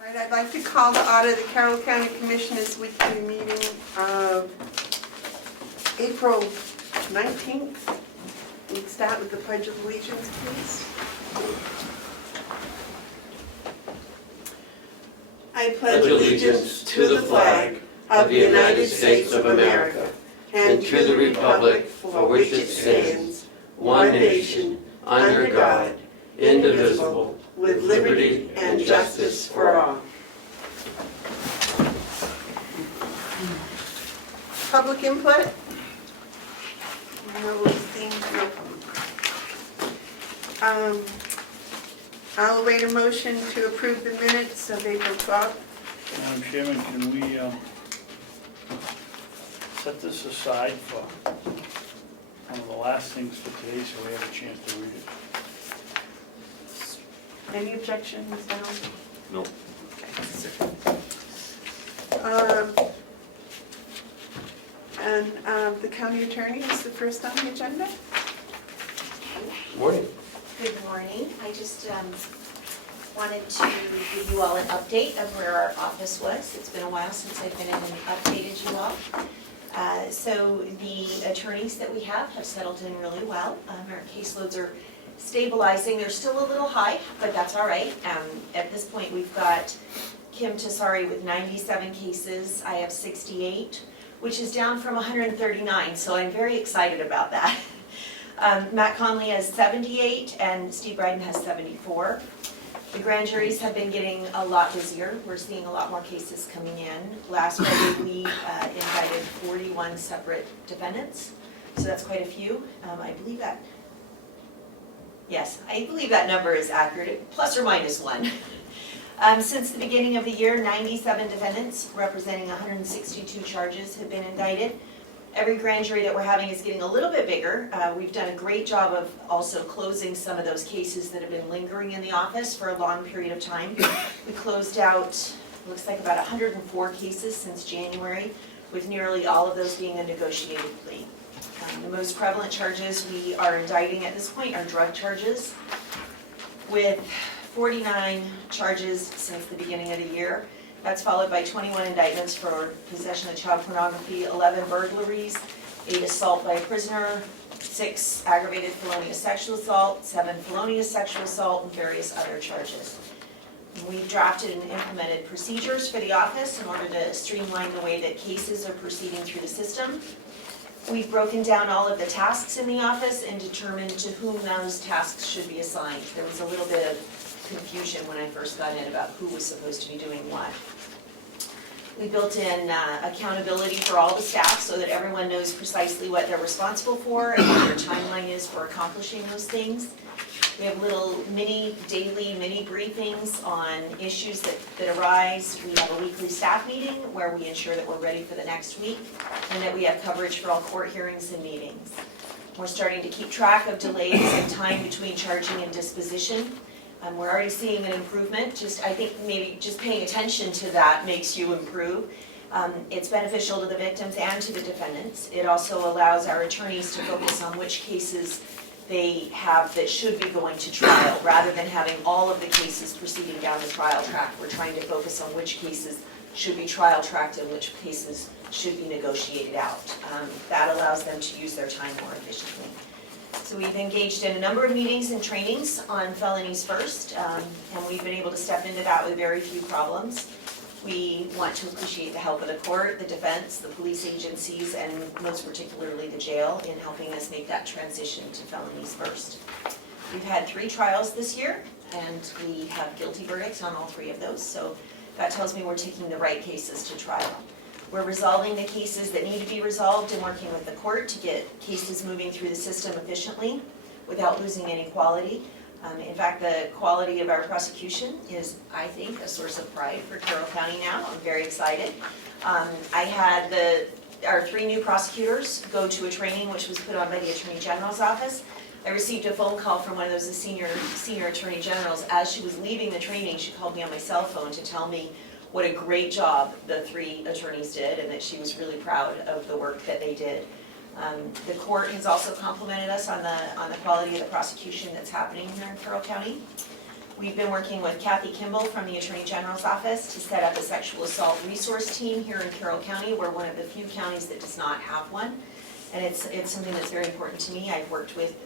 All right, I'd like to call to order the Carroll County Commissioners weekly meeting of April 19th. We start with the Pledge of Allegiance, please. I pledge allegiance to the flag of the United States of America and to the republic for which it stands, one nation, under God, indivisible, with liberty and justice for all. Public input? No, seeing no public. I'll await a motion to approve the minutes of April 12th. Madam Chairman, can we set this aside for one of the last things for today so we have a chance to read it? Any objections, Don? No. Okay. And the county attorney is the first on the agenda. Morning. Good morning. I just wanted to give you all an update of where our office was. It's been a while since I've been in and updated you all. So the attorneys that we have settled in really well. Our caseloads are stabilizing. They're still a little high, but that's all right. At this point, we've got Kim Tassari with 97 cases. I have 68, which is down from 139, so I'm very excited about that. Matt Conley has 78 and Steve Bryden has 74. The grand juries have been getting a lot busier. We're seeing a lot more cases coming in. Last Friday we indicted 41 separate defendants, so that's quite a few. I believe that, yes, I believe that number is accurate, plus or minus one. Since the beginning of the year, 97 defendants representing 162 charges have been indicted. Every grand jury that we're having is getting a little bit bigger. We've done a great job of also closing some of those cases that have been lingering in the office for a long period of time. We closed out, looks like about 104 cases since January, with nearly all of those being a negotiated plea. The most prevalent charges we are indicting at this point are drug charges, with 49 charges since the beginning of the year. That's followed by 21 indictments for possession of child pornography, 11 burglaries, 8 assault by a prisoner, 6 aggravated felonious sexual assault, 7 felonious sexual assault, and various other charges. We've drafted and implemented procedures for the office in order to streamline the way that cases are proceeding through the system. We've broken down all of the tasks in the office and determined to whom those tasks should be assigned. There was a little bit of confusion when I first got in about who was supposed to be doing what. We built in accountability for all the staff so that everyone knows precisely what they're responsible for and what their timeline is for accomplishing those things. We have little daily mini briefings on issues that arise. We have a weekly staff meeting where we ensure that we're ready for the next week and that we have coverage for all court hearings and meetings. We're starting to keep track of delays and time between charging and disposition. We're already seeing an improvement. I think maybe just paying attention to that makes you improve. It's beneficial to the victims and to the defendants. It also allows our attorneys to focus on which cases they have that should be going to trial, rather than having all of the cases proceeding down the trial track. We're trying to focus on which cases should be trial tracked and which cases should be negotiated out. That allows them to use their time more efficiently. So we've engaged in a number of meetings and trainings on felonies first, and we've been able to step into that with very few problems. We want to appreciate the help of the court, the defense, the police agencies, and most particularly the jail in helping us make that transition to felonies first. We've had 3 trials this year, and we have guilty verdicts on all 3 of those, so that tells me we're taking the right cases to trial. We're resolving the cases that need to be resolved and working with the court to get cases moving through the system efficiently without losing any quality. In fact, the quality of our prosecution is, I think, a source of pride for Carroll County now. I'm very excited. I had our 3 new prosecutors go to a training which was put on by the Attorney General's office. I received a phone call from one of those senior Attorney Generals. As she was leaving the training, she called me on my cell phone to tell me what a great job the 3 attorneys did and that she was really proud of the work that they did. The court has also complimented us on the quality of the prosecution that's happening here in Carroll County. We've been working with Kathy Kimball from the Attorney General's office to set up a sexual assault resource team here in Carroll County. We're one of the few counties that does not have one. And it's something that's very important to me. I've worked with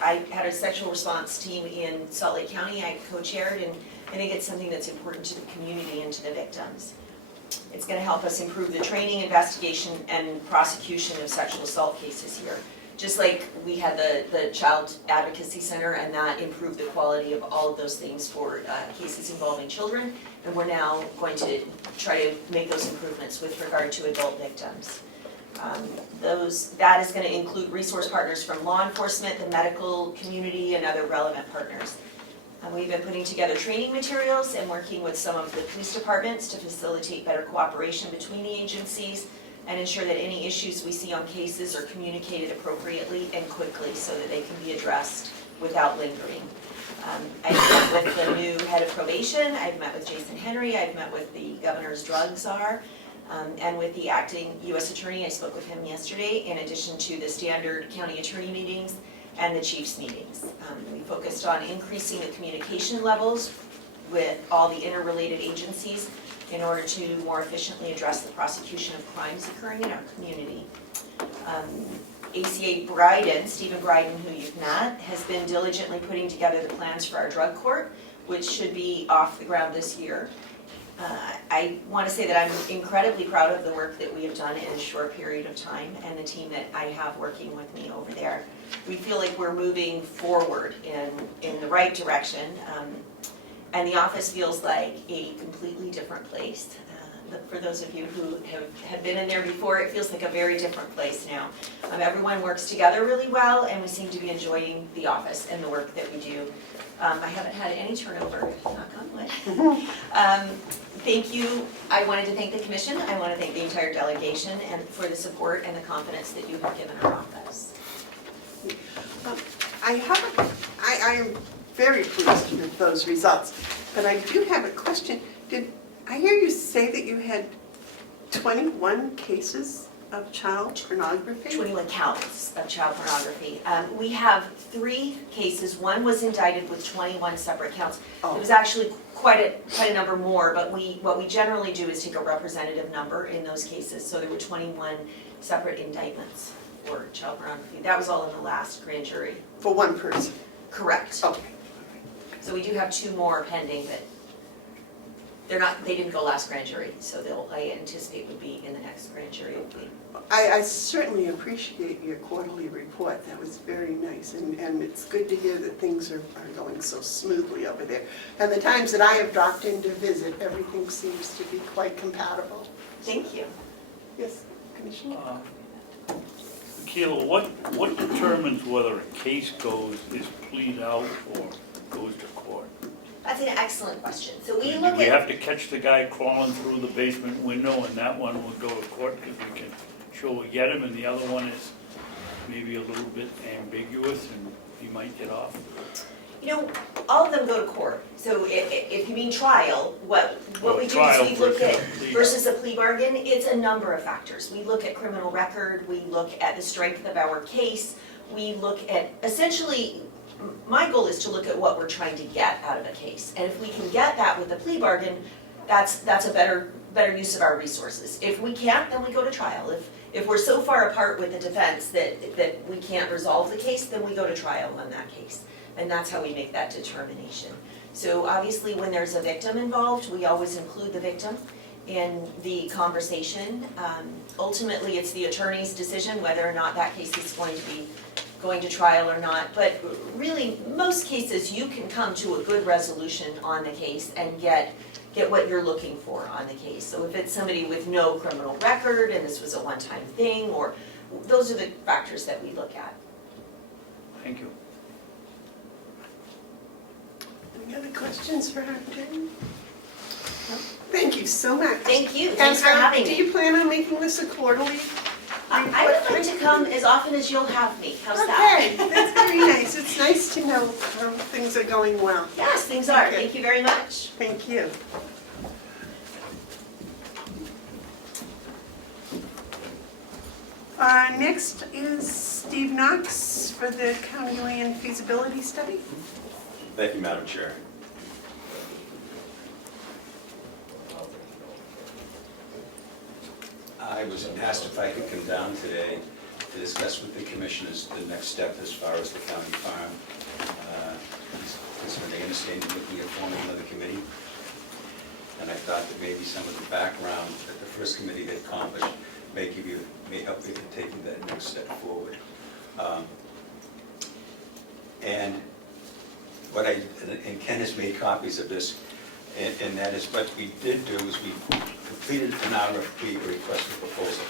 I had a sexual response team in Salt Lake County. I co-chaired, and I think it's something that's important to the community and to the victims. It's going to help us improve the training, investigation, and prosecution of sexual assault cases here. Just like we had the Child Advocacy Center, and that improved the quality of all of those things for cases involving children, and we're now going to try to make those improvements with regard to adult victims. That is going to include resource partners from law enforcement, the medical community, and other relevant partners. We've been putting together training materials and working with some of the police departments to facilitate better cooperation between the agencies and ensure that any issues we see on cases are communicated appropriately and quickly so that they can be addressed without lingering. I've met with the new head of probation, I've met with Jason Henry, I've met with the governor's drug czar, and with the acting U.S. attorney. I spoke with him yesterday, in addition to the standard county attorney meetings and the chief's meetings. We focused on increasing the communication levels with all the interrelated agencies in order to more efficiently address the prosecution of crimes occurring in our community. ACA Bryden, Stephen Bryden, who you've met, has been diligently putting together the plans for our drug court, which should be off the ground this year. I want to say that I'm incredibly proud of the work that we have done in a short period of time and the team that I have working with me over there. We feel like we're moving forward in the right direction, and the office feels like a completely different place. For those of you who have been in there before, it feels like a very different place now. Everyone works together really well, and we seem to be enjoying the office and the work that we do. I haven't had any turnover, knock on wood. Thank you. I wanted to thank the commission. I want to thank the entire delegation and for the support and the confidence that you have given our office. I am very pleased with those results, but I do have a question. Did I hear you say that you had 21 cases of child pornography? 21 counts of child pornography. We have 3 cases. One was indicted with 21 separate counts. It was actually quite a number more, but what we generally do is take a representative number in those cases. So there were 21 separate indictments for child pornography. That was all in the last grand jury. For one person? Correct. Okay. So we do have 2 more pending, but they didn't go last grand jury, so I anticipate would be in the next grand jury. I certainly appreciate your quarterly report. That was very nice, and it's good to hear that things are going so smoothly over there. And the times that I have dropped in to visit, everything seems to be quite compatible. Thank you. Yes, Commissioner? Michaela, what determines whether a case is plead out or goes to court? That's an excellent question. So we Do look we at, have to catch the guy crawling through the basement window, and that one will go to court because we can show we get him, and the other one is maybe a little bit ambiguous and he might get off? all of them go to court. So if you mean trial, what we do is we look at, versus a plea bargain, it's a number of factors. We look at criminal record, we look at the strength of our case, we look at, essentially, my goal is to look at what we're trying to get out of a case. And if we can get that with a plea bargain, that's a better use of our resources. If we can't, then we go to trial. If we're so far apart with the defense that we can't resolve the case, then we go to trial on that case. And that's how we make that determination. So obviously when there's a victim involved, we always include the victim in the conversation. Ultimately, it's the attorney's decision whether or not that case is going to trial or not. But really, most cases, you can come to a good resolution on the case and get what you're looking for on the case. So if it's somebody with no criminal record and this was a one-time thing, or those are the factors that we look at. Thank you. Any other questions for her, Jen? No? Thank you so much. Thank you. Thanks for having me. Do you plan on making this a quarterly? I would like to come as often as you'll have me. How's that? Okay, that's very nice. It's nice to know things are going well. Yes, things are. Okay. Thank you very much. Thank you. Next is Steve Knox for the County Land Feasibility Study. Thank you, Madam Chair. I was asked if I could come down today to discuss with the commissioners the next step as far as the county farm. It's my understanding looking at forming another committee. And I thought that maybe some of the background that the first committee had accomplished may help you in taking that next step forward. And Ken has made copies of this, and that is what we did do is we completed an RFP, a request for proposal.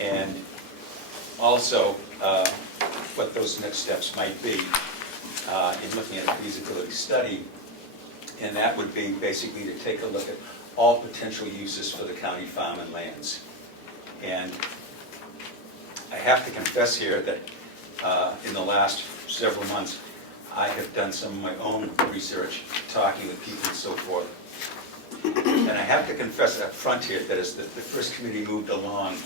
And also what those next steps might be in looking at a feasibility study, and that would be basically to take a look at all potential uses for the county farm and lands. And I have to confess here that in the last several months, I have done some of my own research, talking with people and so forth. And I have to confess up front here that as the first committee moved along,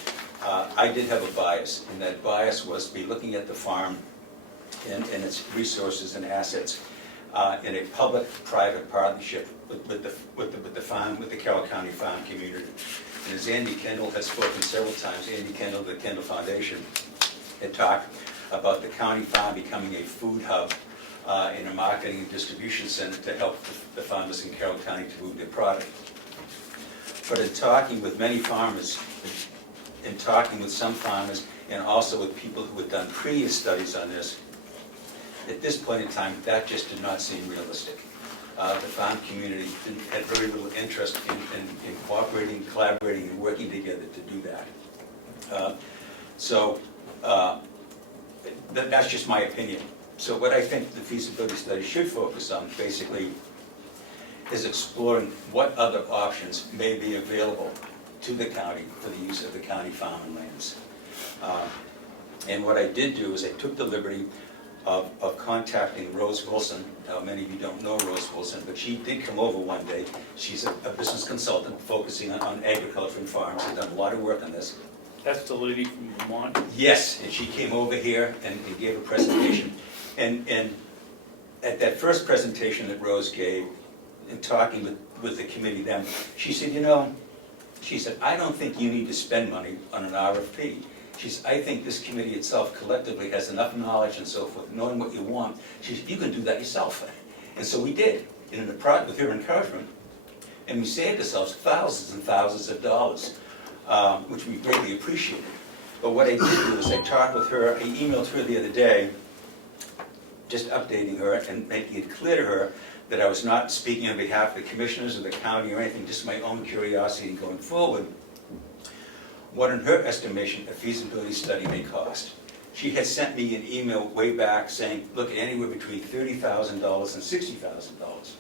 I did have a bias, and that bias was to be looking at the farm and its resources and assets in a public-private partnership with the Carroll County farm community. And as Andy Kendall has spoken several times, Andy Kendall, the Kendall Foundation, had talked about the county farm becoming a food hub in a marketing and distribution center to help the farmers in Carroll County to move their product. But in talking with many farmers, in talking with some farmers, and also with people who had done previous studies on this, at this point in time, that just did not seem realistic. The farm community had very little interest in cooperating, collaborating, and working together to do that. That's just my opinion. So what I think the feasibility study should focus on, basically, is exploring what other options may be available to the county for the use of the county farm and lands. And what I did do is I took the liberty of contacting Rose Wilson. Now, many of you don't know Rose Wilson, but she did come over one day. She's a business consultant focusing on agriculture and farms. She's done a lot of work on this. That's the lady from Vermont? Yes, and she came over here and gave a presentation. And at that first presentation that Rose gave, in talking with the committee then, she said, she said, I don't think you need to spend money on an RFP. She said, I think this committee itself collectively has enough knowledge and so forth, knowing what you want. She said, you can do that yourself. And so we did, with her encouragement. And we saved ourselves thousands and thousands of dollars, which we greatly appreciated. But what I did do is I talked with her, I emailed her the other day, just updating her and making it clear to her that I was not speaking on behalf of the commissioners or the county or anything, just my own curiosity going forward. What in her estimation a feasibility study may cost. She had sent me an email way back saying, look, at anywhere between $30,000 and $60,000.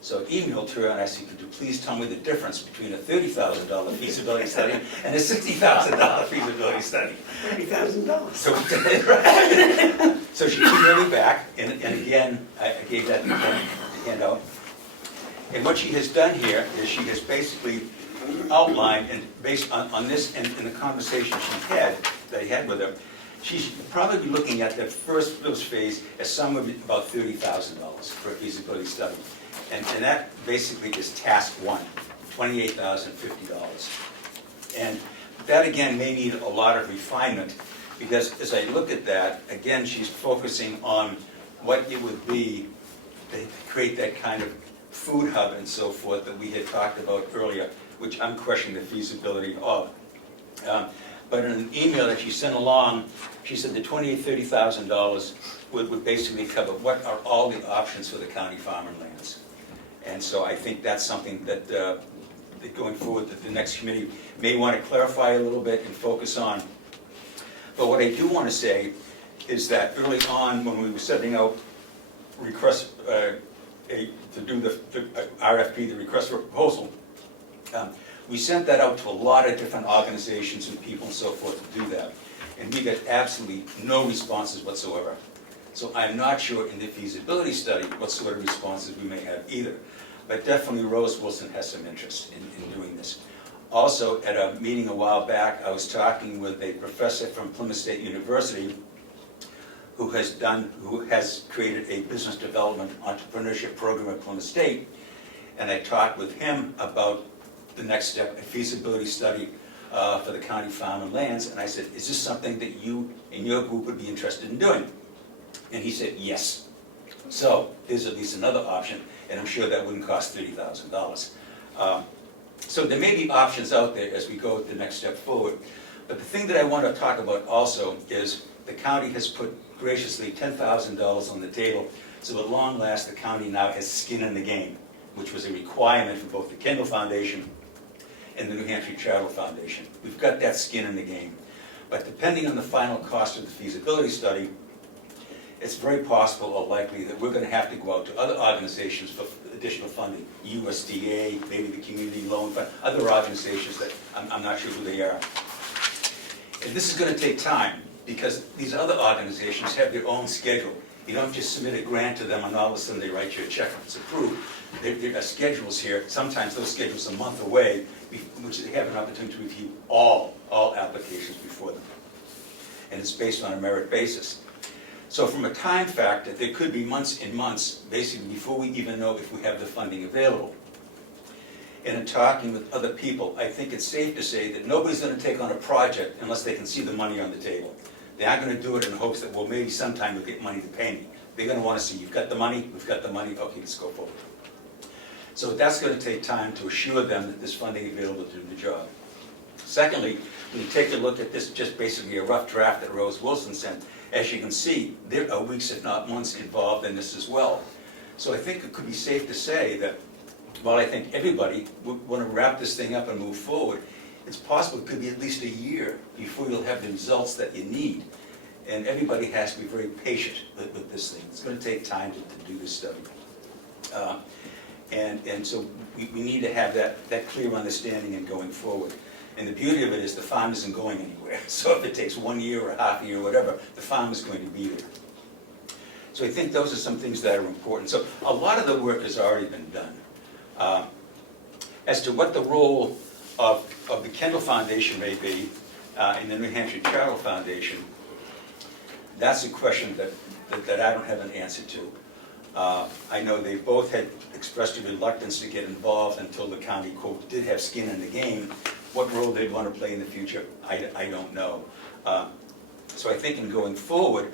So I emailed her and I said, could you please tell me the difference between a $30,000 feasibility study and a $60,000 feasibility study? $30,000. So she emailed me back, and again, I gave that handout. And what she has done here is she has basically outlined, and based on this and the conversation that I had with her, she's probably looking at the first phase as somewhere about $30,000 for a feasibility study. And that basically is task one, $28,050. And that again may need a lot of refinement, because as I look at that, again, she's focusing on what it would be to create that kind of food hub and so forth that we had talked about earlier, which I'm questioning the feasibility of. But in an email that she sent along, she said the $28,000, $30,000 would basically cover what are all the options for the county farm and lands. And so I think that's something that going forward that the next committee may want to clarify a little bit and focus on. But what I do want to say is that early on when we were setting out requests to do the RFP, the request for proposal, we sent that out to a lot of different organizations and people and so forth to do that. And we got absolutely no responses whatsoever. So I'm not sure in the feasibility study what sort of responses we may have either. But definitely Rose Wilson has some interest in doing this. Also, at a meeting a while back, I was talking with a professor from Plymouth State University who has created a business development entrepreneurship program at Plymouth State. And I talked with him about the next step, a feasibility study for the county farm and lands. And I said, is this something that you and your group would be interested in doing? And he said, yes. So there's at least another option, and I'm sure that wouldn't cost $30,000. So there may be options out there as we go the next step forward. But the thing that I want to talk about also is the county has put graciously $10,000 on the table. So at long last, the county now has skin in the game, which was a requirement for both the Kendall Foundation and the New Hampshire Charitable Foundation. We've got that skin in the game. But depending on the final cost of the feasibility study, it's very possible or likely that we're going to have to go out to other organizations for additional funding, USDA, maybe the Community Loan Fund, other organizations that I'm not sure who they are. And this is going to take time because these other organizations have their own schedule. You don't just submit a grant to them and all of a sudden they write you a check and it's approved. There are schedules here. Sometimes those schedules are a month away, which they have an opportunity to review all applications before them. And it's based on a merit basis. So from a time factor, there could be months and months, basically, before we even know if we have the funding available. And in talking with other people, I think it's safe to say that nobody's going to take on a project unless they can see the money on the table. They aren't going to do it in hopes that, well, maybe sometime we'll get money to pay me. They're going to want to see, you've got the money, we've got the money, okay, let's go forward. So that's going to take time to assure them that there's funding available to do the job. Secondly, when you take a look at this, just basically a rough draft that Rose Wilson sent, as you can see, there are weeks, if not months, involved in this as well. So I think it could be safe to say that while I think everybody would want to wrap this thing up and move forward, it's possible it could be at least a year before you'll have the results that you need. And everybody has to be very patient with this thing. It's going to take time to do this study. And so we need to have that clear understanding in going forward. And the beauty of it is the farm isn't going anywhere. So if it takes 1 year or half a year or whatever, the farm is going to be there. So I think those are some things that are important. So a lot of the work has already been done. As to what the role of the Kendall Foundation may be in the New Hampshire Charitable Foundation, that's a question that I don't have an answer to. I know they both had expressed a reluctance to get involved until the county, quote, did have skin in the game. What role they'd want to play in the future, I don't know. So I think in going forward,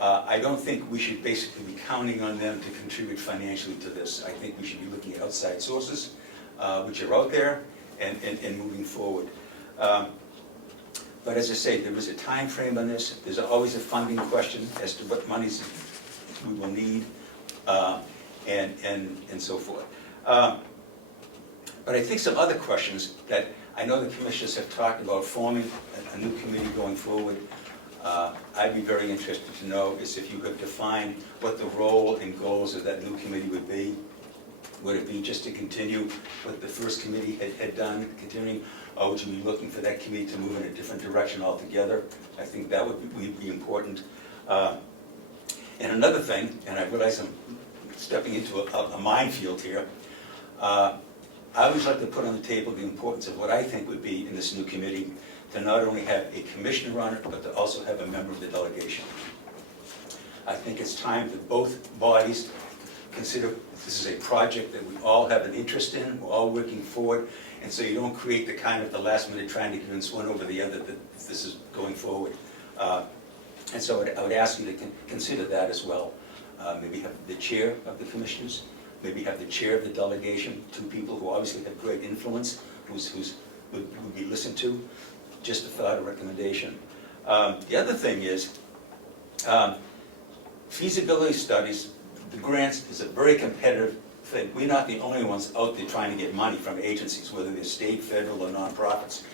I don't think we should basically be counting on them to contribute financially to this. I think we should be looking at outside sources, which are out there, and moving forward. But as I say, there is a time frame on this. There's always a funding question as to what monies we will need, and so forth. But I think some other questions that I know the commissioners have talked about forming a new committee going forward. I'd be very interested to know is if you have defined what the role and goals of that new committee would be. Would it be just to continue what the first committee had done, continuing, or would you be looking for that committee to move in a different direction altogether? I think that would be important. And another thing, and I realize I'm stepping into a minefield here, I always like to put on the table the importance of what I think would be in this new committee to not only have a commissioner on it, but to also have a member of the delegation. I think it's time that both bodies consider this is a project that we all have an interest in, we're all working forward, and so you don't create the kind of the last minute trying to convince one over the other that this is going forward. And so I would ask you to consider that as well. Maybe have the chair of the commissioners, maybe have the chair of the delegation, two people who obviously have great influence, would be listened to. Just a thought, a recommendation. The other thing is, feasibility studies, the grants is a very competitive thing. We're not the only ones out there trying to get money from agencies, whether they're state, federal, or nonprofits.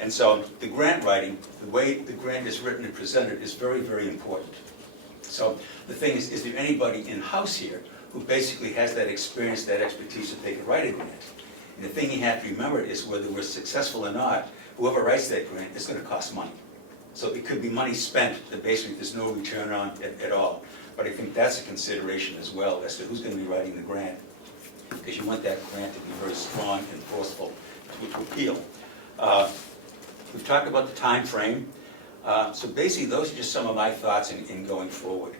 And so the grant writing, the way the grant is written and presented is very, very important. So the thing is there anybody in-house here who basically has that experience, that expertise that they could write a grant? And the thing you have to remember is whether we're successful or not, whoever writes that grant is going to cost money. So it could be money spent that basically there's no return on at all. But I think that's a consideration as well as to who's going to be writing the grant, because you want that grant to be very strong and forceful to appeal. We've talked about the time frame. So basically those are just some of my thoughts in going forward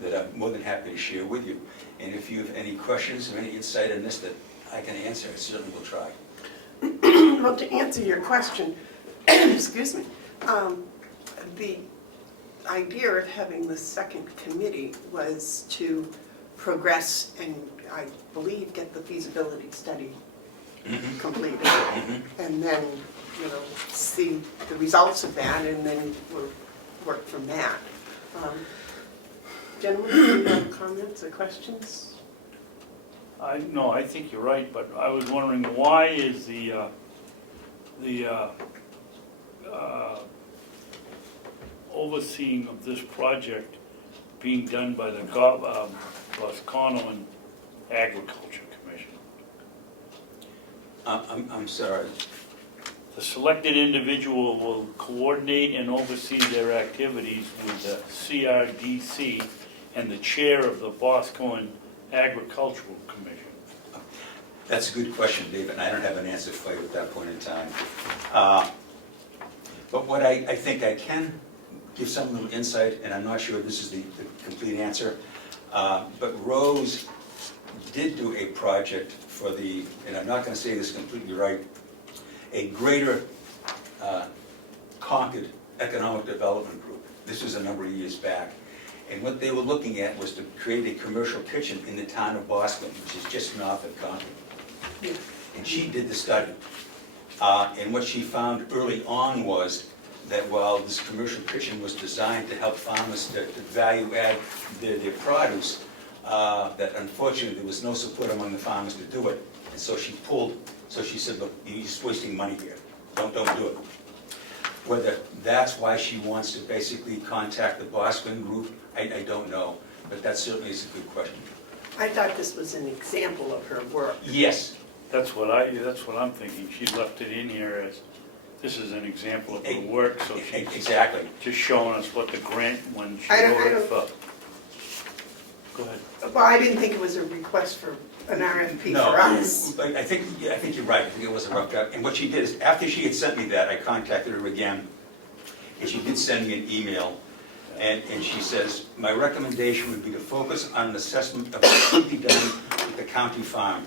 that I'm more than happy to share with you. And if you have any questions or any insight on this that I can answer, I certainly will try. Well, to answer your question, excuse me, the idea of having the second committee was to progress and, I believe, get the feasibility study completed. And then, see the results of that, and then we'll work from that. Gentlemen, do you have comments or questions? No, I think you're right, but I was wondering, why is the overseeing of this project being done by the Boscano Agriculture Commission? I'm sorry. The selected individual will coordinate and oversee their activities with the CRDC and the chair of the Boscano Agricultural Commission. That's a good question, David, and I don't have an answer for you at that point in time. But what I think I can give some little insight, and I'm not sure this is the complete answer, but Rose did do a project for the, and I'm not going to say this completely right, a Greater Concord Economic Development Group. This was a number of years back. And what they were looking at was to create a commercial kitchen in the town of Boston, which is just north of Concord. Yeah. And she did the study. And what she found early on was that while this commercial kitchen was designed to help farmers to value add their produce, that unfortunately there was no support among the farmers to do it. And so she said, look, you're just wasting money here. Don't do it. Whether that's why she wants to basically contact the Boston group, I don't know. But that certainly is a good question. I thought this was an example of her work. Yes. That's what I'm thinking. She left it in here as, this is an example of her work, so she's Exactly. just showing us what the grant, when she I wrote it don't- for. Go ahead. Well, I didn't think it was a request for an RFP No, for us. I think you're right. I think it was a rough draft. And what she did is, after she had sent me that, I contacted her again, and she did send me an email. And she says, my recommendation would be to focus on an assessment of what could be done with the county farm.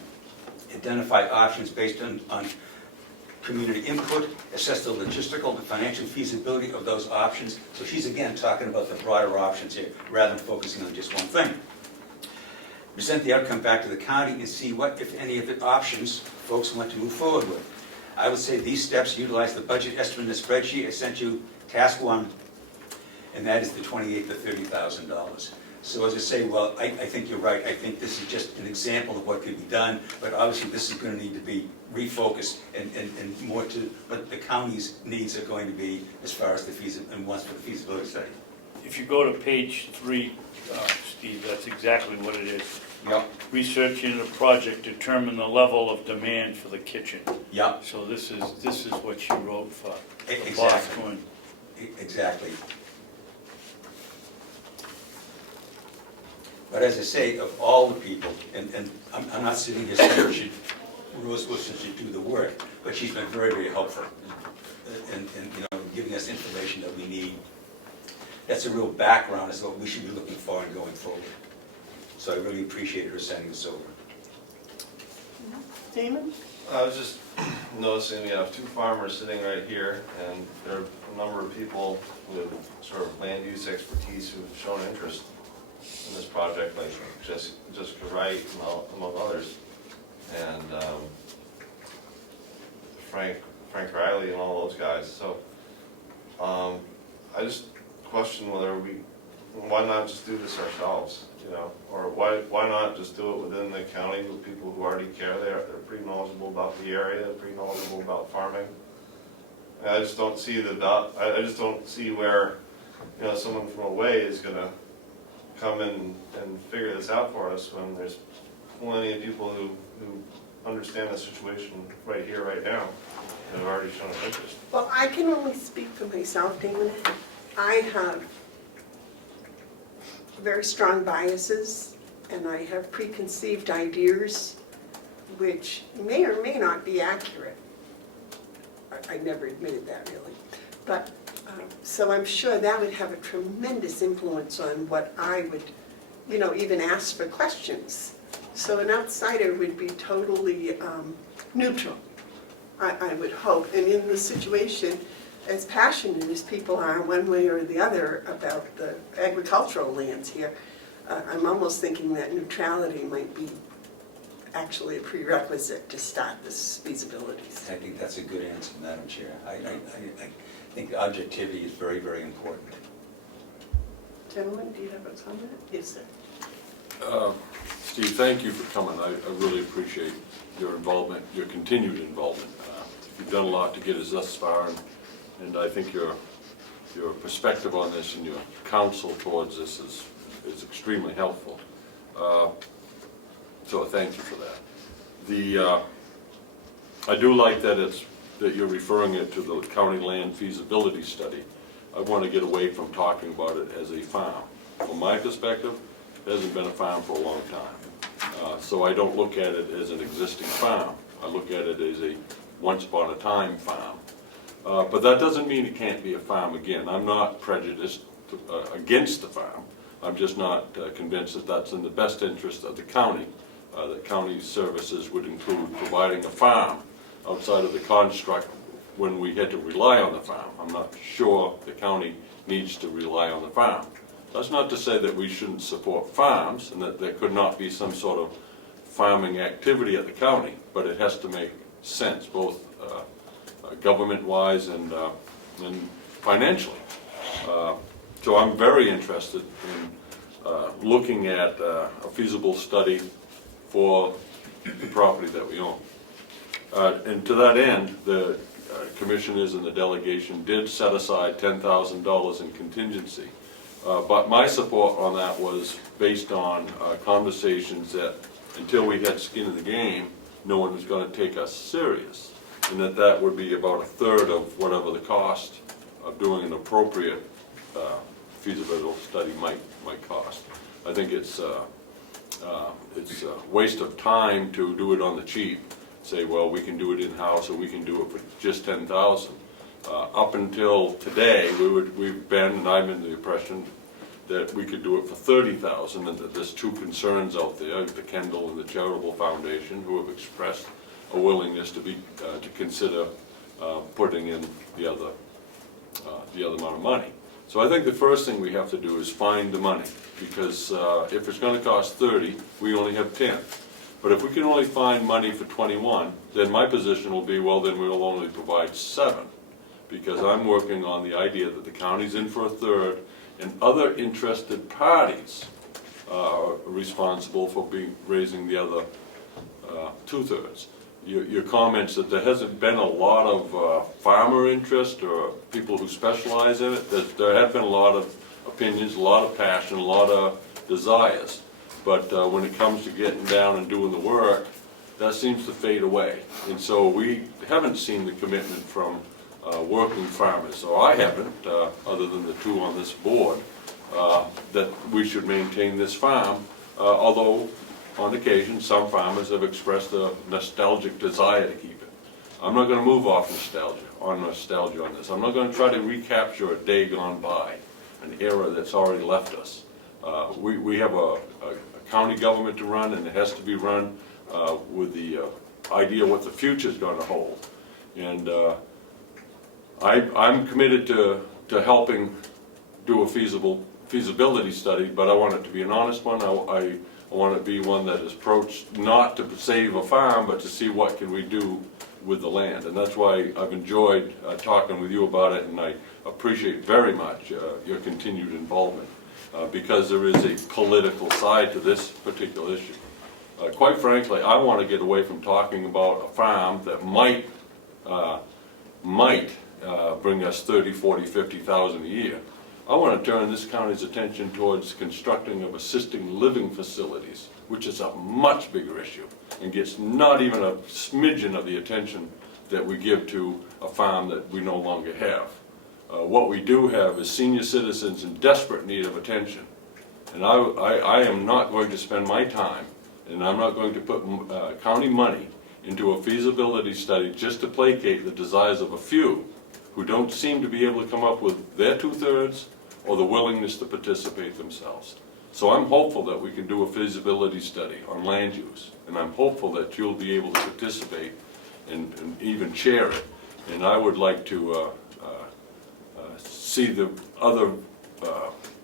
Identify options based on community input, assess the logistical and financial feasibility of those options. So she's again talking about the broader options here, rather than focusing on just one thing. Present the outcome back to the county and see what, if any, of the options folks want to move forward with. I would say these steps utilize the budget estimate in the spreadsheet. I sent you task 1, and that is the $28,000 to $30,000. So as I say, well, I think you're right. I think this is just an example of what could be done, but obviously this is going to need to be refocused and more to what the county's needs are going to be as far as the wants for the feasibility study. If you go to page 3, Steve, that's exactly what it is. Yep. Researching the project, determine the level of demand for the kitchen. Yep. So this is what she wrote for Exactly. Boston. Exactly. But as I say, of all the people, and I'm not sitting here saying Rose Wilson should do the work, but she's been very, very helpful in giving us information that we need. That's a real background as to what we should be looking for and going forward. So I really appreciate her sending this over. Damon? I was just noticing we have 2 farmers sitting right here, and there are a number of people with sort of land use expertise who've shown interest in this project, like Jessica Wright, among others, and Frank Riley and all those guys. So I just question why not just do this ourselves, or why not just do it within the county with people who already care. They're pretty knowledgeable about the area, they're pretty knowledgeable about farming. And I just don't see I just don't see where someone from away is going to come in and figure this out for us when there's plenty of people who understand the situation right here, right now, and have already shown an interest. Well, I can only speak for myself, Damon. I have very strong biases, and I have preconceived ideas which may or may not be accurate. I never admitted that, really. But so I'm sure that would have a tremendous influence on what I would, even ask for questions. So an outsider would be totally neutral I would hope. And in the situation, as passionate as people are one way or the other about the agricultural lands here, I'm almost thinking that neutrality might be actually a prerequisite to start this feasibility study. I think that's a good answer, Madam Chair. I think objectivity is very, very important. Gentlemen, do you have a comment? Yes, sir. Steve, thank you for coming. I really appreciate your involvement, your continued involvement. You've done a lot to get us thus far, and I think your perspective on this and your counsel towards this is extremely helpful. So thank you for that. I do like that you're referring it to the county land feasibility study. I want to get away from talking about it as a farm. From my perspective, it hasn't been a farm for a long time. So I don't look at it as an existing farm. I look at it as a once upon a time farm. But that doesn't mean it can't be a farm again. I'm not prejudiced against the farm. I'm just not convinced that that's in the best interest of the county. That county services would include providing a farm outside of the construct when we had to rely on the farm. I'm not sure the county needs to rely on the farm. That's not to say that we shouldn't support farms and that there could not be some sort of farming activity at the county, but it has to make sense, both government-wise and financially. So I'm very interested in looking at a feasible study for the property that we own. And to that end, the commissioners and the delegation did set aside $10,000 in contingency. But my support on that was based on conversations that until we had skin in the game, no one was going to take us serious. And that would be about a third of whatever the cost of doing an appropriate feasibility study might cost. I think it's a waste of time to do it on the cheap. Say, well, we can do it in-house or we can do it for just $10,000. Up until today, we've been, and I'm in the impression that we could do it for $30,000, and that there's two concerns out there, the Kendall and the Charitable Foundation, who have expressed a willingness to consider putting in the other amount of money. So I think the first thing we have to do is find the money, because if it's going to cost 30, we only have 10. But if we can only find money for 21, then my position will be, well, then we'll only provide 7, because I'm working on the idea that the county's in for a third, and other interested parties are responsible for raising the other 2/3. Your comments that there hasn't been a lot of farmer interest or people who specialize in it, there have been a lot of opinions, a lot of passion, a lot of desires. But when it comes to getting down and doing the work, that seems to fade away. And so we haven't seen the commitment from working farmers, or I haven't, other than the 2 on this board, that we should maintain this farm, although on occasion some farmers have expressed a nostalgic desire to keep it. I'm not going to move off nostalgia on this. I'm not going to try to recapture a day gone by, an era that's already left us. We have a county government to run, and it has to be run with the idea what the future is going to hold. And I'm committed to helping do a feasibility study, but I want it to be an honest one. I want it to be one that is approached not to save a farm, but to see what can we do with the land. And that's why I've enjoyed talking with you about it, and I appreciate very much your continued involvement, because there is a political side to this particular issue. Quite frankly, I want to get away from talking about a farm that might bring us 30, 40, 50,000 a year. I want to turn this county's attention towards constructing of assisted living facilities, which is a much bigger issue and gets not even a smidgen of the attention that we give to a farm that we no longer have. What we do have is senior citizens in desperate need of attention. And I am not going to spend my time, and I'm not going to put county money into a feasibility study just to placate the desires of a few who don't seem to be able to come up with their 2/3 or the willingness to participate themselves. So I'm hopeful that we can do a feasibility study on land use, and I'm hopeful that you'll be able to participate and even share it. And I would like to see the other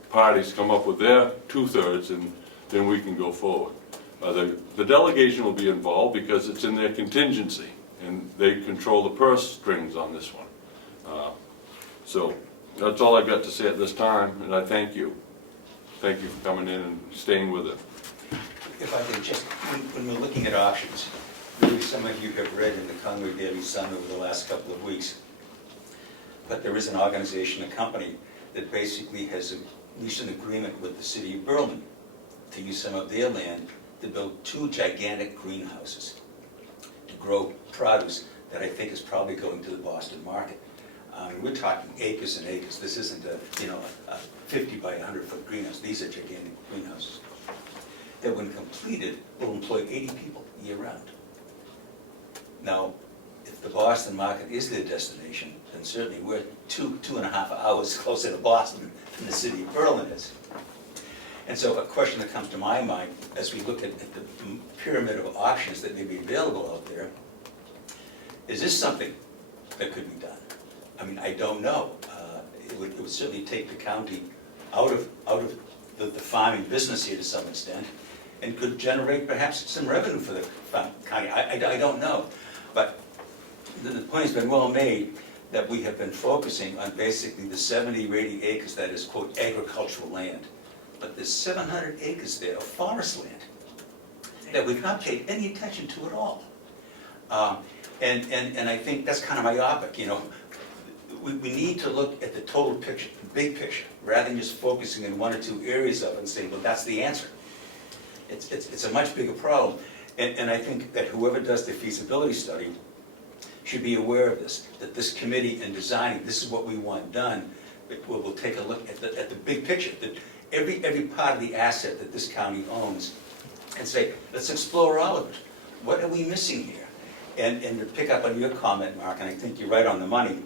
parties come up with their 2/3, and then we can go forward. The delegation will be involved because it's in their contingency, and they control the purse strings on this one. So that's all I've got to say at this time, and I thank you. Thank you for coming in and staying with it. If I could just, when we're looking at options, maybe some of you have read in the Comeau Daily Sun over the last couple of weeks, but there is an organization, a company, that basically has reached an agreement with the city of Berlin to use some of their land to build 2 gigantic greenhouses to grow produce that I think is probably going to the Boston market. We're talking acres and acres. This isn't a 50 by 100 foot greenhouse. These are gigantic greenhouses that, when completed, will employ 80 people year round. Now, if the Boston market is their destination, then certainly we're 2.5 hours closer to Boston than the city of Berlin is. And so a question that comes to my mind as we look at the pyramid of options that may be available out there, is this something that could be done? I mean, I don't know. It would certainly take the county out of the farming business here to some extent, and could generate perhaps some revenue for the county. I don't know. But the point has been well made that we have been focusing on basically the 70 or 80 acres that is, quote, agricultural land. But there's 700 acres there of forest land that we've not paid any attention to at all. And I think that's kind of myopic, you know. We need to look at the total picture, the big picture, rather than just focusing in 1 or 2 areas of it and saying, well, that's the answer. It's a much bigger problem. And I think that whoever does the feasibility study should be aware of this, that this committee in designing, this is what we want done, we'll take a look at the big picture, that every part of the asset that this county owns, and say, let's explore all of it. What are we missing here? And to pick up on your comment, Mark, and I think you're right on the money,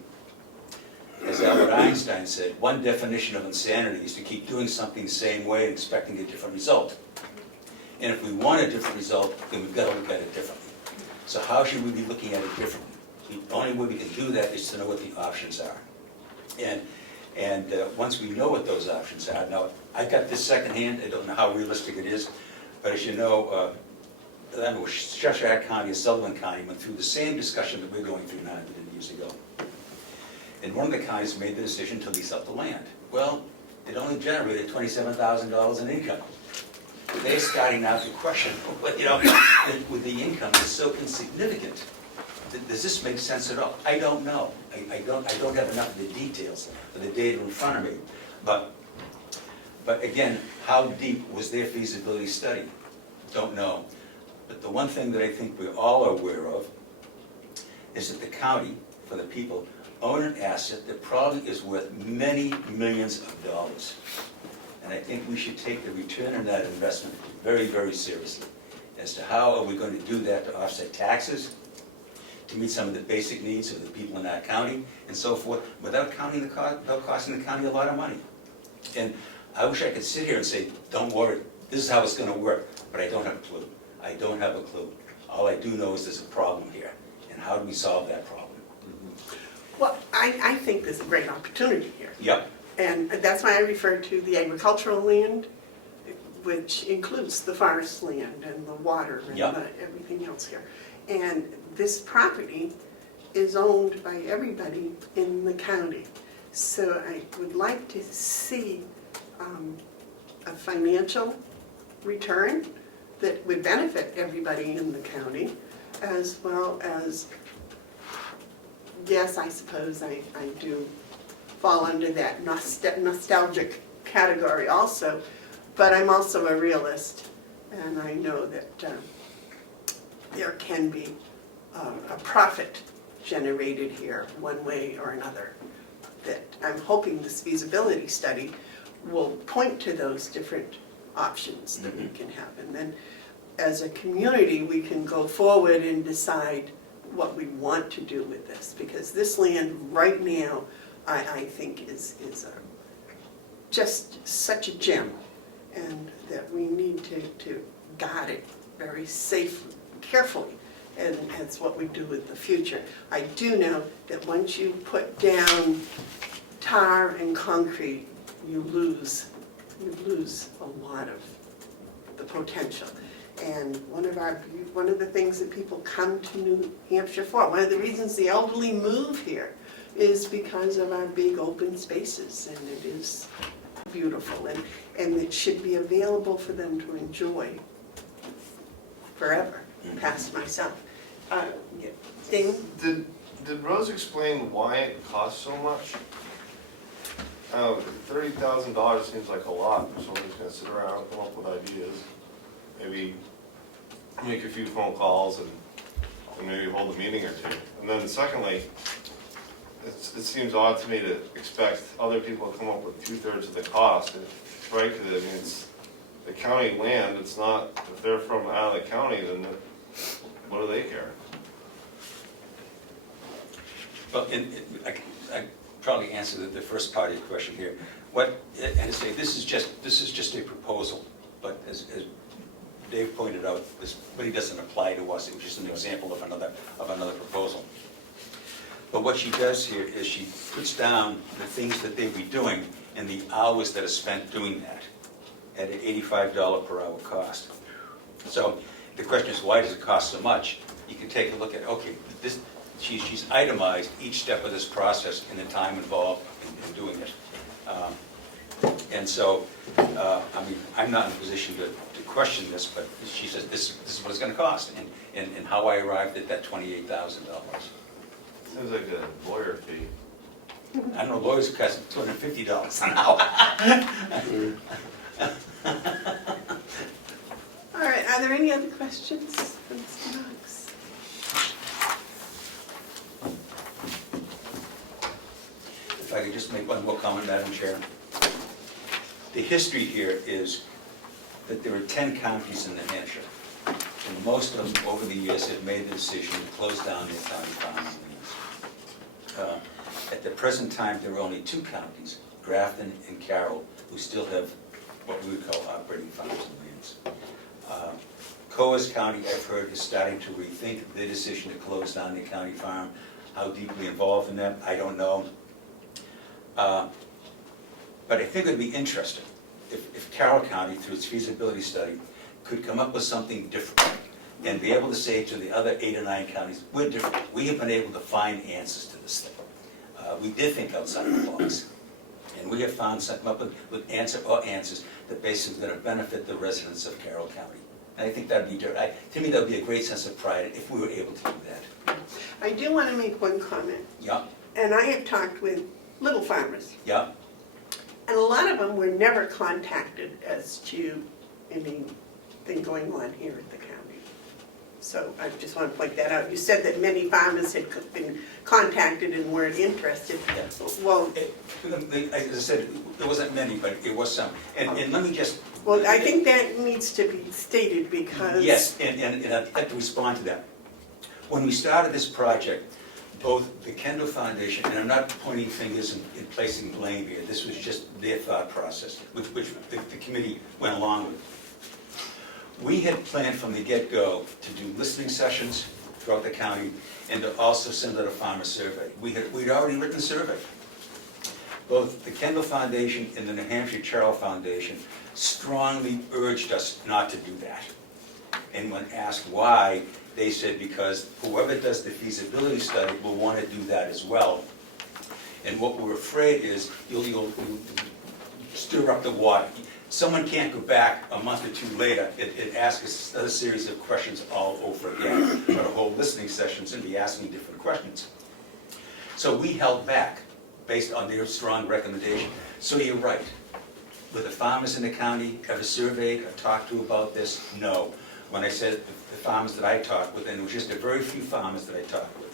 as Albert Einstein said, one definition of insanity is to keep doing something the same way and expecting a different result. And if we want a different result, then we've got to look at it differently. So how should we be looking at it differently? The only way we can do that is to know what the options are. And once we know what those options are, now I got this secondhand, I don't know how realistic it is, but as you know, Cheshire County and Sullivan County went through the same discussion that we're going through now that we did years ago. And one of the counties made the decision to lease out the land. Well, it only generated $27,000 in income. They're starting now to question, you know, with the income is so insignificant. Does this make sense at all? I don't know. I don't have enough of the details of the data in front of me. But again, how deep was their feasibility study? Don't know. But the one thing that I think we're all aware of is that the county, for the people, own an asset that probably is worth many millions of dollars. And I think we should take the return on that investment very, very seriously. As to how are we going to do that to offset taxes, to meet some of the basic needs of the people in that county, and so forth, without costing the county a lot of money. And I wish I could sit here and say, don't worry, this is how it's going to work, but I don't have a clue. I don't have a clue. All I do know is there's a problem here, and how do we solve that problem? Well, I think there's a great opportunity here. Yep. And that's why I refer to the agricultural land, which includes the forest land and the water and everything else here. And this property is owned by everybody in the county. So I would like to see a financial return that would benefit everybody in the county, as well as, yes, I suppose I do fall under that nostalgic category also, but I'm also a realist, and I know that there can be a profit generated here one way or another. That I'm hoping this feasibility study will point to those different options that we can have, and then as a community we can go forward and decide what we want to do with this, because this land right now I think is just such a gem, and that we need to guard it very safely, carefully, and that's what we do in the future. I do know that once you put down tar and concrete, you lose a lot of the potential. And one of the things that people come to New Hampshire for, one of the reasons the elderly move here is because of our big open spaces, and it is beautiful, and it should be available for them to enjoy forever, past myself. Yeah. Damon? Did Rose explain why it costs so much? $30,000 seems like a lot for somebody who's gonna sit around and come up with ideas, maybe make a few phone calls and maybe hold a meeting or two. And then secondly, it seems odd to me to expect other people to come up with 2/3 of the cost. And frankly, I mean, it's the county land, it's not, if they're from out of the county, then what do they care? Well, I probably answered the first part of your question here. And to say, this is just a proposal, but as Dave pointed out, this really doesn't apply to us. It was just an example of another proposal. But what she does here is she puts down the things that they'd be doing and the hours that are spent doing that at an $85 per hour cost. So the question is, why does it cost so much? You can take a look at, okay, she's itemized each step of this process and the time involved in doing it. And so, I mean, I'm not in a position to question this, but she says this is what it's going to cost, and how I arrived at that $28,000. Seems like a lawyer fee. I know lawyers cost $250 an hour. All right, are there any other questions for Mr. Knox? If I could just make one more comment, Madam Chair. The history here is that there are 10 counties in New Hampshire, and most of them over the years have made the decision to close down their county farm lands. At the present time, there are only 2 counties, Grafton and Carroll, who still have what we would call operating farms and lands. Coas County, I've heard, is starting to rethink their decision to close down their county farm. How deeply involved in that, I don't know. But I think it would be interesting if Carroll County, through its feasibility study, could come up with something different and be able to say to the other 8 or 9 counties, we're different. We have been able to find answers to this thing. We did think outside the box. And we have found something up with answers that basically going to benefit the residents of Carroll County. And I think that'd be, to me, that would be a great sense of pride if we were able to do that. I do want to make one comment. Yeah, And I have talked with little farmers, yeah. and a lot of them were never contacted as to anything going on here at the county. So I just want to point that out. You said that many farmers had been contacted and weren't interested. Well, As I said, there wasn't many, but it was some. And let me just... well, I think that needs to be stated because... Yes, and I'd like to respond to that. When we started this project, both the Kendall Foundation, and I'm not pointing fingers and placing blame here, this was just their thought process, which the committee went along with. We had planned from the get-go to do listening sessions throughout the county and to also send out a farmer survey. We'd already written a survey. Both the Kendall Foundation and the New Hampshire Carroll Foundation strongly urged us not to do that. And when asked why, they said because whoever does the feasibility study will want to do that as well. And what we're afraid is you'll stir up the water. Someone can't go back a month or 2 later and ask us a series of questions all over again, or hold listening sessions and be asking different questions. So we held back based on their strong recommendation. So you're right. Were the farmers in the county ever surveyed or talked to about this? No. When I said the farmers that I talked with, and it was just a very few farmers that I talked with.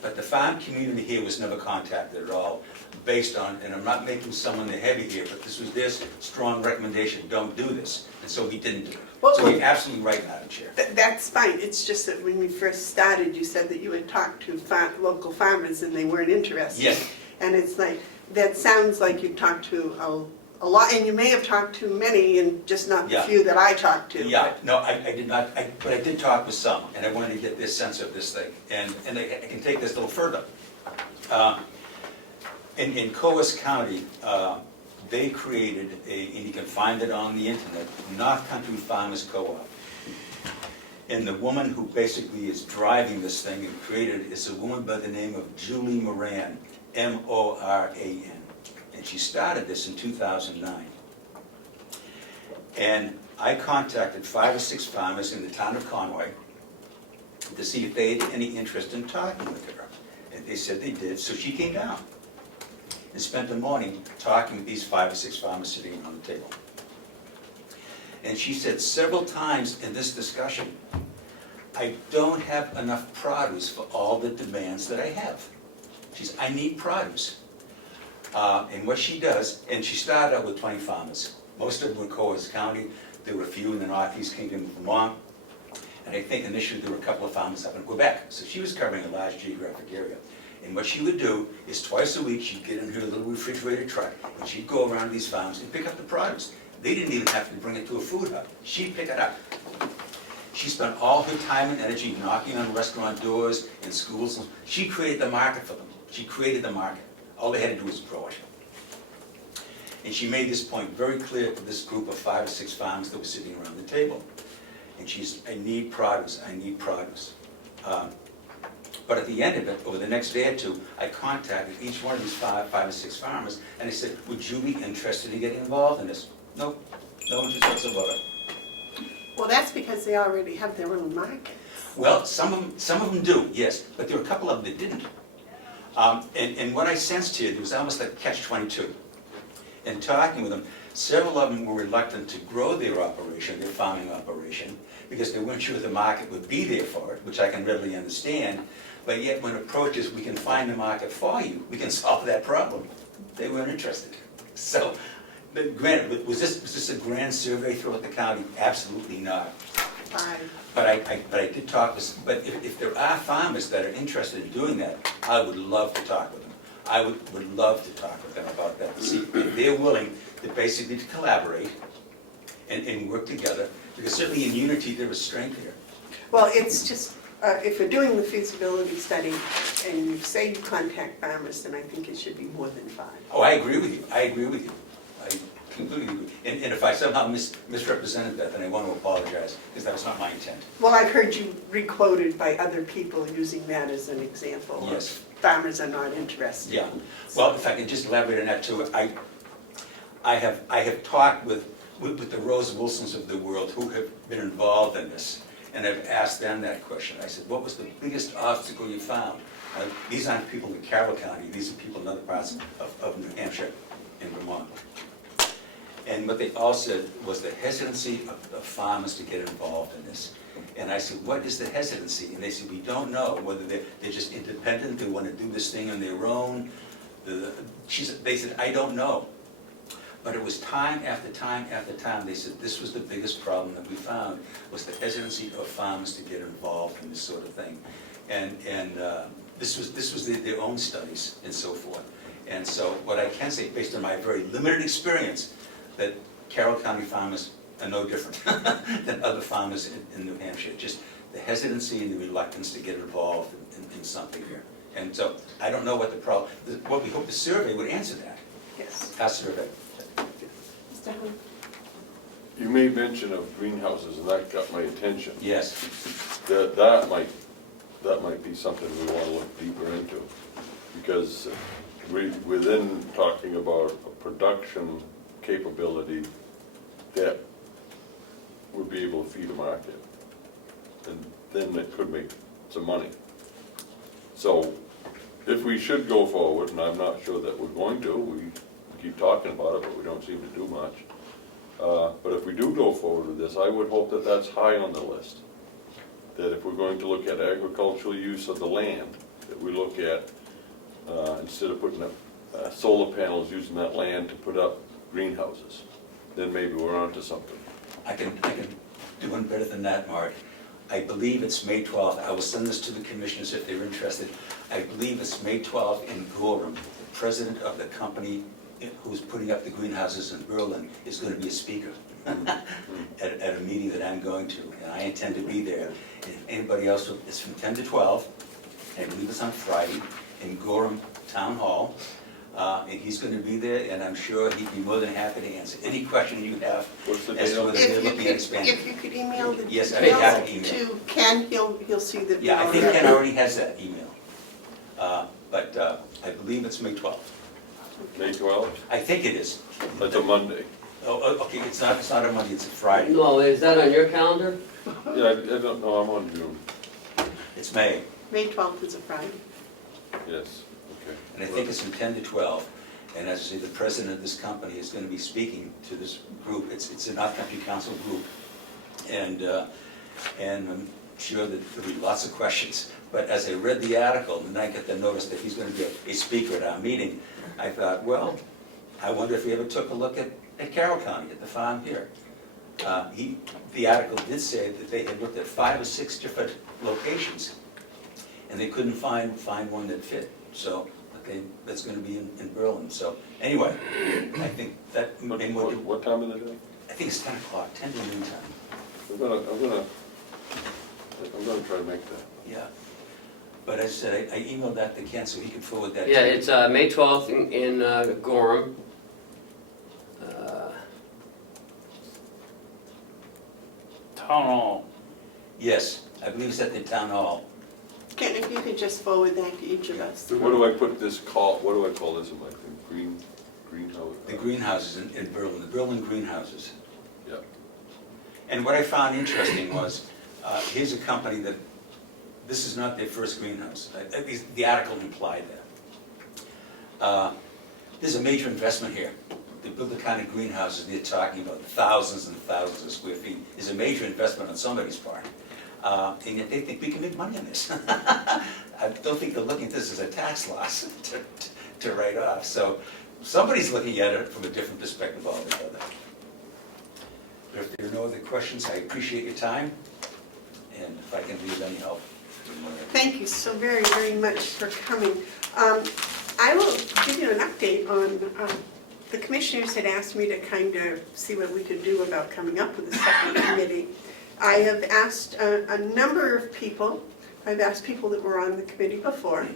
But the farm community here was never contacted at all, based on, and I'm not making someone the heavy here, but this was their strong recommendation, don't do this. And so we didn't do it. Well, So you're absolutely right, Madam Chair. That's fine, it's just that when we first started, you said that you had talked to local farmers and they weren't interested. Yes. And it's like, that sounds like you talked to a lot, and you may have talked to many and just not the Yeah. few that I talked to. Yeah, no, I did not, but I did talk with some, and I wanted to get this sense of this thing, and I can take this a little further. In Coas County, they created and you can find it on the internet, North Country Farmers Co-op. And the woman who basically is driving this thing and created it is a woman by the name of Julie Moran, M-O-R-A-N. And she started this in 2009. And I contacted 5 or 6 farmers in the town of Conway to see if they had any interest in talking with her. And they said they did, so she came down and spent the morning talking with these 5 or 6 farmers sitting around the table. And she said several times in this discussion, I don't have enough produce for all the demands that I have. She said, I need produce. And what she does, and she started out with 20 farmers. Most of them were Coas County. There were a few in the Northeast Kingdom of Vermont. And I think initially there were a couple of farmers up in Quebec. So she was covering a large geographic area. And what she would do is twice a week, she'd get in her little refrigerated truck, and she'd go around to these farms and pick up the produce. They didn't even have to bring it to a food hub. She'd pick it up. She spent all her time and energy knocking on restaurant doors and schools. She created the market for them. She created the market. All they had to do was grow it. And she made this point very clear to this group of 5 or 6 farmers that were sitting around the table. And she's, I need produce, I need produce. But at the end of it, over the next day or two, I contacted each one of these 5 or 6 farmers, and I said, would you be interested in getting involved in this? Nope, no interest whatsoever. Well, that's because they already have their own market. Well, some of them do, yes, but there were a couple of them that didn't. And what I sensed here, there was almost like catch-22. In talking with them, several of them were reluctant to grow their operation, their farming operation, because they weren't sure the market would be there for it, which I can readily understand. But yet when approach is, we can find the market for you, we can solve that problem, they weren't interested. So, but granted, was this a grand survey throughout the county? Absolutely not. Fine. But I did talk with, but if there are farmers that are interested in doing that, I would love to talk with them. I would love to talk with them about that, to see if they're willing to basically to collaborate and work together, because certainly in unity there is strength here. Well, it's just, if you're doing the feasibility study and you say you contact farmers, then I think it should be more than 5. Oh, I agree with you, I agree with you. I completely agree. And if I somehow misrepresented that, then I want to apologize, because that was not my intent. Well, I've heard you re-quoted by other people using that as an example. Yes. Farmers are not interested. Yeah, well, if I could just elaborate on that too, I have talked with the Rose Wilsons of the world who have been involved in this, and I've asked them that question. I said, what was the biggest obstacle you found? These aren't people in Carroll County, these are people in other parts of New Hampshire and Vermont. And what they all said was the hesitancy of farmers to get involved in this. And I said, what is the hesitancy? And they said, we don't know whether they're just independent, they want to do this thing on their own. They said, I don't know. But it was time after time after time, they said this was the biggest problem that we found, was the hesitancy of farmers to get involved in this sort of thing. And this was their own studies and so forth. And so what I can say, based on my very limited experience, that Carroll County farmers are no different than other farmers in New Hampshire. Just the hesitancy and the reluctance to get involved in something here. And so I don't know what the problem, what we hope the survey would answer that. Yes. Our survey. Mr. Hunt? You made mention of greenhouses, and that got my attention. Yes. That might be something we want to look deeper into, because within talking about a production capability that would be able to feed a market, and then it could make some money. So if we should go forward, and I'm not sure that we're going to, we keep talking about it, but we don't seem to do much. But if we do go forward with this, I would hope that that's high on the list. That if we're going to look at agricultural use of the land, that we look at, instead of putting up solar panels, using that land to put up greenhouses, then maybe we're onto something. I can do one better than that, Mark. I believe it's May 12th. I will send this to the commissioners if they're interested. I believe it's May 12th in Gorham. The president of the company who's putting up the greenhouses in Berlin, is going to be a speaker at a meeting that I'm going to, and I intend to be there. And if anybody else, it's from 10 to 12, I believe it's on Friday, in Gorham Town Hall. And he's going to be there, and I'm sure he'd be more than happy to answer any question you have What's the as date to on whether it? they're looking at expanding. If you could email the Yes, I'd be happy to details email. to Ken, he'll see the. Yeah, I think Ken already has that email. But I believe it's May 12th. May 12th? I think it is. That's a Monday. Oh, okay, it's not a Monday, it's a Friday. No, is that on your calendar? Yeah, I don't know, I'm on June, It's May, May 12th is a Friday. yes, okay. and I think it's from 10 to 12. And as I say, the president of this company is going to be speaking to this group. It's an Off-Country Council group. And I'm sure that there'll be lots of questions. But as I read the article, and I got the notice that he's going to be a speaker at our meeting, I thought, well, I wonder if he ever took a look at Carroll County, at the farm here. The article did say that they had looked at 5 or 6 different locations, and they couldn't find one that fit. So, okay, that's going to be in Berlin. So, anyway, I think that may more. What time of the day? I think it's 10 o'clock, 10 to noon time. I'm gonna try to make that. Yeah. But as I said, I emailed that to Ken so he can forward that to Yeah, you. it's May 12th in Gorham. Town Hall. Yes, I believe it's at the town hall. Ken, if you could just forward that to each of us. What do I put this what do I call this in my thing? Greenhouse? The greenhouses in Berlin, the Berlin greenhouses. Yeah. And what I found interesting was, here's a company that, this is not their first greenhouse. At least the article implied that. There's a major investment here. To build the kind of greenhouses they're talking about, thousands and thousands of square feet, is a major investment on somebody's part. And yet they think we can make money on this. I don't think they're looking at this as a tax loss to write off. So somebody's looking at it from a different perspective altogether. But if there are no other questions, I appreciate your time, and if I can be of any help. Thank you so very, very much for coming. I will give you an update on, the commissioners had asked me to kind of see what we could do about coming up with a second committee. I have asked a number of people, I've asked people that were on the committee before,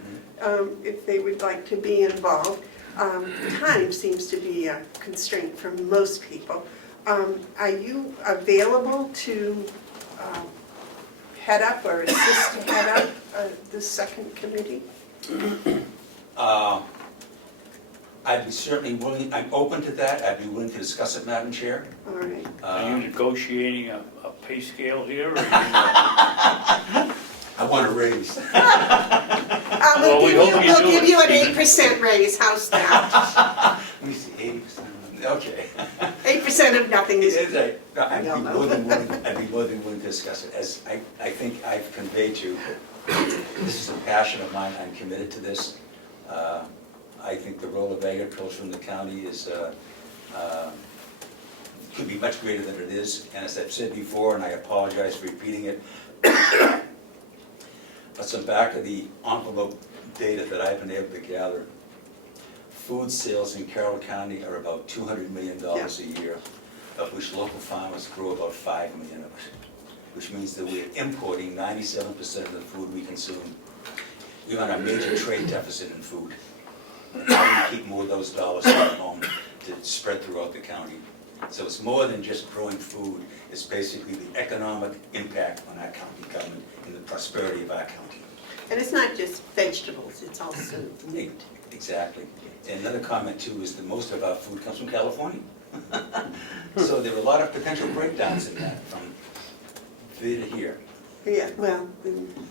if they would like to be involved. Time seems to be a constraint for most people. Are you available to head up or assist to head up the second committee? I'd be certainly willing, I'm open to that, I'd be willing to discuss it, Madam Chair. All right. Are you negotiating a pay scale here? Or I want a raise. Well, we hope you We'll do give it, you an Stephen. 8% raise, how's that? Let me see, 80%, okay. 8% of nothing is, I'd be more than willing to discuss it. As I think I've conveyed to you, this is a passion of mine, I'm committed to this. I think the role of agriculture in the county is, could be much greater than it is. And as I've said before, and I apologize for repeating it, but some back of the envelope data that I've been able to gather, food sales in Carroll County are about $200 million a year, of which local farmers grow about $5 million of it, which means that we're importing 97% of the food we consume. We're on a major trade deficit in food. How do we keep more of those dollars at home to spread throughout the county? So it's more than just growing food, it's basically the economic impact on our county government and the prosperity of our county. and it's not just vegetables, it's also meat. Exactly. And another comment too is that most of our food comes from California. So there are a lot of potential breakdowns in that from there to here. Yeah, well,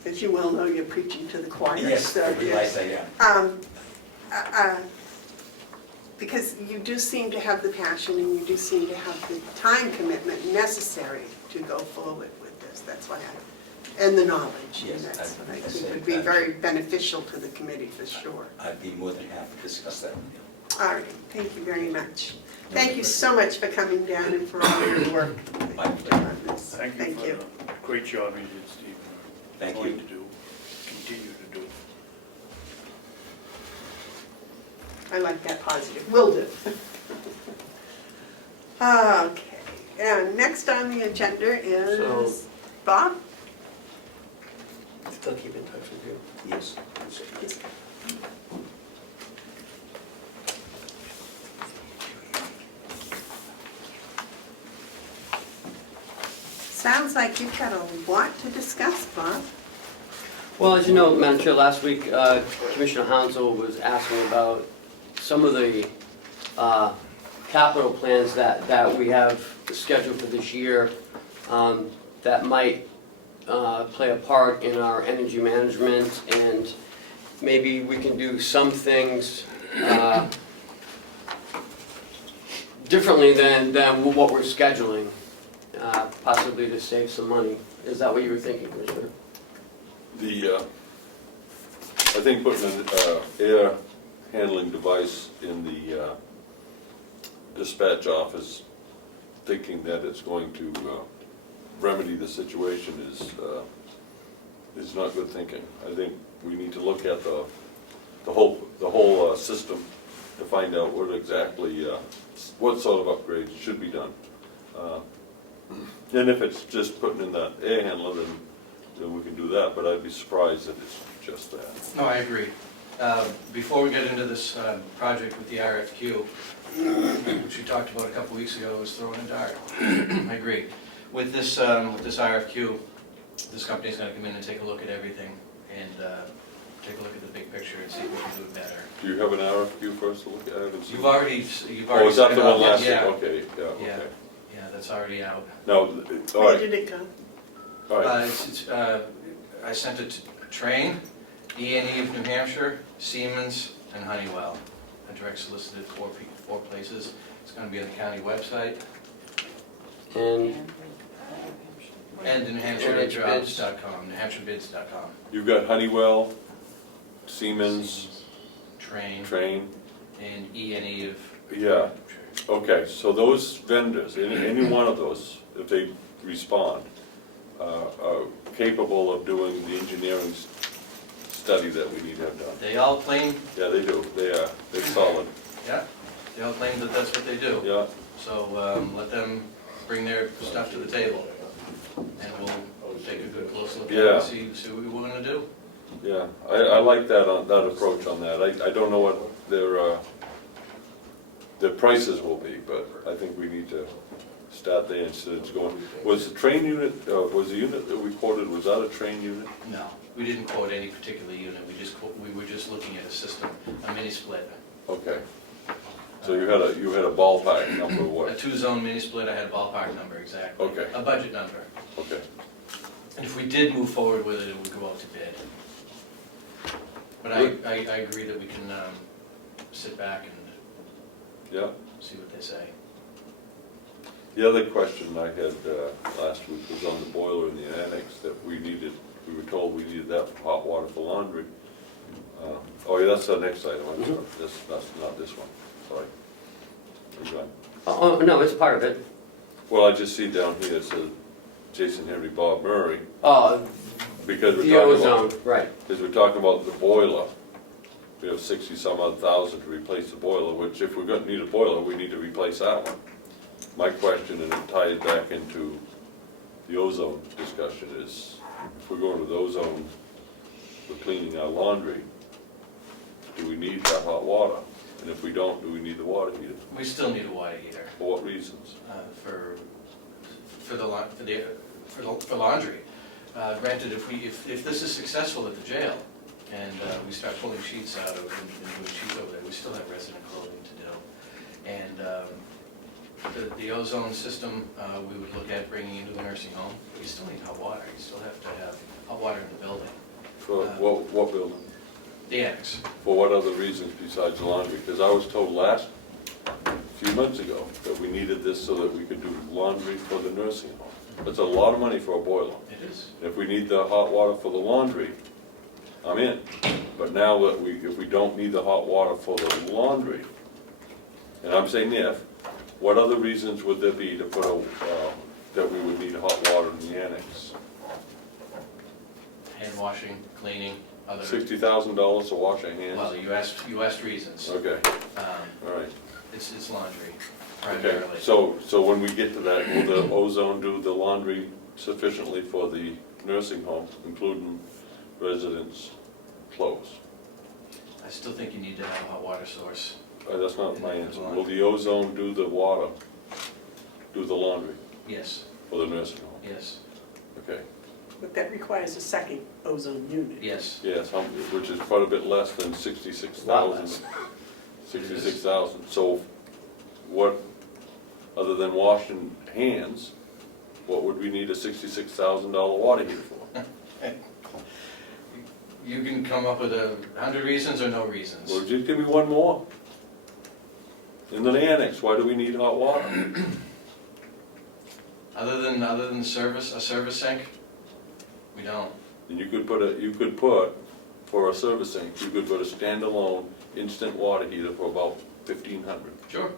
as you well know, you're preaching to the choir. Yes, so, I realize I am. Because you do seem to have the passion and you do seem to have the time commitment necessary to go forward with this. That's why and the knowledge. Yes, and that's what I I think said would be that. very beneficial to the committee for sure. I'd be more than happy to discuss that with you. All right, thank you very much. Thank you so much for coming down and for all your work. My pleasure. on this. Thank you for the great job you did, Steve. Thank Going you. to do, continue to do. I like that positive, will do. Okay, and next on the agenda So- is Bob? Still keep in touch with you. Yes. Sounds like you've got a lot to discuss, Bob. Well, as you know, Madam Chair, last week Commissioner Hounsell was asking about some of the capital plans that we have scheduled for this year that might play a part in our energy management, and maybe we can do some things differently than what we're scheduling, possibly to save some money. Is that what you were thinking, Commissioner? I think putting an air handling device in the dispatch office, thinking that it's going to remedy the situation is not good thinking. I think we need to look at the whole system to find out what exactly, what sort of upgrades should be done. And if it's just putting in that air handler, then we can do that, but I'd be surprised if it's just that. No, I agree. Before we get into this project with the RFQ, which we talked about a couple weeks ago, was throwing a dart. I agree. With this RFQ, this company's gonna come in and take a look at everything and take a look at the big picture and see if we can do it better. Do you have an RFQ for us to look at? I haven't seen You've it. already Oh, is that set the it one up. last week? Yeah, Okay, yeah, Yeah. okay. yeah, that's already out. No, all Where right, did it go? all right. I sent it to Train, E&E of New Hampshire, Siemens, and Honeywell. I direct solicited four places. It's gonna be on the county website And and in NewHampshireJobs.com, NewHampshireBids.com. You've got Honeywell, Siemens, Train, Train, and E&E of. yeah. Okay, so those vendors, any one of those, if they respond, are capable of doing the engineering study that we need to have done. They all claim, Yeah, they do, they're solid, yeah, they all claim that that's what they do. yeah. So let them bring their stuff to the table, and we'll take a good close look at it Yeah. and see what we want to do. Yeah, I like that approach on that. I don't know what their prices will be, but I think we need to start there instead of going. Was the train unit, was the unit that we quoted, was that a train unit? No, we didn't quote any particular unit, we were just looking at a system, a mini split. Okay. So you had a ballpark number of A what? two-zone mini split, I had a ballpark number, exactly. Okay. A budget number. Okay, And if we did move forward with it, it would go out to bid. But I agree that we can sit back and yeah. see what they say. The other question I had last week was on the boiler in the annex that we were told we needed that for hot water for laundry. Oh, yeah, that's the next item, I'm sorry. That's not this one, sorry. Are you done? oh, no, it's part of it. Well, I just see down here, it says Jason Henry, Bob Murray, Oh, because the we're talking about, ozone, right. because we're talking about the boiler. We have 60-some odd thousand to replace the boiler, which if we're gonna need a boiler, we need to replace that one. My question, and it ties back into the ozone discussion, is if we're going with ozone for cleaning our laundry, do we need that hot water? And if we don't, do we need the water heater? We still need a water heater For what reasons? for laundry. Granted, if this is successful at the jail, and we start pulling sheets out of, and doing sheets over there, we still have resident clothing to do. And the ozone system, we would look at bringing into a nursing home. You still need hot water, you still have to have hot water in the building. For what building? The annex. For what other reasons besides laundry? Because I was told a few months ago that we needed this so that we could do laundry for the nursing home. That's a lot of money for a boiler. It is. If we need the hot water for the laundry, I'm in. But now that if we don't need the hot water for the laundry, and I'm saying if, what other reasons would there be to put that we would need hot water in the annex? Hand washing, cleaning, other, $60,000 to wash our hands? well, you asked reasons. Okay, Um, all right. It's laundry Okay, primarily. so when we get to that, will the ozone do the laundry sufficiently for the nursing home, including residents' clothes? I still think you need to have a hot water source. That's not my answer. Will the ozone do the water, do the laundry Yes, for the nursing home? yes, Okay, But that requires a second ozone unit. yes. yes, which is quite a bit less than 66,000. 66,000, so what, other than washing hands, what would we need a $66,000 water heater for? You can come up with 100 reasons or no reasons. Well, just give me one more. In the annex, why do we need hot water? Other than a service sink, we don't. And you could put, for a service sink, you could put a standalone instant water heater for about 1,500. Sure.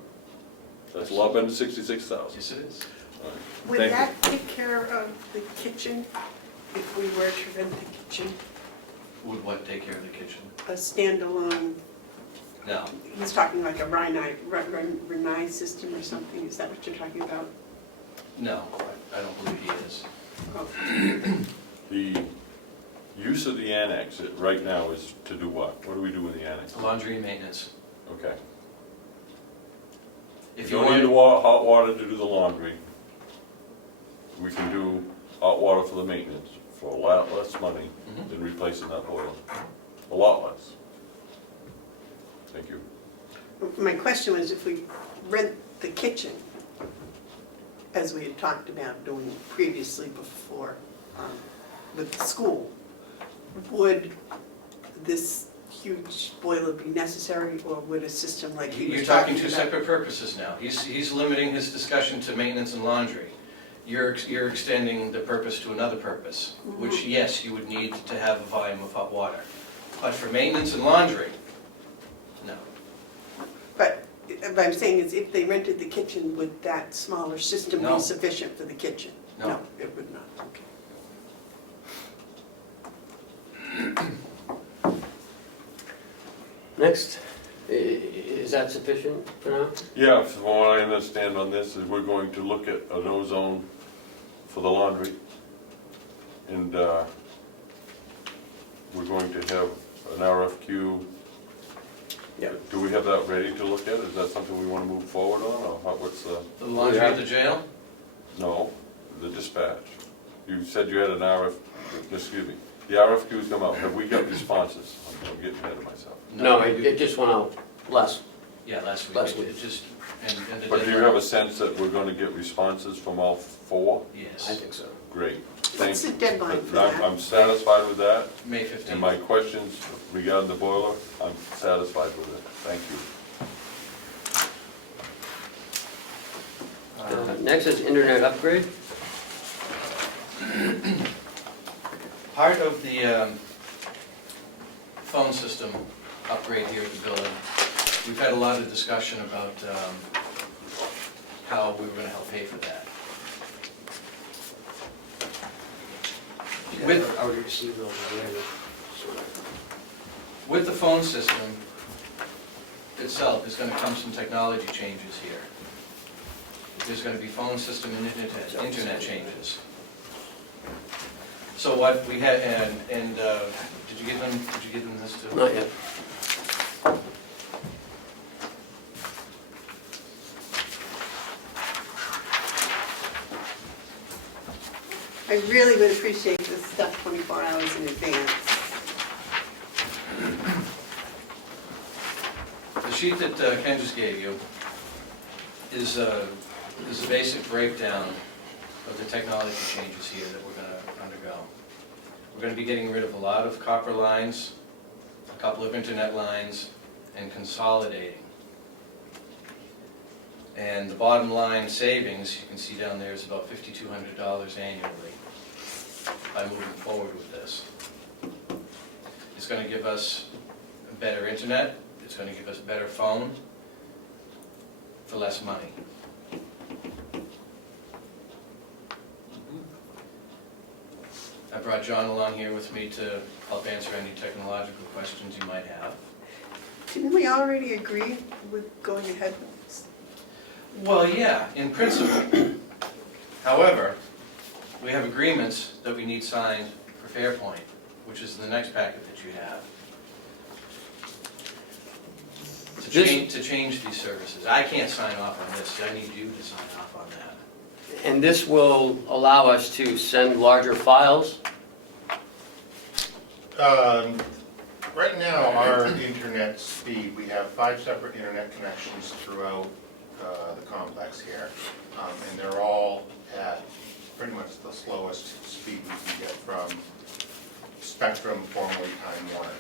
That's a lot better than 66,000. Yes, it is. All right. Would Thank you. that take care of the kitchen if we were to rent the kitchen? Would what take care of the kitchen? A standalone, No. he's talking like a Rinnai system or something, is that what you're talking about? No, I don't believe he is. Oh. The use of the annex right now is to do what? What do we do with the annex? Laundry and maintenance. Okay. If You you don't need want, hot water to do the laundry. We can do hot water for the maintenance for a lot less money Mhm. than replacing that boiler. A lot less. Thank you. My question was if we rent the kitchen, as we had talked about doing previously before with the school, would this huge boiler be necessary, or would a system like he you're was talking talking two about? separate purposes now. He's limiting his discussion to maintenance and laundry. You're extending the purpose to another purpose, which, yes, you would need to have a volume of hot water. But for maintenance and laundry, no. But what I'm saying is if they rented the kitchen, would that smaller system No. be sufficient for the kitchen? No. It would not, okay. Next, is that sufficient for now? Yeah, from what I understand on this is we're going to look at an ozone for the laundry. And we're going to have an RFQ. Yeah. Do we have that ready to look at? Is that something we want to move forward on, or what's the? The laundry at the jail? No, the dispatch. You said you had an excuse me, the RFQ's come out, have we got responses? I'm getting ahead of myself. No, it just went out last. Yeah, last week. Last week. It just, and the But do you deadline- have a sense that we're gonna get responses from all four? Yes, I think so. Great, What's the deadline for I'm that? I'm satisfied with that, May 15th. and my questions regarding the boiler, I'm satisfied with it, thank you. Next is internet upgrade. Part of the phone system upgrade here at the building, we've had a lot of discussion about how we were going to help pay for that. With- I already received those already. With the phone system itself, there's going to come some technology changes here. There's going to be phone system and internet changes. So what we had, and did you give them this too? Not yet. I really would appreciate this stuff 24 hours in advance. The sheet that Ken just gave you is a basic breakdown of the technology changes here that we're going to undergo. We're going to be getting rid of a lot of copper lines, a couple of internet lines, and consolidating. And the bottom line savings, you can see down there, is about $5,200 annually by moving forward with this. It's going to give us better internet, it's going to give us better phone for less money. I brought John along here with me to help answer any technological questions you might have. Didn't we already agree with going ahead? Well, yeah, in principle. However, we have agreements that we need signed for Fairpoint, which is the next packet that you have. To change these services. I can't sign off on this, I need you to sign off on that. And this will allow us to send larger files? Right now, our internet speed, we have 5 separate internet connections throughout the complex here. And they're all at pretty much the slowest speed we can get from Spectrum, formerly Time Warner.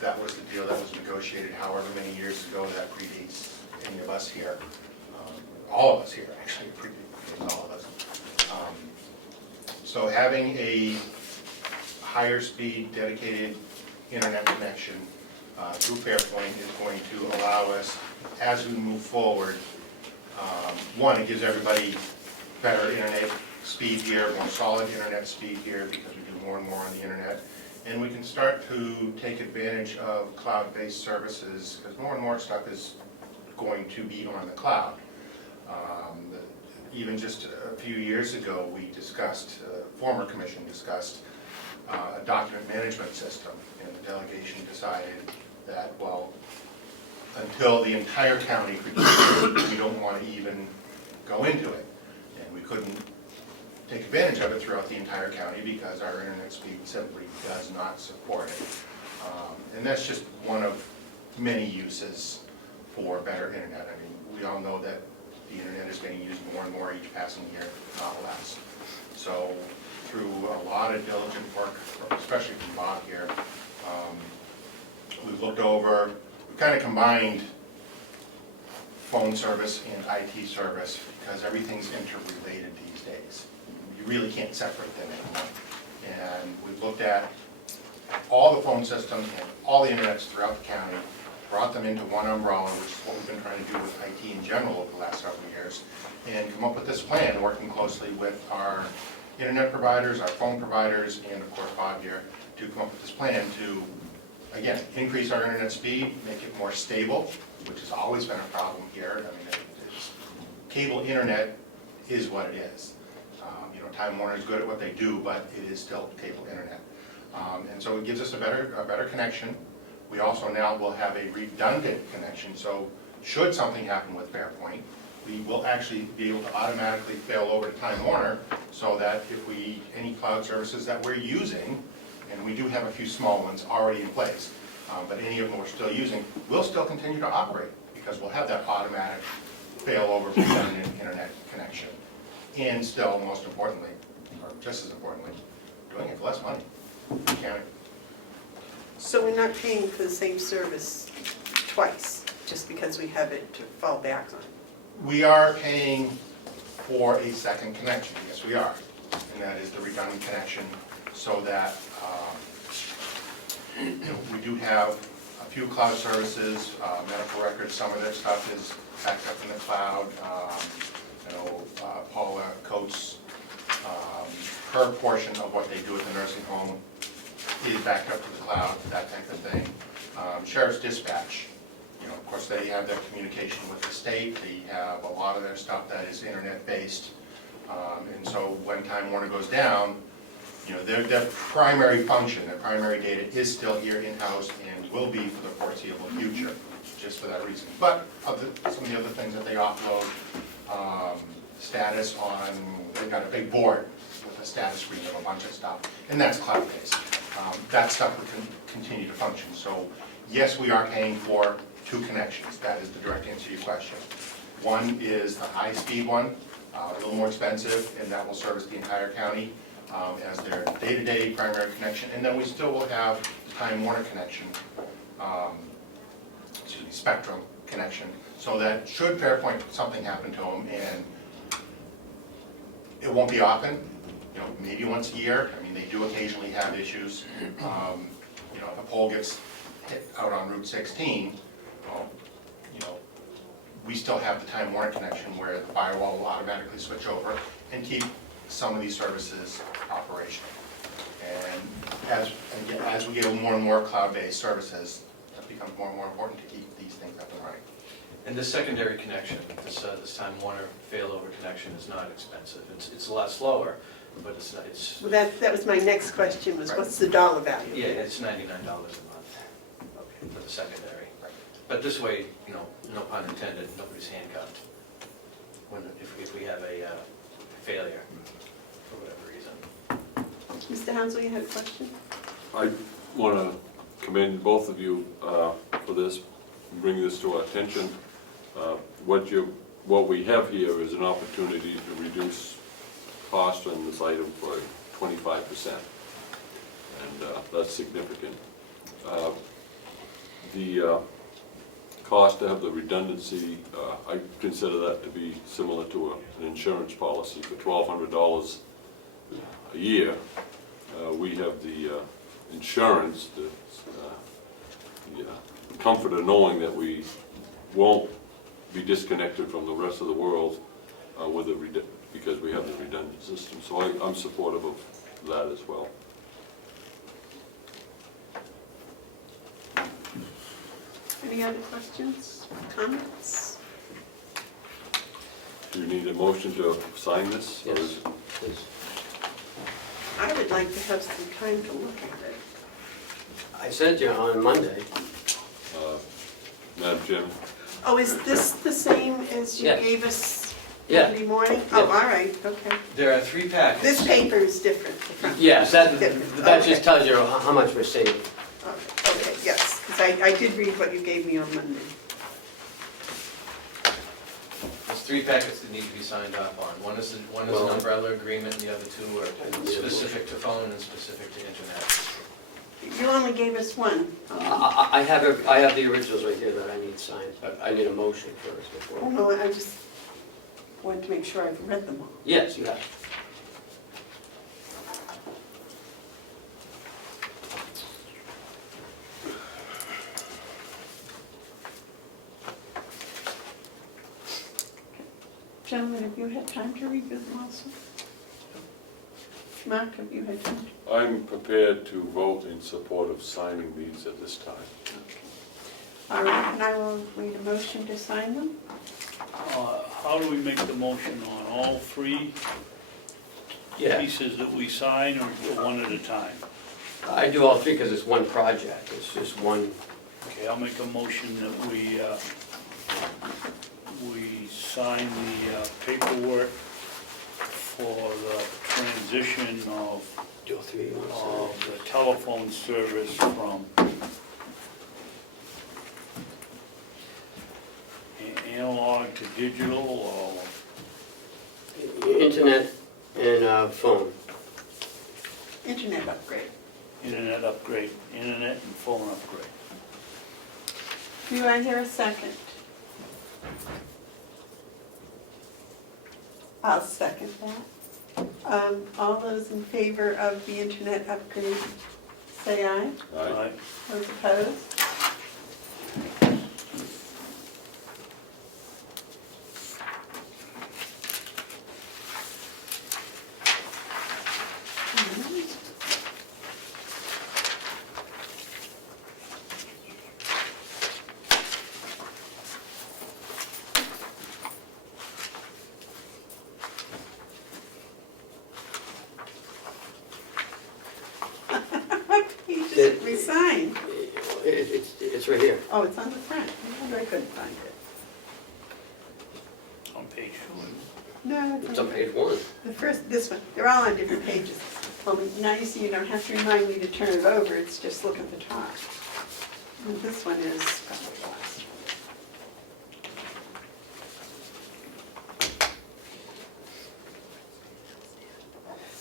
That was the deal that was negotiated however many years ago. That predates any of us here. All of us here, actually, predates all of us. So having a higher speed dedicated internet connection through Fairpoint is going to allow us, as we move forward, one, it gives everybody better internet speed here, more solid internet speed here, because we do more and more on the internet. And we can start to take advantage of cloud-based services, because more and more stuff is going to be on the cloud. Even just a few years ago, we discussed, former commission discussed, a document management system, and the delegation decided that, well, until the entire county could use it, we don't want to even go into it. And we couldn't take advantage of it throughout the entire county because our internet speed simply does not support it. And that's just one of many uses for better internet. I mean, we all know that the internet is getting used more and more each passing year, not less. So through a lot of diligent work, especially from Bob here, we've looked over, we've kind of combined phone service and IT service because everything's interrelated these days. You really can't separate them anymore. And we've looked at all the phone systems and all the internets throughout the county, brought them into one umbrella, which is what we've been trying to do with IT in general over the last several years, and come up with this plan, working closely with our internet providers, our phone providers, and of course Bob here, to come up with this plan to, again, increase our internet speed, make it more stable, which has always been a problem here. I mean, cable internet is what it is. Time Warner is good at what they do, but it is still cable internet. And so it gives us a better connection. We also now will have a redundant connection, so should something happen with Fairpoint, we will actually be able to automatically fail over to Time Warner, so that if any cloud services that we're using, and we do have a few small ones already in place, but any of them we're still using, we'll still continue to operate, because we'll have that automatic failover redundant internet connection. And still, most importantly, or just as importantly, doing it for less money. So we're not paying for the same service twice, just because we have it to fall back on? We are paying for a second connection, yes we are. And that is the redundant connection, so that we do have a few cloud services, medical records, some of their stuff is backed up in the cloud. Paula Coates, her portion of what they do at the nursing home is backed up to the cloud, that type of thing. Sheriff's Dispatch, of course they have their communication with the state, they have a lot of their stuff that is internet-based. And so when Time Warner goes down, their primary function, their primary data is still here in-house and will be for the foreseeable future, just for that reason. But some of the other things that they offload, status on, they've got a big board with a status screen of a bunch of stuff, and that's cloud-based. That stuff will continue to function. So yes, we are paying for 2 connections. That is the direct answer to your question. One is the high-speed one, a little more expensive, and that will service the entire county as their day-to-day primary connection. And then we still will have the Time Warner connection, Spectrum connection, so that should Fairpoint something happen to them, and it won't be often, maybe once a year. I mean, they do occasionally have issues. If a pole gets hit out on Route 16, well, we still have the Time Warner connection where the firewall will automatically switch over and keep some of these services operational. And as we get more and more cloud-based services, it becomes more and more important to keep these things up and running. And this secondary connection, this Time Warner failover connection is not expensive. It's a lot slower, but it's not, it's, Well, that was my next question, was what's the dollar value? yeah, it's $99 a month for the secondary. But this way, you know, no pun intended, nobody's handcuffed if we have a failure for whatever reason. Mr. Hounsell, you had a question? I want to commend both of you for this, bring this to our attention. What we have here is an opportunity to reduce cost on this item by 25%, and that's significant. The cost to have the redundancy, I consider that to be similar to an insurance policy. For $1,200 a year, we have the insurance, the comfort of knowing that we won't be disconnected from the rest of the world because we have the redundant system. So I'm supportive of that as well. Any other questions, comments? Do you need a motion to sign this? or is Yes, it- please. I would like to have some time to look at it. I sent you on Monday. Madam Chairman? Oh, is this the same as you Yes. gave us Yeah. Monday morning? Yeah. Oh, all right, okay. There are 3 packets. This paper is different. the front Yes, page is that different. just tells you how much we're saving. Okay, yes, because I did read what you gave me on Monday. There's 3 packets that need to be signed off on. One is an umbrella agreement, and the other 2 are specific to phone and specific to internet. You only gave us one. I have the originals right here that I need signed, but I need a motion first Oh, before. no, I just wanted to make sure I've read them all. Yes, you have. Gentlemen, have you had time to review them also? Mark, have you had time? I'm prepared to vote in support of signing these at this time. All right, and I will read a motion to sign them. How do we make the motion on all 3 Yeah, pieces that we sign, or one at a time? I do all 3 because it's one project, it's just one. Okay, I'll make a motion that we sign the paperwork for the transition of Do all 3 at once. the telephone service from analog to digital, or Internet and phone. Internet upgrade. internet upgrade, internet and phone upgrade. Do I hear a second? I'll second that. All those in favor of the internet upgrade, say aye. Aye. Those opposed? What page did we sign? It's right here. Oh, it's on the front. No wonder I couldn't find it. On page 2. No, It's on page 1. The first, this one, they're all on different pages. Now you see, you don't have to remind me to turn it over, it's just look at the top. And this one is probably the last one.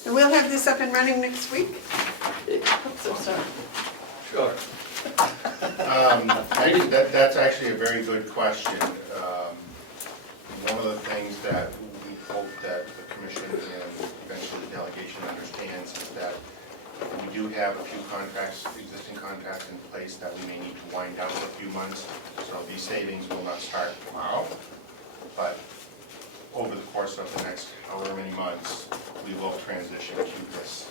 And we'll have this up and running next week? Oops, I'm sorry. Sure. That's actually a very good question. One of the things that we hope that the commission and eventually the delegation understands is that we do have a few contracts, existing contracts in place that we may need to wind down for a few months. So these savings will not start tomorrow, but over the course of the next however many months, we will transition to this.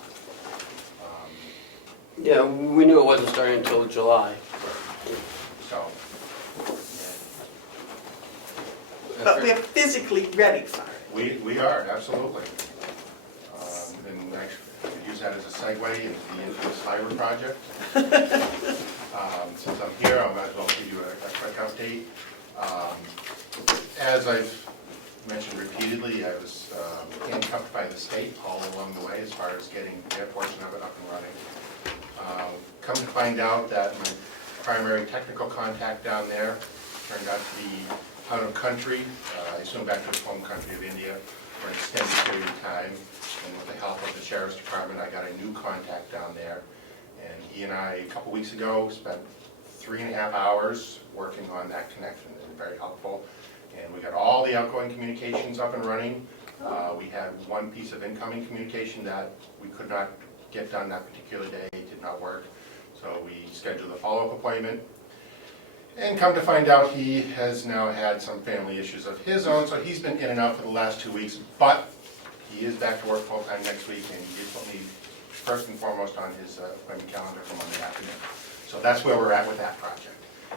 Yeah, we knew it wasn't starting until July. So, But we're physically ready for it. we are, absolutely. And actually, I could use that as a segue into the infamous fiber project. Since I'm here, I might as well give you a quick update. As I've mentioned repeatedly, I was handcuffed by the state all along the way as far as getting their portion of it up and running. Come to find out that my primary technical contact down there turned out to be out of country, I assume back to his home country of India for an extended period of time. And with the help of the Sheriff's Department, I got a new contact down there. And he and I, a couple weeks ago, spent 3.5 hours working on that connection. It was very helpful. And we got all the outgoing communications up and running. We had one piece of incoming communication that we could not get done that particular day, it did not work. So we scheduled a follow-up appointment. And come to find out, he has now had some family issues of his own, so he's been in and out for the last 2 weeks, but he is back to work full-time next week, and he did put me first and foremost on his appointment calendar for Monday afternoon. So that's where we're at with that project.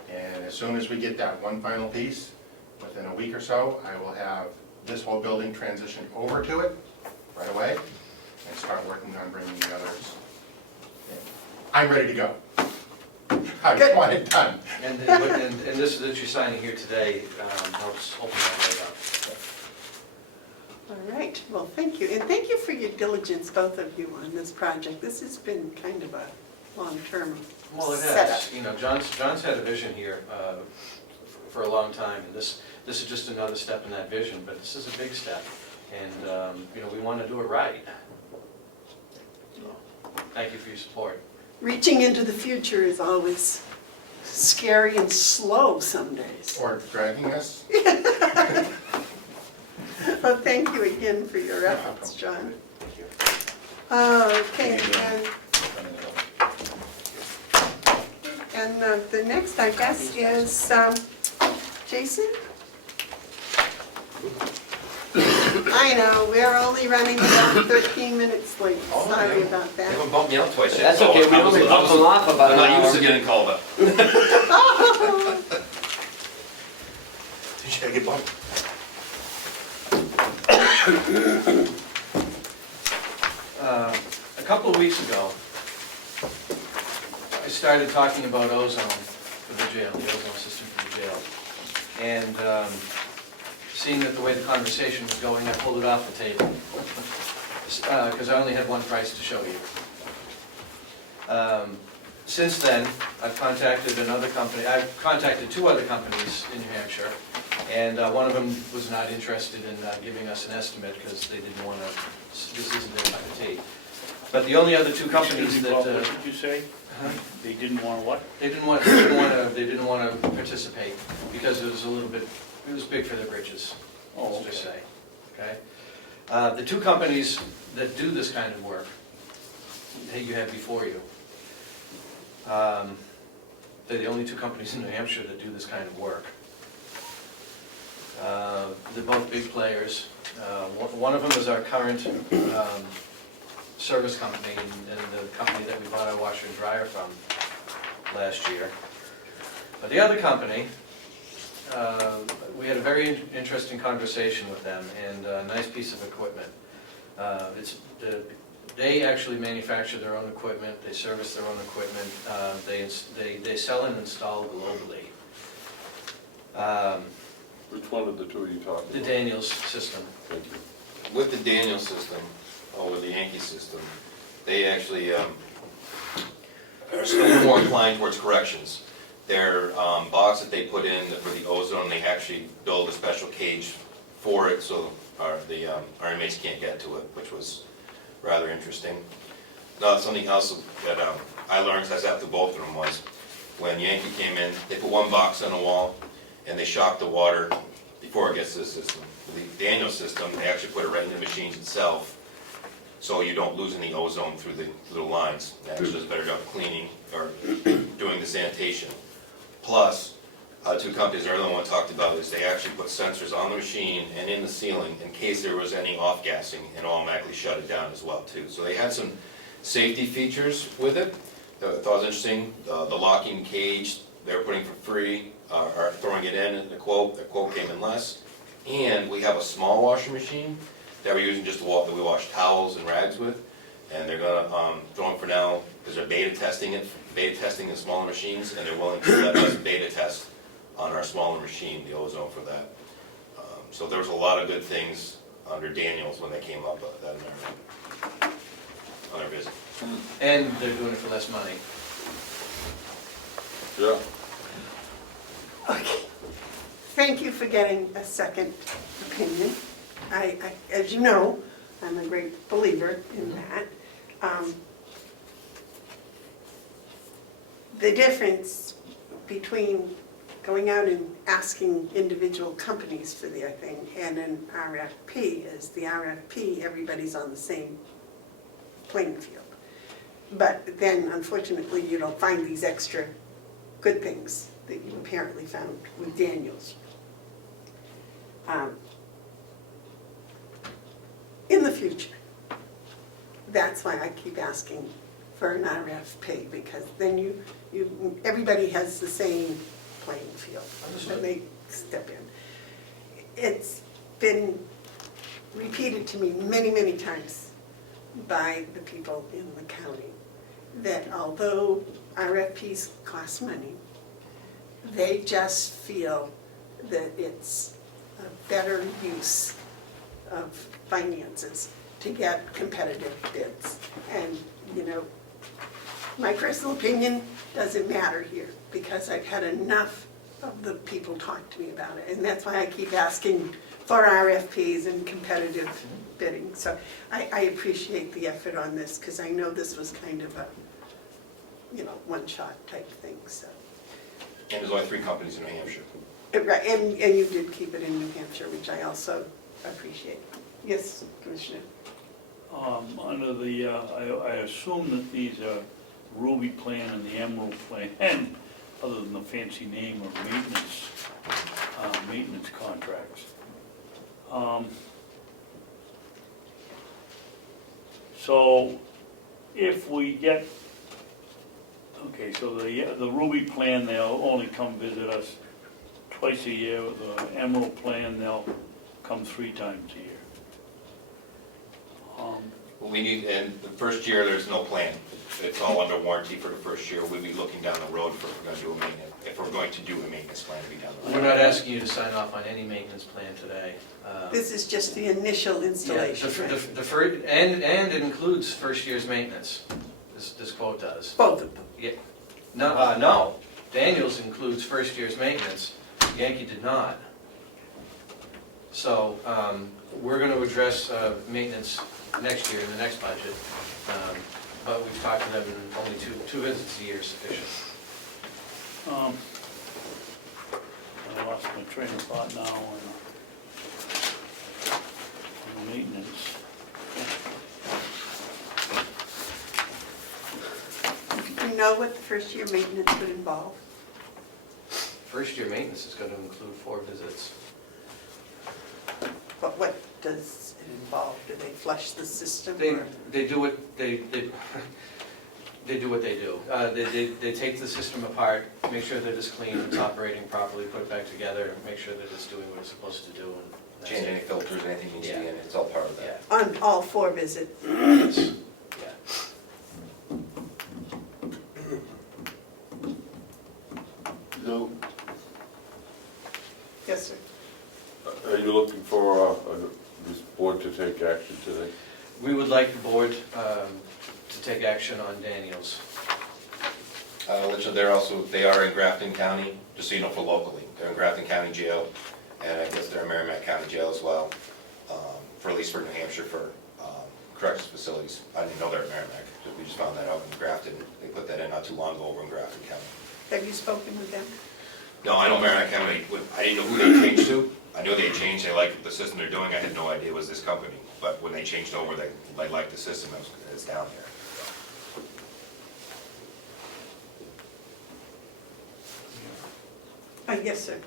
And as soon as we get that one final piece, within a week or so, I will have this whole building transitioned over to it right away, and start working on bringing the others in. I'm ready to go. I just want it done. And this that you're signing here today helps open that right up. All right, well, thank you. And thank you for your diligence, both of you, on this project. This has been kind of a long-term Well, it setup. has. You know, John's had a vision here for a long time, and this is just another step in that vision, but this is a big step. And, you know, we want to do it right. So, thank you for your support. Reaching into the future is always scary and slow some days. Or dragging us. Well, thank you again for your efforts, John. Thank you. Okay, and the next, I guess, is Jason? I know, we're only running about 13 minutes late, sorry about They that. haven't bumped me out twice yet. That's okay, we only bump them off about I'm an not used hour. to getting called up. Did you get bumped? A couple of weeks ago, I started talking about ozone for the jail, the ozone system for the jail. And seeing that the way the conversation was going, I pulled it off the table. Because I only had one price to show you. Since then, I've contacted another company, I've contacted 2 other companies in New Hampshire, and one of them was not interested in giving us an estimate because they didn't want to, this isn't their cup of tea. But the only other 2 companies Excuse me, that... Bob, what did you say? They didn't want to what? They didn't want to participate because it was a little bit, it was big for their britches, Oh, let's just say, okay? The 2 companies that do this kind of work that you have before you, they're the only 2 companies in New Hampshire that do this kind of work. They're both big players. One of them is our current service company and the company that we bought our washer and dryer from last year. But the other company, we had a very interesting conversation with them and a nice piece of equipment. They actually manufacture their own equipment, they service their own equipment, they sell and install globally. Which one of the 2 are you talking about? The Daniels system. Thank you. With the Daniel system, or with the Yankee system, they actually are still more inclined towards corrections. Their box that they put in for the ozone, they actually build a special cage for it so our inmates can't get to it, which was rather interesting. Now, something else that I learned as I sat through both of them was when Yankee came in, they put one box on the wall and they shock the water before it gets to the system. The Daniel system, they actually put it right in the machines itself, so you don't lose any ozone through the lines. It actually does a better job of cleaning or doing the sanitation. Plus, Two companies, the other one talked about is they actually put sensors on the machine and in the ceiling in case there was any off-gassing and automatically shut it down as well too. So they had some safety features with it that I thought was interesting. The locking cage, they're putting for free, or throwing it in the quote came in less. And we have a small washing machine that we're using just to that we wash towels and rags with. And they're gonna throw them for now, because they're beta testing the smaller machines, and they're willing to let us beta test on our smaller machine, the ozone for that. So there was a lot of good things under Daniels when they came up with that on their visit. And they're doing it for less money. Yeah. Okay. Thank you for getting a second opinion. As you know, I'm a great believer in that. The difference between going out and asking individual companies for their thing and an RFP is the RFP, everybody's on the same playing field. But then unfortunately, you don't find these extra good things that you apparently found with Daniels. In the future, that's why I keep asking for an RFP, because then everybody has the same playing field. And they step in. It's been repeated to me many, many times by the people in the county that although RFPs cost money, they just feel that it's a better use of finances to get competitive bids. And, you know, my personal opinion doesn't matter here, because I've had enough of the people talk to me about it. And that's why I keep asking for RFPs and competitive bidding. So I appreciate the effort on this, because I know this was kind of a, you know, one-shot type thing, so. And there's only 3 companies in New Hampshire. Right, and you did keep it in New Hampshire, which I also appreciate. Yes, Commissioner? Under the, I assume that these are Ruby Plan and the Emerald Plan, other than the fancy name of maintenance contracts. So if we get, okay, so the Ruby Plan, they'll only come visit us twice a year. The Emerald Plan, they'll come 3 times a year. We need, and the first year, there's no plan. It's all under warranty for the first year. We'll be looking down the road if we're going to do a maintenance plan to be down the road. We're not asking you to sign off on any maintenance plan today. This is just the initial installation, Yeah, right? the first, and it includes first year's maintenance. This quote does. Both of them. Yeah. No, Daniels includes first year's maintenance. Yankee did not. So we're going to address maintenance next year in the next budget, but we've talked to them, and only two visits a year is sufficient. I lost my train of thought now on maintenance. Do you know what the first year maintenance would involve? First year maintenance is going to include 4 visits. But what does it involve? Do they flush the system? They do what they do what they do. They take the system apart, make sure that it's clean, it's operating properly, put it back together, make sure that it's doing what it's supposed to do. And that's Change it. any filters, anything needs to be in Yeah. it, it's all part of that. Yeah. On all 4 visits? Yes. Yeah. So, Yes, sir. are you looking for this board to take action today? We would like the board to take action on Daniels. They are in Grafton County, just so you know, for locally. They're in Grafton County Jail, and I guess they're in Merrimack County Jail as well, for at least for New Hampshire for corrections facilities. I didn't know they're in Merrimack, we just found that out in Grafton. They put that in not too long ago over in Grafton County. Have you spoken with them? No, I know Merrimack County, I didn't know who they changed to. I knew they changed, they liked the system they're doing, I had no idea it was this company. But when they changed over, they liked the system that's down there. Yes, sir.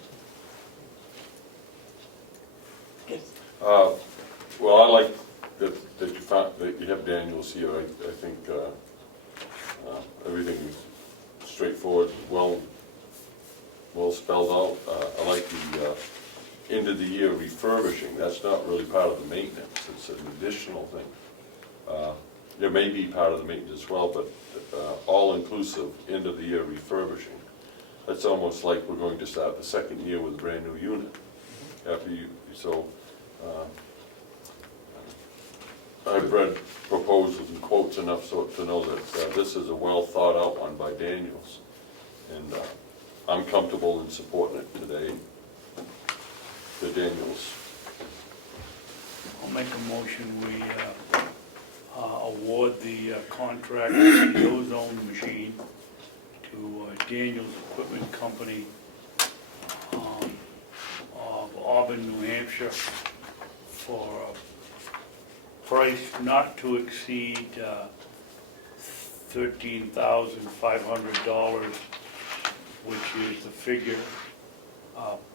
Yes. Well, I like that you found, that you have Daniels here. I think everything is straightforward, well spelled out. I like the end of the year refurbishing. That's not really part of the maintenance. It's an additional thing. There may be part of the maintenance as well, but all-inclusive end of the year refurbishing. That's almost like we're going to start the second year with a brand new unit. After you, so I've read proposals and quotes enough so to know that this is a well thought out one by Daniels, and I'm comfortable in supporting it today. The Daniels. I'll make a motion, we award the contract for the ozone machine to Daniels Equipment Company of Auburn, New Hampshire, for a price not to exceed $13,500, which is the figure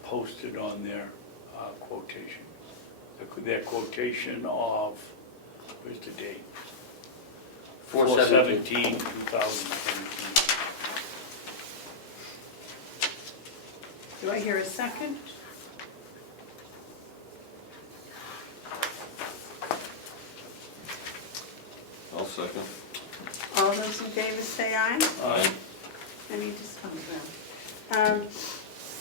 posted on their quotation. Their quotation of, where's the date? 4/17. 4/17/2017. Do I hear a second? I'll second. All those in favor say aye. Aye. Any discussion?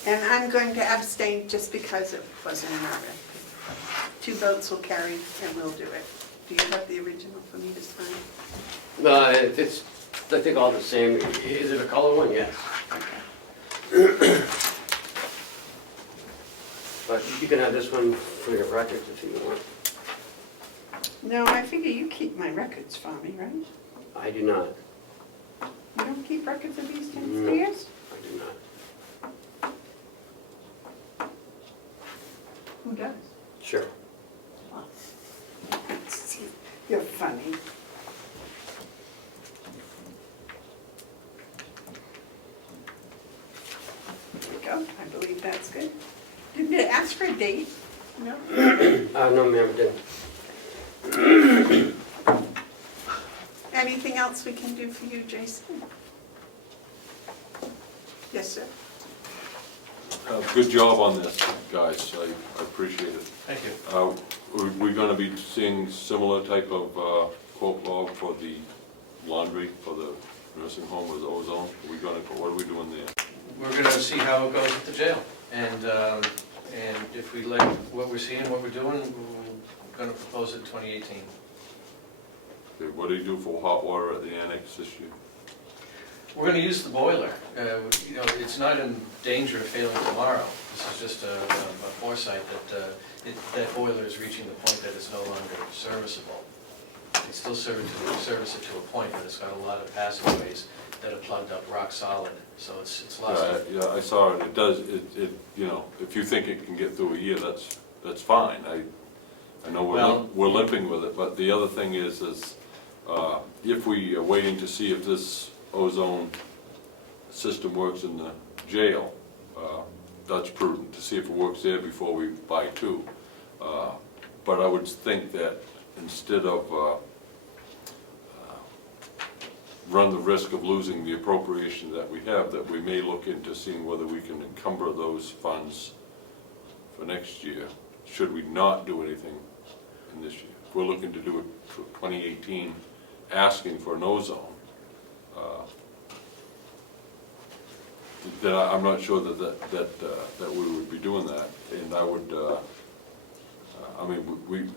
And I'm going to abstain just because it wasn't an RFP. 2 votes will carry and we'll do it. Do you have the original for me to sign? It's, I think, all the same. Is it a color one? Yes. Okay. But you can have this one for your records if you want. No, I figure you keep my records for me, right? I do not. You don't keep records of these No. downstairs? I do not. Who does? Sure. Oh. You're funny. There we go. I believe that's good. Didn't it ask for a date? No? No, ma'am, it didn't. Anything else we can do for you, Jason? Yes, sir. Good job on this, guys. I appreciate it. Thank you. We're going to be seeing similar type of quote log for the laundry for the nursing home with ozone. What are we doing there? We're gonna see how it goes at the jail, and if we like what we're seeing, what we're doing, we're gonna propose it in 2018. Okay, what do you do for hot water at the annex this year? We're gonna use the boiler. You know, it's not in danger of failing tomorrow. This is just a foresight that that boiler is reaching the point that it's no longer serviceable. It's still service it to a point, but it's got a lot of passageways that are plugged up rock solid, so it's lost. Yeah, I saw it. It does. It you know, if you think it can get through a year, that's fine. I know we're limping with it, but the other thing is if we are waiting to see if this ozone system works in the jail, that's prudent to see if it works there before we buy 2. But I would think that instead of run the risk of losing the appropriation that we have, that we may look into seeing whether we can encumber those funds for next year, should we not do anything in this year. If we're looking to do it for 2018, asking for an ozone, then I'm not sure that we would be doing that, and I would, I mean,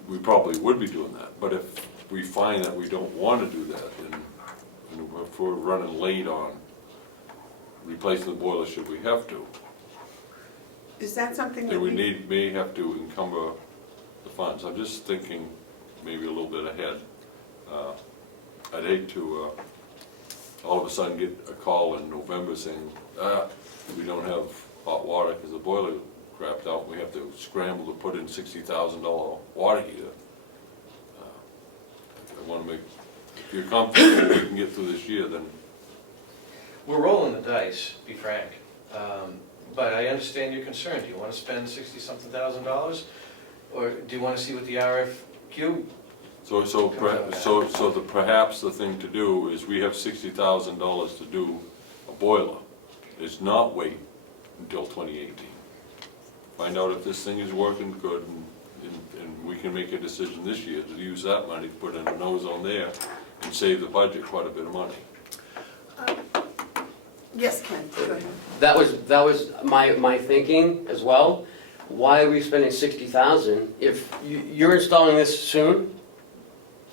we probably would be doing that, but if we find that we don't want to do that, and if we're running late on replacing the boiler, should we have to, Is that something that then we may have to encumber the funds. I'm just thinking maybe a little bit ahead. I'd hate to all of a sudden get a call in November saying, we don't have hot water because the boiler crapped out, we have to scramble to put in $60,000 water heater. I want to make, if you're comfortable we can get through this year, then We're rolling the dice, to be frank. but I understand your concern. Do you want to spend $60-something thousand? Or do you want to see what the RFQ? Perhaps the thing to do is we have $60,000 to do a boiler. Is not wait until 2018. Find out if this thing is working good and we can make a decision this year to use that money to put in a nose on there and save the budget quite a bit of money. Yes, Ken, go ahead. That was my thinking as well. Why are we spending 60,000 if you're installing this soon?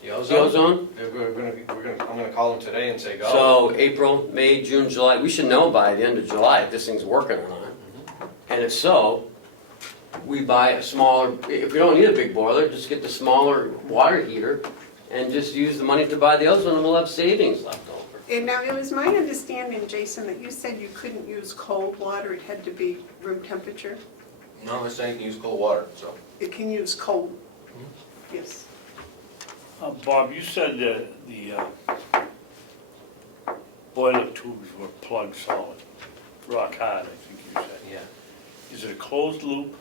The The ozone? ozone? I'm gonna call them today and say go. So April, May, June, July, we should know by the end of July if this thing's working or not. And if so, we buy a smaller, if we don't need a big boiler, just get the smaller water heater and just use the money to buy the ozone and we'll have savings left over. And now, it was my understanding, Jason, that you said you couldn't use cold water, it had to be room temperature. No, they're saying you can use cold water, so. It can use cold, yes. Bob, you said that the boiler tubes were plug solid, rock hard, I think you said. Yeah. Is it a closed loop?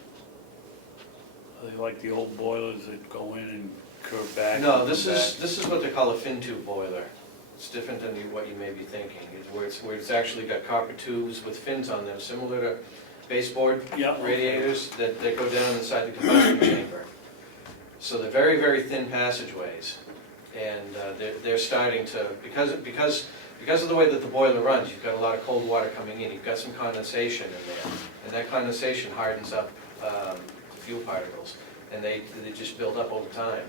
Are they like the old boilers that go in and curve back? No, and this come is, back? this is what they call a fin tube boiler. It's different than what you may be thinking. It's where it's actually got copper tubes with fins on them, similar to baseboard Yeah. radiators that go down inside the combustion chamber. So they're very, very thin passageways. And they're starting to, because of the way that the boiler runs, you've got a lot of cold water coming in, you've got some condensation in there. And that condensation hardens up the fuel particles, and they just build up over time.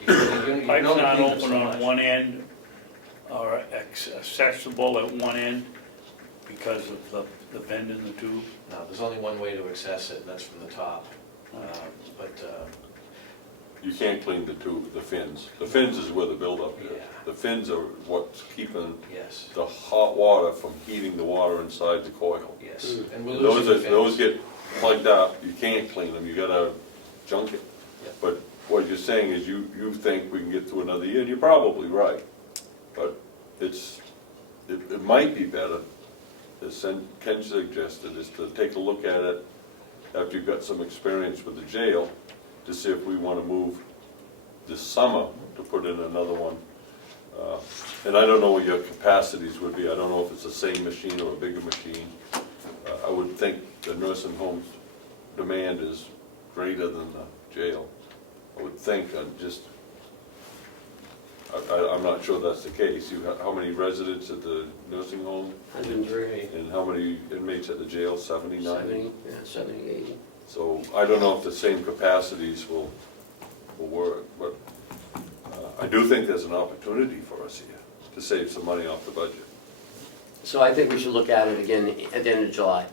You can Pipes only not clean them open so on much. one end or accessible at one end because of the bend in the tube? No, there's only one way to access it, and that's from the top. You can't clean the fins. The fins is where the buildup is. Yeah. The fins are what's keeping Yes, the hot water from heating the water inside the coil. yes. And we're Those losing the those fins. get plugged up, you can't clean them, you gotta junk it. Yeah. But what you're saying is you think we can get through another year, and you're probably right. But it might be better, as Ken suggested, is to take a look at it after you've got some experience with the jail, to see if we want to move this summer to put in another one. And I don't know what your capacities would be. I don't know if it's the same machine or a bigger machine. I would think the nursing home's demand is greater than the jail. I would think, I'm not sure that's the case. How many residents at the nursing home? 103, And how many inmates at the jail? 70, 90? 70, yeah, 70, 80. So I don't know if the same capacities will work, but I do think there's an opportunity for us here to save some money off the budget. So I think we should look at it again at the end of July,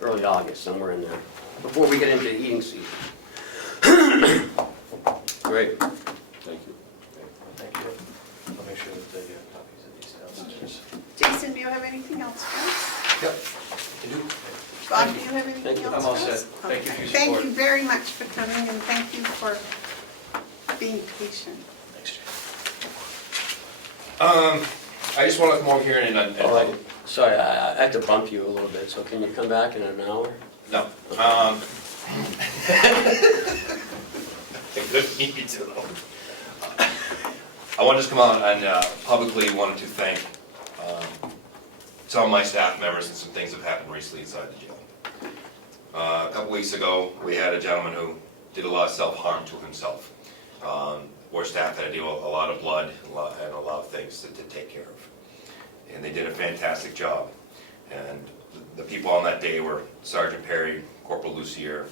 early August, somewhere in there, before we get into the heating season. Great. Thank you. Thank you. I'll make sure that they get copies of these downstairs. Jason, do you have anything else for us? Yep. You do? Bob, do you have anything Thank you. else I'm all for us? set. Thank you for your Okay. support. Thank you very much for coming, and thank you for being patient. Thanks, Jay. I just want to come over here and Sorry, I had to bump you a little bit, so can you come back in an hour? no. Good to meet you too, though. I want to just come out and publicly wanted to thank some of my staff members, and some things have happened recently inside the jail. A couple weeks ago, we had a gentleman who did a lot of self-harm to himself. Where staff had to deal with a lot of blood and a lot of things to take care of. And they did a fantastic job. And the people on that day were Sergeant Perry, Corporal Lucier,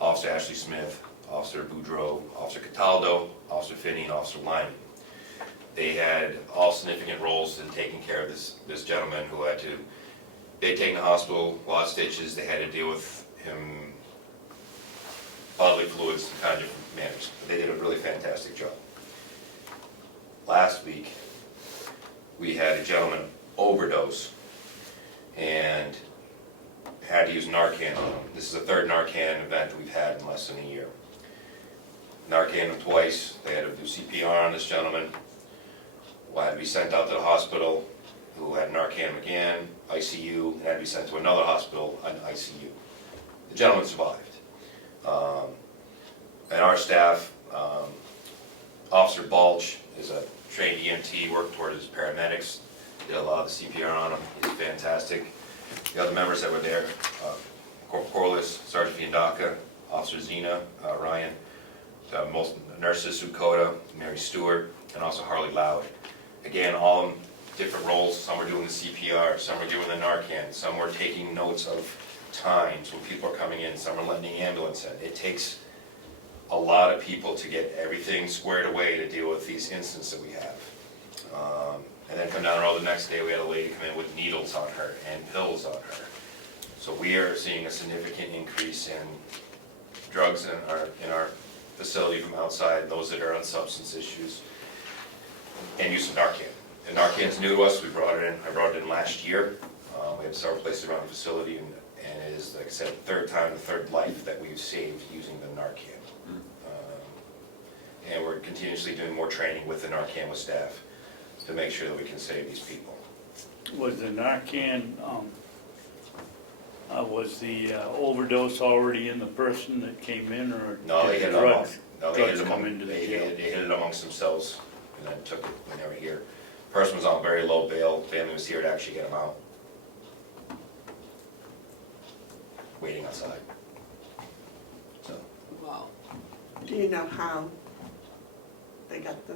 Officer Ashley Smith, Officer Boudreau, Officer Cataldo, Officer Finney, and Officer Lyman. They had all significant roles in taking care of this gentleman who had to, they'd taken to the hospital, a lot of stitches, they had to deal with him, bodily fluids, and kind of different manners. But they did a really fantastic job. Last week, we had a gentleman overdose and had to use Narcan on him. This is the third Narcan event that we've had in less than a year. Narcan him twice, they had to do CPR on this gentleman. Had to be sent out to the hospital. who had Narcan again, ICU, and had to be sent to another hospital, an ICU. The gentleman survived. And our staff, Officer Balch is a trained EMT, worked towards his paramedics, did a lot of the CPR on him, he's fantastic. The other members that were there, Corporal Corliss, Sergeant Viandaka, Officer Zena, Ryan, most nurses, Sukota, Mary Stewart, and also Harley Loud. Again, all in different roles. Some were doing the CPR, some were doing the Narcan, some were taking notes of times when people are coming in, some are letting the ambulance in. It takes a lot of people to get everything squared away to deal with these incidents that we have. And then come down the road the next day, we had a lady come in with needles on her and pills on her. So we are seeing a significant increase in drugs in our facility from outside, those that are on substance issues, and use of Narcan. And Narcan's new to us, we brought it in, I brought it in last year. We have several places around the facility, and it is, like I said, third life that we've saved using the Narcan. And we're continuously doing more training with the Narcan with staff to make sure that we can save these people. Was the Narcan, was the overdose already in the person that came in, or No, they did hit the it among, drugs no, they hit it come among, into the they jail? hit it amongst themselves and then took it when they were here. Person was on very low bail, family was here to actually get him out. Waiting outside. So, Wow. Do you know how they got the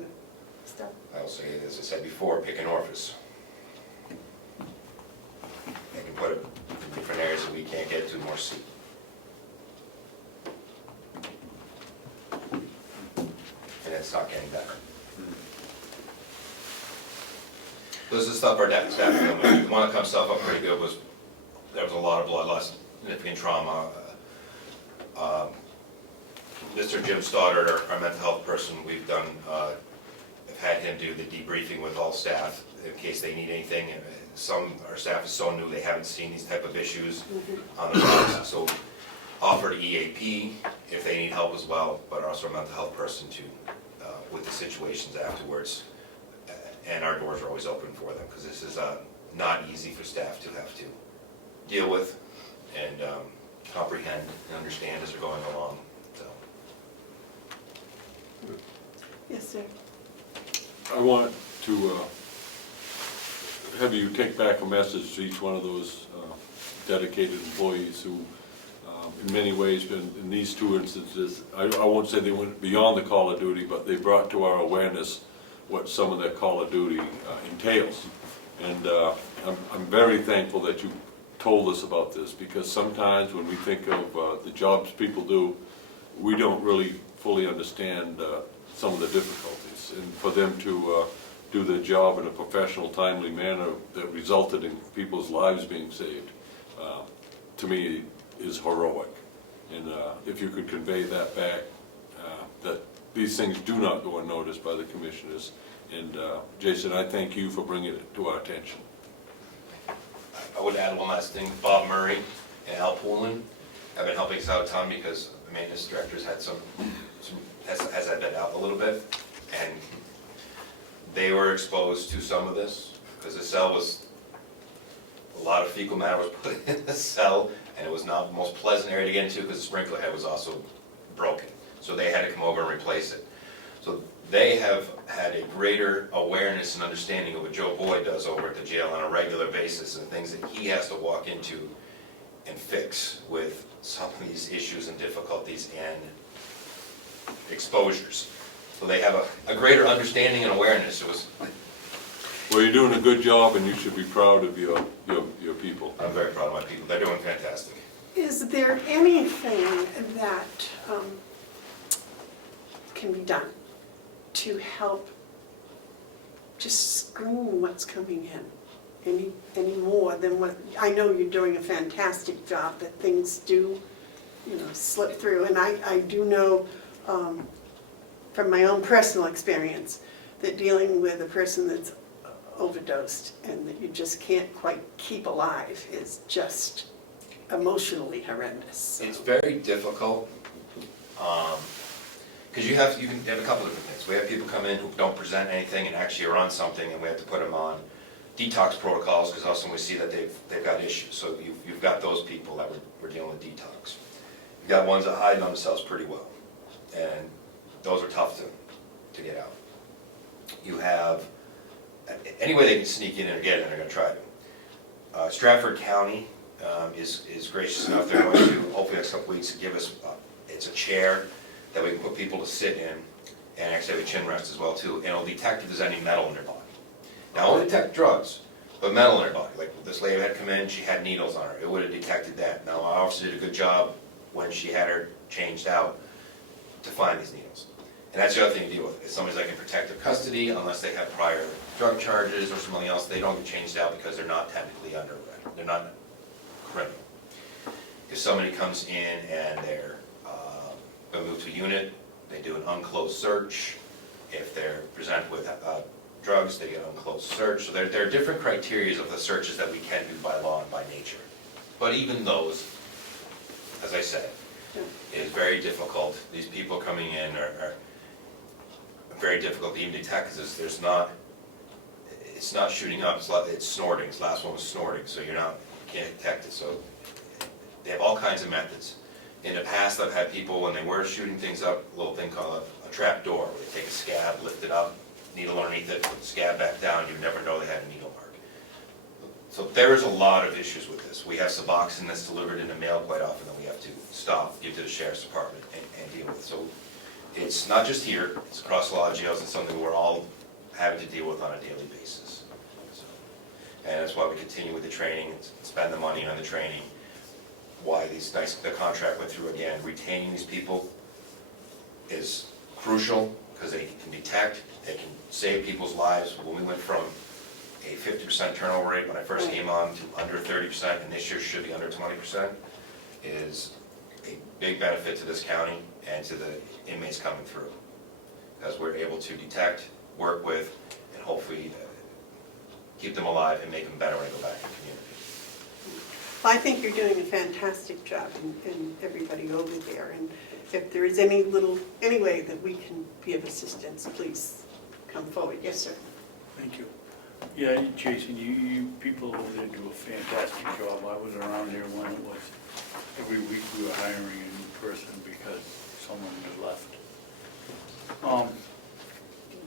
stuff? I will say, as I said before, pick an orifice. They can put it in different areas that we can't get to, more soup. And it's not getting better. This is stuff our staff dealing with. The one that comes stuff up pretty good was, there was a lot of blood loss, significant trauma. Mr. Jim Stoddard, our mental health person, we've done, have had him do the debriefing with all staff in case they need anything. And our staff is so new, they haven't seen these type of issues on the roads. So offered EAP if they need help as well, but also a mental health person too, with the situations afterwards. And our doors are always open for them, because this is not easy for staff to have to deal with and comprehend and understand as they're going along. So. Yes, sir. I want to have you take back a message to each one of those dedicated employees who, in many ways, in these two instances, I won't say they went beyond the call of duty, but they brought to our awareness what some of that call of duty entails. And I'm very thankful that you told us about this, because sometimes when we think of the jobs people do, we don't really fully understand some of the difficulties. And for them to do their job in a professional, timely manner that resulted in people's lives being saved, to me is heroic. And if you could convey that back, that these things do not go unnoticed by the commissioners. And Jason, I thank you for bringing it to our attention. I would add one last thing. Bob Murray and Al Poulin have been helping us out a ton, because the maintenance directors had has that been out a little bit, and they were exposed to some of this, because the cell was, a lot of fecal matter was put in the cell, and it was not the most pleasant area to get into, because the sprinkler head was also broken. So they had to come over and replace it. So they have had a greater awareness and understanding of what Joe Boyd does over at the jail on a regular basis, and things that he has to walk into and fix with some of these issues and difficulties and exposures. So they have a greater understanding and awareness. It was. Well, you're doing a good job, and you should be proud of your people. I'm very proud of my people. They're doing fantastic. Is there anything that can be done to help just screen what's coming in any more than what, I know you're doing a fantastic job, but things do, slip through. And I do know from my own personal experience that dealing with a person that's overdosed and that you just can't quite keep alive is just emotionally horrendous. It's very difficult, because you can have a couple different things. We have people come in who don't present anything and actually are on something, and we have to put them on detox protocols, because often we see that they've got issues. So you've got those people that we're dealing with detox. You've got ones that hide themselves pretty well, and those are tough to get out. You have, any way they can sneak in or get in, they're gonna try to. Stratford County is gracious enough, they're going to, hopefully next couple weeks, give us, it's a chair that we can put people to sit in, and actually have a chin rest as well too, and it'll detect if there's any metal in their body. Now, it won't detect drugs, but metal in her body. Like this lady had come in, she had needles on her. It would have detected that. Now, our officer did a good job when she had her changed out to find these needles. And that's the other thing to deal with. Is somebody's like in protective custody, unless they have prior drug charges or something else, they don't get changed out because they're not technically under arrest. They're not criminal. If somebody comes in and they're going to move to a unit, they do an unclosed search. If they're presented with drugs, they get unclosed search. So there are different criteria of the searches that we can do by law and by nature. But even those, as I said, is very difficult. These people coming in are very difficult to even detect because it's not shooting up, it's snorting. This last one was snorting, so you can't detect it. So they have all kinds of methods. In the past, I've had people, when they were shooting things up, a little thing called a trap door, where they take a scab, lift it up, needle underneath it, put the scab back down, you never know they had a needle mark. So there is a lot of issues with this. We have Suboxone that's delivered in the mail quite often that we have to stop, give to the sheriff's department and deal with. So it's not just here, it's across a lot of jails, it's something we're all having to deal with on a daily basis. So, and that's why we continue with the training, spend the money on the training, why the contract went through again. Retaining these people is crucial because they can detect, they can save people's lives. When we went from a 50% turnover rate when I first came on to under 30%, and this year should be under 20%, is a big benefit to this county and to the inmates coming through. Because we're able to detect, work with, and hopefully keep them alive and make them better when they go back in the community. I think you're doing a fantastic job and everybody over there. And if there is any way that we can be of assistance, please come forward. Yes, sir. Thank you. Yeah, Jason, you people over there do a fantastic job. I was around there when it was, every week we were hiring a new person because someone had left.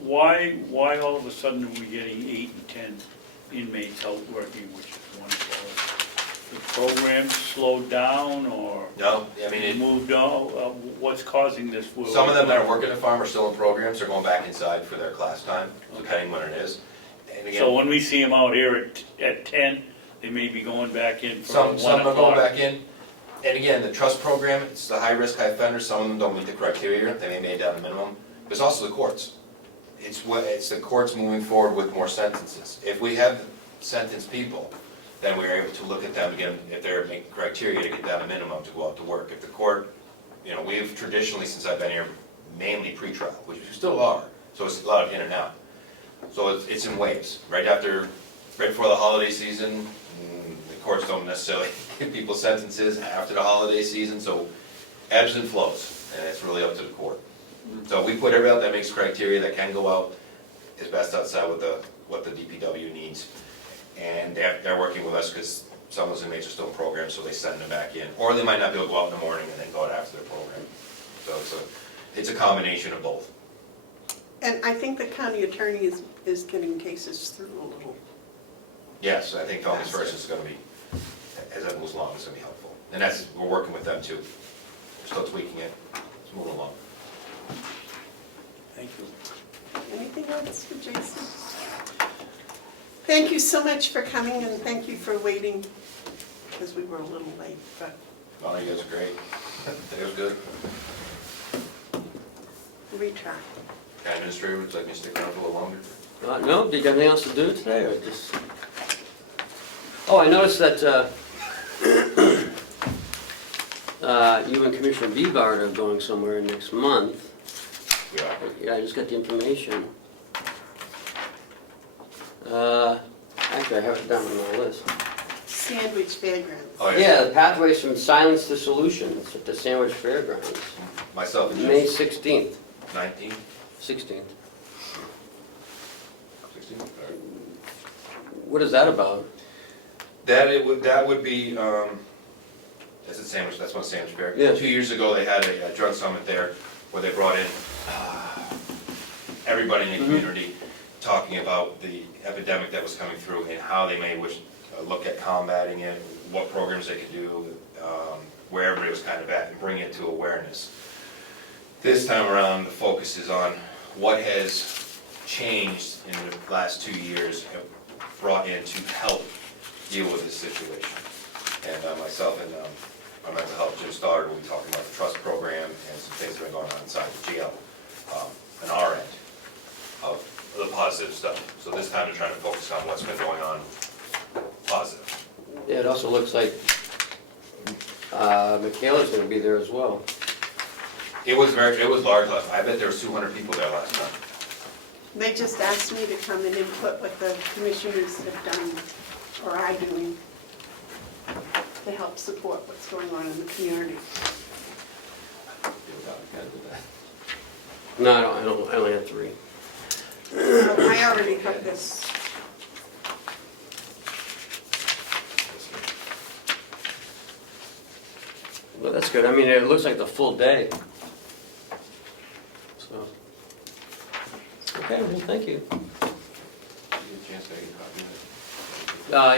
Why all of a sudden are we getting 8 and 10 inmates out working, which is wonderful? The program slowed down or No, I mean, moved on? What's causing this? some of them that are working the farm are still in programs, they're going back inside for their class time, depending when it is. And again, So when we see them out here at 10, they may be going back in for some 1 are going o'clock. back in. And again, the trust program, it's the high-risk, high offenders, some of them don't meet the criteria, they may made down a minimum. But it's also the courts. It's the courts moving forward with more sentences. If we have sentenced people, then we're able to look at them again, if they're making criteria to get down a minimum to go out to work. If the court, we've traditionally, since I've been here, mainly pretrial, which we still are, so it's a lot of in and out. So it's in waves. Right before the holiday season, the courts don't necessarily give people sentences after the holiday season, so ebbs and flows, and it's really up to the court. So we put everybody out that makes criteria that can go out, is best outside with what the DPW needs. And they're working with us because some of those inmates are still in programs, so they send them back in. Or they might not be able to go out in the morning and then go out after their program. So it's a combination of both. And I think the county attorney is getting cases through a little. Yes, I think felonies first is going to be, as it moves along, it's going to be helpful. And we're working with them too. We're still tweaking it. It's moving along. Thank you. Anything else for Jason? Thank you so much for coming and thank you for waiting because we were a little late, but Well, you guys are great. It was good. retry. County administrator, would you like me to stick around for a little longer? No, did you have anything else to do today, or just? Oh, I noticed that you and Commissioner Bevard are going somewhere next month. Yeah. Yeah, I just got the information. Actually, I have it down on my list. Sandwich Fairgrounds. Oh, Yeah, the Pathways from Silence to Solutions at the Sandwich Fairgrounds, Myself and May Jim. 16th. 19? 16th. 16? what is that about? That would be, that's a sandwich, that's one sandwich fair. Yeah. 2 years ago, they had a drug summit there where they brought in everybody in the community talking about the epidemic that was coming through and how they may wish look at combating it, what programs they could do, where everybody was kind of at, and bring it to awareness. This time around, the focus is on what has changed in the last 2 years and brought in to help deal with this situation. And myself and my mental health Jim Stoddard will be talking about the trust program and some things that are going on inside the jail on our end of the positive stuff. So this time they're trying to focus on what's been going on positive. Yeah, it also looks like Michaela's gonna be there as well. It was large last, I bet there was 200 people there last time. They just asked me to come and input what the commissioners have done, or are doing, to help support what's going on in the community. No, I only had 3. I already have this. Well, that's good. I mean, it looks like the full day. So, okay, well, thank you.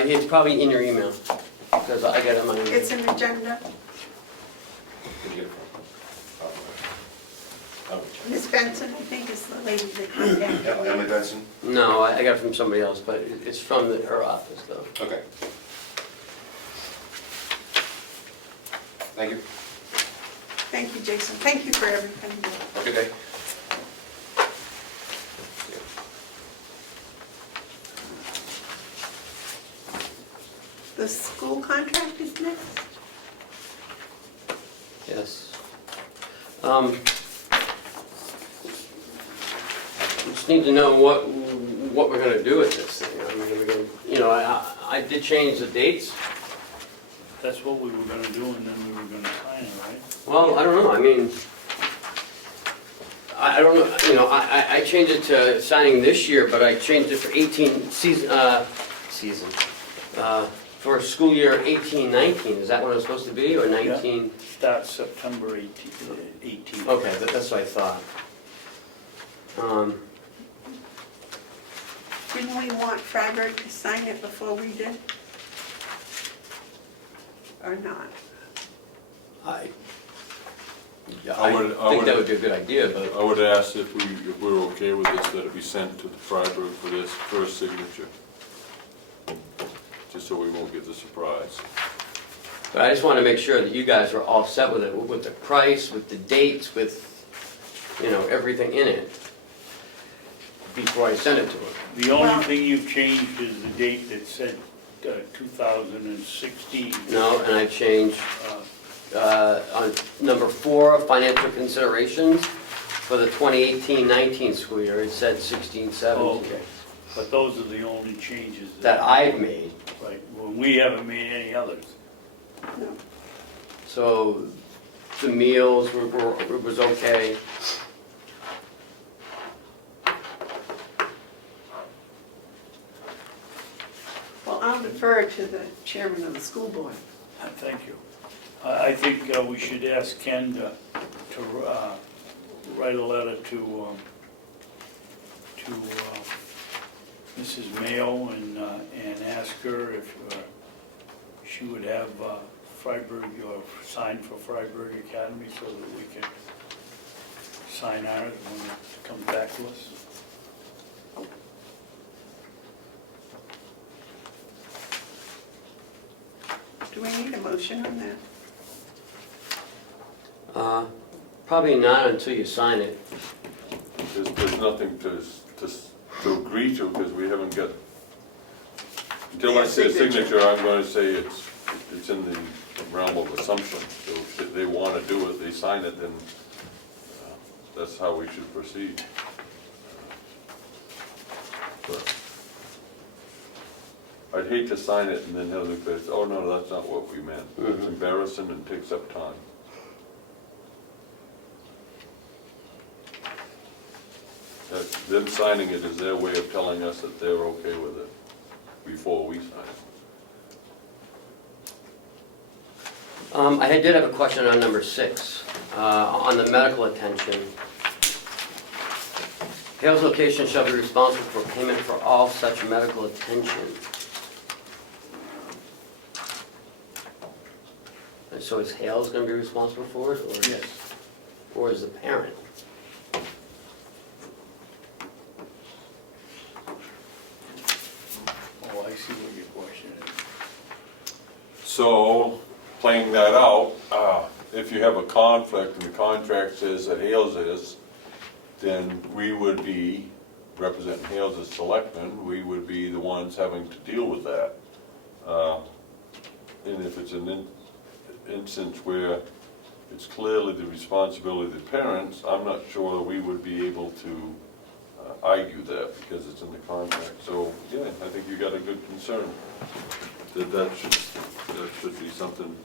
It's probably in your email, because I got it in my email. It's an agenda. Ms. Benson, I think, is the lady that contacted me. Emily Benson? No, I got it from somebody else, but it's from her office, though. Okay. Thank you. Thank you, Jason. Thank you for everything. Have a good day. The school contract is next. Yes. We just need to know what we're gonna do with this thing. I mean, we're gonna, you know, I did change the dates. That's what we were gonna do, and then we were gonna sign it, right? Well, I don't know, I mean, I don't know, you know, I changed it to signing this year, but I changed it for 18 for school year 18-19. Is that what it's supposed to be, or 19? Starts September 18th. Okay, that's what I thought. Didn't we want Freiberg to sign it before we did? Or not? I would- think that would be a good idea, but I would ask if we're okay with this, that it be sent to the Freiberg for this first signature. Just so we won't get the surprise. but I just want to make sure that you guys are all set with it, with the price, with the dates, with, you know, everything in it, before I send it to them. The only thing you've changed is the date that said 2016. No, and I changed on number 4, financial considerations, for the 2018-19 school year, it said 16-17. Oh, okay. But those are the only changes That I've made. Right, well, we haven't made any others. No. So the meals was okay. Well, I'll defer to the chairman of the school board. Thank you. I think we should ask Ken to write a letter to Mrs. Mayo and ask her if she would have Freiberg, or sign for Freiberg Academy, so that we can sign ours when it comes back to us. Do we need a motion on that? Probably not until you sign it. There's nothing to agree to, because we haven't got, until I see a signature, I'm going to say it's in the realm of assumption. So if they want to do it, they sign it, then that's how we should proceed. But I'd hate to sign it and then have the place, oh no, that's not what we meant. It's embarrassing and takes up time. Them signing it is their way of telling us that they're okay with it. before we sign. I did have a question on number 6, on the medical attention. Hale's location shall be responsible for payment for all such medical attention. And so is Hale's gonna be responsible for it, or? Yes. Or is the parent? Oh, I see what your question is. So, playing that out, if you have a conflict and the contract says that Hales is, then we would be, representing Hales as selectmen, we would be the ones having to deal with that. And if it's an instance where it's clearly the responsibility of the parents, I'm not sure we would be able to argue that because it's in the contract. So, yeah, I think you got a good concern that should be something.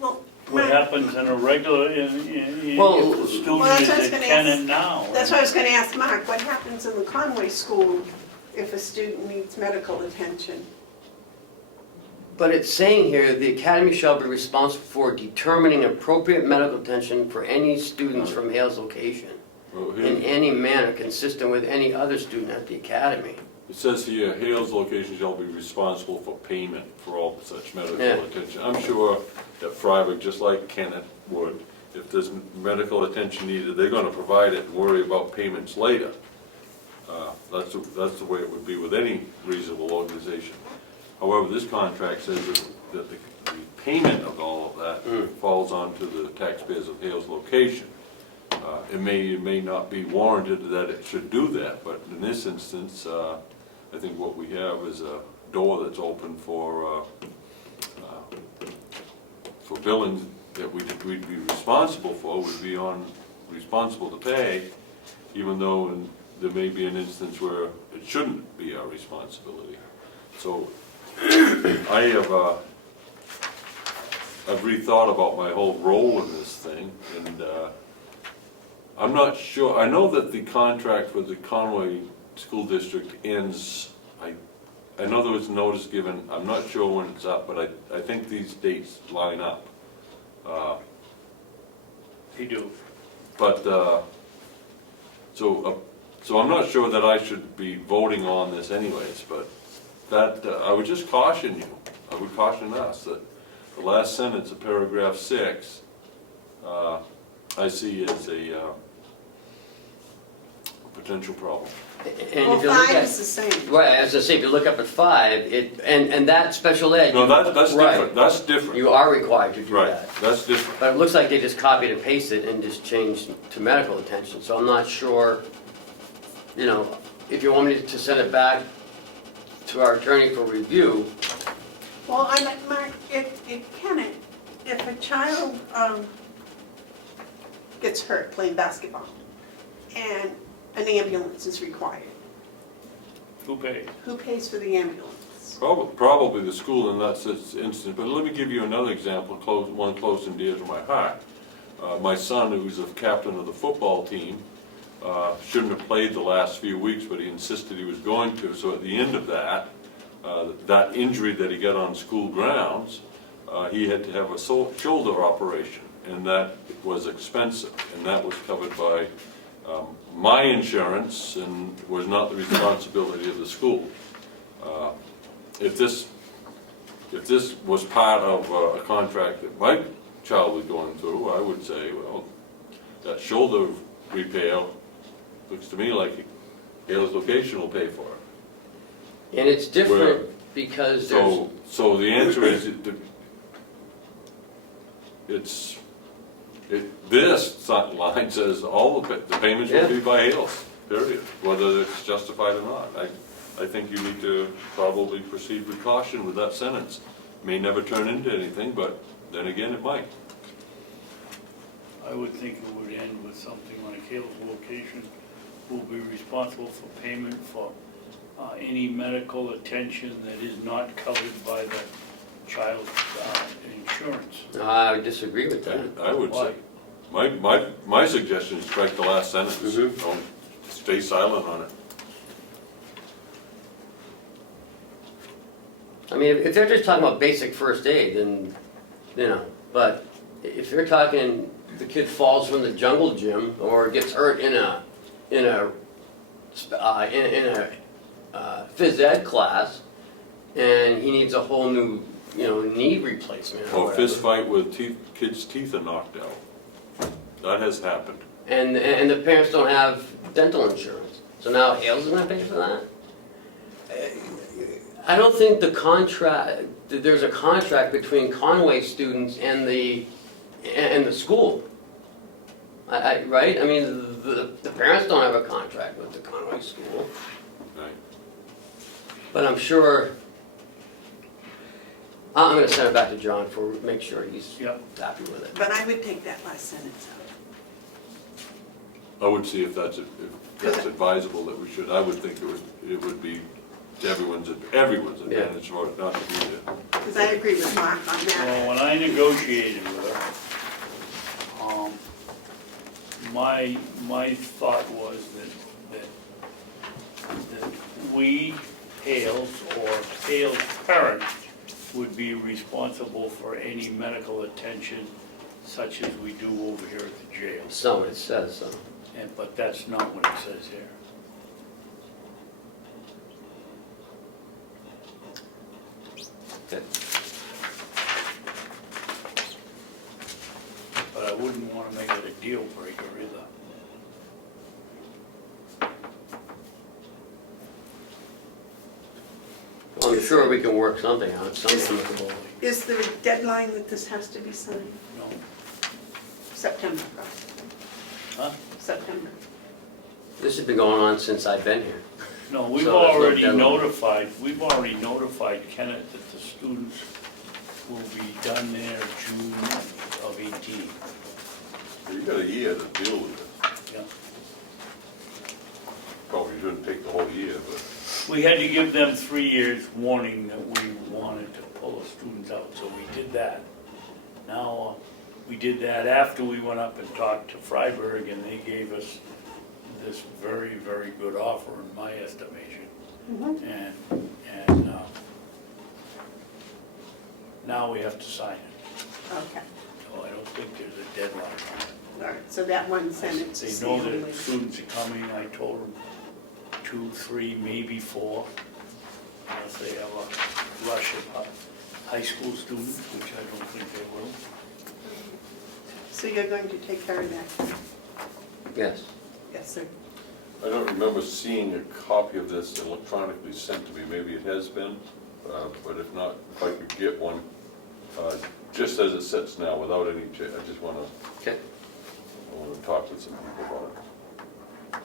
Well, What Mark, happens in a regular, if Well, the well, student that's is what I was a gonna tenant now? that's what I was gonna ask Mark, what happens in the Conway school if a student needs medical attention? But it's saying here, the academy shall be responsible for determining appropriate medical attention for any students from Hale's location Well, in here, any manner consistent with any other student at the academy. it says here, Hale's location shall be responsible for payment for all such medical Yeah. attention. I'm sure that Freiburg, just like Kennett would, if there's medical attention needed, they're gonna provide it and worry about payments later. That's the way it would be with any reasonable organization. However, this contract says that the payment of all of that falls onto the taxpayers of Hale's location. It may not be warranted that it should do that, but in this instance, I think what we have is a door that's open for billings that we'd be responsible for, would be responsible to pay, even though there may be an instance where it shouldn't be our responsibility. So I've rethought about my whole role in this thing, and I'm not sure, I know that the contract for the Conway School District ends, I know there was notice given, I'm not sure when it's up, but I think these dates line up. They do. But, so I'm not sure that I should be voting on this anyways, but that, I would just caution you, I would caution us that the last sentence of paragraph 6, I see as a potential problem. And Well, if you look 5 at, is the same. right, as I say, if you look up at 5, and that special ed. No, that's right, different, that's different. You are required to do Right, that. that's different. But it looks like they just copied and pasted and just changed to medical attention, so I'm not sure, you know, if you want me to send it back to our attorney for review. Well, Mark, if a child gets hurt playing basketball and an ambulance is required, Who pays? who pays for the ambulance? Probably the school in that instance, but let me give you another example, one close and dear to my heart. My son, who's the captain of the football team, shouldn't have played the last few weeks, but he insisted he was going to, so at the end of that injury that he got on school grounds, he had to have a shoulder operation, and that was expensive, and that was covered by my insurance and was not the responsibility of the school. If this was part of a contract that my child was going through, I would say, well, that shoulder repair looks to me like Hale's location will pay for it. And it's different because there's, So the answer is, this line says all the payments will be by Hales, period, whether it's justified or not. I think you need to probably proceed with caution with that sentence. May never turn into anything, but then again, it might. I would think it would end with something like Hale's location will be responsible for payment for any medical attention that is not covered by the child's insurance. I would disagree with that. I would say, my suggestion is strike the last sentence. Mhm. Don't stay silent on it. I mean, if they're just talking about basic first aid, then, you know, but if you're talking, the kid falls from the jungle gym or gets hurt in a phys ed class, and he needs a whole new, you know, knee replacement or Or whatever. fist fight with kids' teeth are knocked out. That has happened. And the parents don't have dental insurance, so now Hale's gonna pay for that? I don't think there's a contract between Conway students and the school. Right? I mean, the parents don't have a contract with the Conway school, Right. but I'm sure, I'm gonna send it back to John make sure he's Yep. happy with it. But I would take that last sentence out. I would see if that's advisable that we should, I would think it would be to everyone's advantage for it not to be there. Because I agree with Mark on that. Well, when I negotiated with her, my thought was that we, Hales, or Hales' parents, would be responsible for any medical attention such as we do over here at the jail. So it says so. But that's not what it says here. Okay. But I wouldn't want to make it a deal breaker either. Well, I'm sure we can work something out, some amicable. Is there a deadline that this has to be signed? No. September, Huh? September. This has been going on since I've been here. No, we've So there's no already deadline. notified Kenneth that the students will be done there June of 18. You got a year to deal with it. Yeah. Probably shouldn't take the whole year, but. We had to give them 3 years warning that we wanted to pull the students out, so we did that. Now, we did that after we went up and talked to Freiburg, and they gave us this very, very good offer in my estimation. And now we have to sign it. Okay, So I don't think there's a deadline on it. all right, so that one sentence is They the know only. that students are coming, I told them 2, 3, maybe 4. Unless they have a rush of high school students, which I don't think they will. So you're going to take care of that? Yes. Yes, sir. I don't remember seeing a copy of this electronically sent to me, maybe it has been, but if not, if I could get one, just as it sits now, without any change, I just want to talk with some people about it.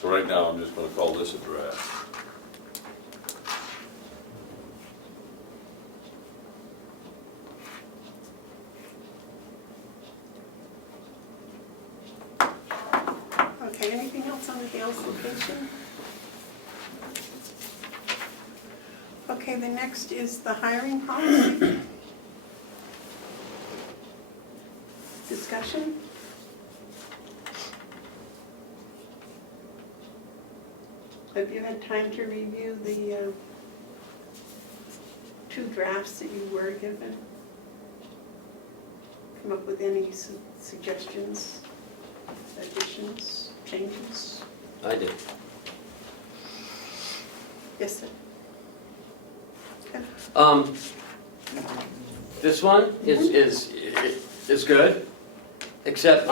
So right now, I'm just going to call this a draft. Okay, anything else on the Hales location? Okay, the next is the hiring policy. Discussion? Have you had time to review the 2 drafts that you were given? Come up with any suggestions, additions, changes? I did. Yes, sir. Okay. This one is good, except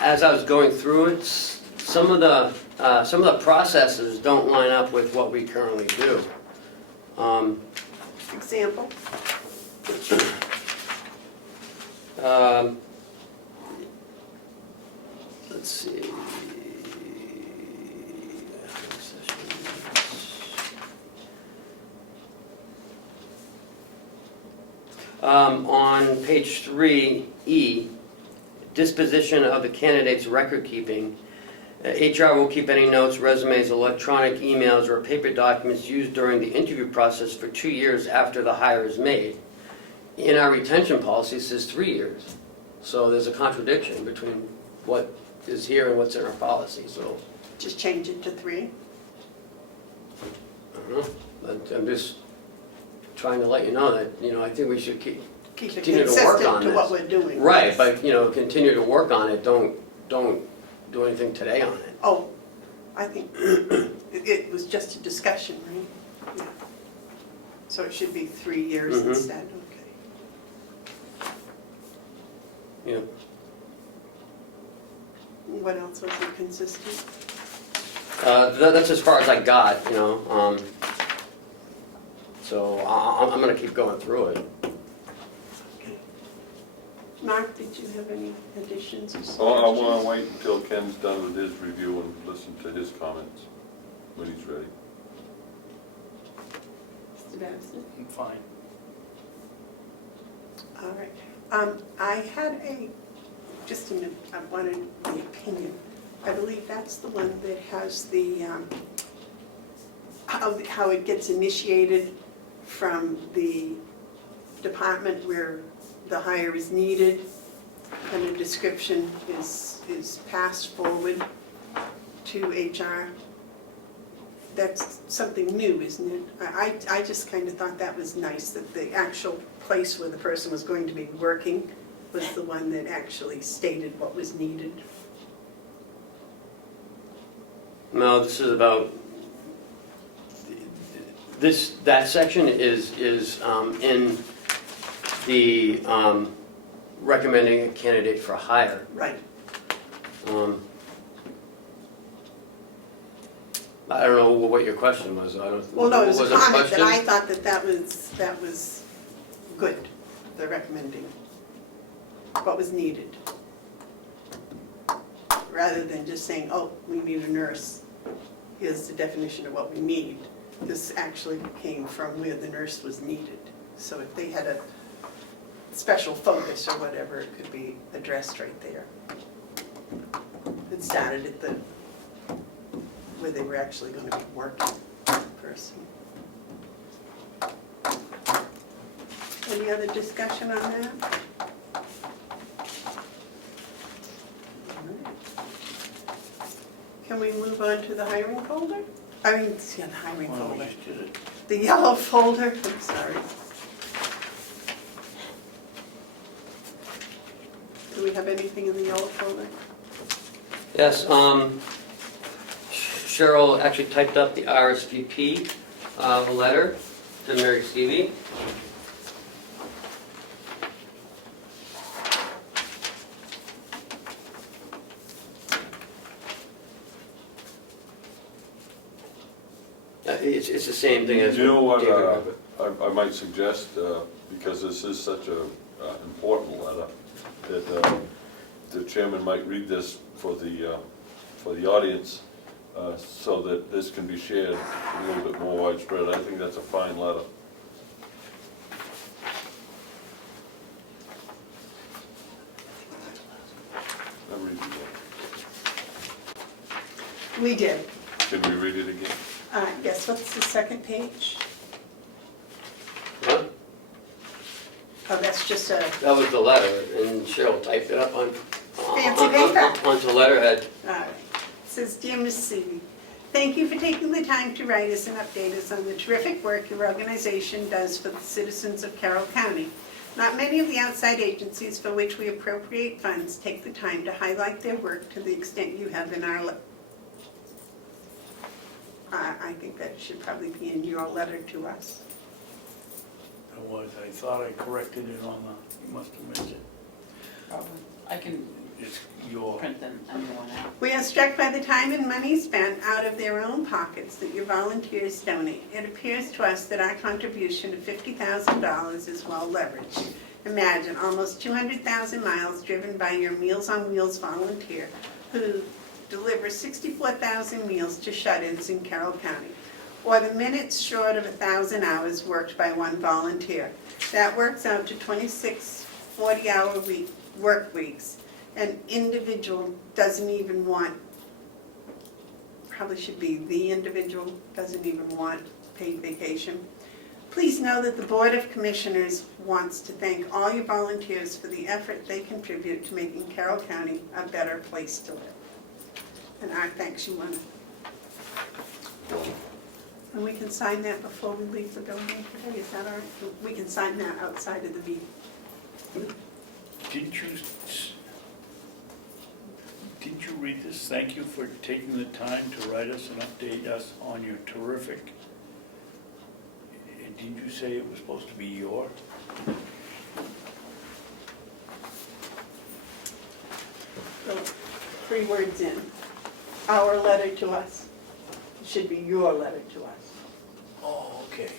as I was going through it, some of the processes don't line up with what we currently do. Example? Let's see. On page 3E, disposition of the candidate's record keeping. HR will keep any notes, resumes, electronic emails, or paper documents used during the interview process for 2 years after the hire is made. In our retention policy, it says 3 years. So there's a contradiction between what is here and what's in our policy, so. Just change it to 3? I don't know. But I'm just trying to let you know that, you know, I think we should Keep it continue to work on consistent to what this. we're doing. Right, but, you know, continue to work on it, don't do anything today on it. Oh, I think it was just a discussion, right? Yeah. So it should be 3 years Mhm. instead, okay. Yeah. What else was inconsistent? That's as far as I got, you know, so I'm gonna keep going through it. Okay. Mark, did you have any additions or suggestions? Oh, I want to wait until Ken's done with his review and listen to his comments when he's ready. Mr. Babson? I'm fine. All right. I had just a minute, I wanted the opinion. I believe that's the one that has the, how it gets initiated from the department where the hire is needed, and a description is passed forward to HR. That's something new, isn't it? I just kind of thought that was nice, that the actual place where the person was going to be working was the one that actually stated what was needed. No, this is about, that section is in the recommending a candidate for hire. Right. I don't know what your question was, I don't. Well, no, it was a comment that question? I thought that was good, the recommending, what was needed. Rather than just saying, oh, we need a nurse, here's the definition of what we need. This actually came from where the nurse was needed. So if they had a special focus or whatever, it could be addressed right there. It started at the, where they were actually going to be working, the person. Any other discussion on that? Can we move on to the hiring folder? I mean, yeah, the hiring Well, folder. I did it. The yellow folder, I'm sorry. Do we have anything in the yellow folder? Yes, Cheryl actually typed up the RSVP letter to Mary Stevie. It's the same thing as. You know what, David Ribbit. I might suggest, because this is such a important letter, that the chairman might read this for the audience, so that this can be shared a little bit more widespread. I think that's a fine letter. I'll read it again. We did. Can we read it again? Yes, what's the second page? What? Oh, that's just a, That was the letter, and Cheryl typed it up on. Fancy paper. Onto letterhead. all right. It says, Dear Ms. Seeley, thank you for taking the time to write us and update us on the terrific work your organization does for the citizens of Carroll County. Not many of the outside agencies for which we appropriate funds take the time to highlight their work to the extent you have in our I think that should probably be in your letter to us. I thought I corrected it on the, you must have missed it. I can It's your, print them, anyone out. We are struck by the time and money spent out of their own pockets that your volunteers donate. It appears to us that our contribution of $50,000 is well leveraged. Imagine almost 200,000 miles driven by your Meals on Wheels volunteer who delivers 64,000 meals to shut-ins in Carroll County, or the minutes short of 1,000 hours worked by one volunteer. That works out to 26 40-hour work weeks. An individual doesn't even want, probably should be the individual, doesn't even want paid vacation. Please know that the Board of Commissioners wants to thank all your volunteers for the effort they contribute to making Carroll County a better place to live. And our thanks, you want to. And we can sign that before we leave the building today, is that all right? We can sign that outside of the meeting. Didn't you read this? Thank you for taking the time to write us and update us on your terrific. Didn't you say it was supposed to be your? So, 3 words in. Our letter to us. It should be your letter to us. Oh, okay,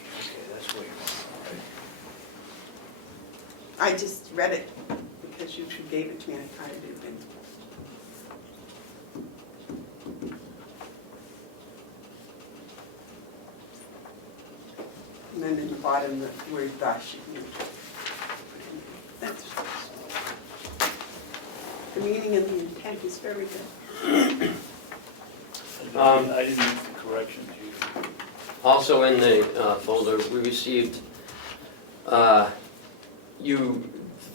that's where you are, I just read it because you two gave it to me, I thought it had been. And then in the bottom, the word "thus" you can put in. That's the meaning and the intent is very good. right? I didn't make the corrections you. Also in the folder, we received,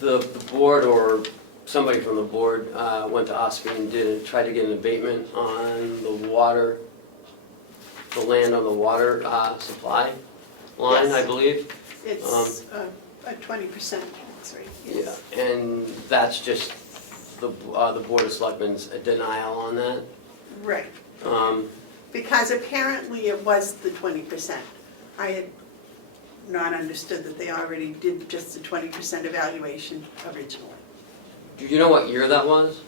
the board or somebody from the board went to Ossipee and tried to get an abatement on the water, the land on the water supply line, I Yes. believe. It's a 20% tax rate, yes. Yeah, and that's just the Board of Selectmen's denial on that. Right, Um, because apparently it was the 20%. I had not understood that they already did just the 20% evaluation originally. Do you know what year that was?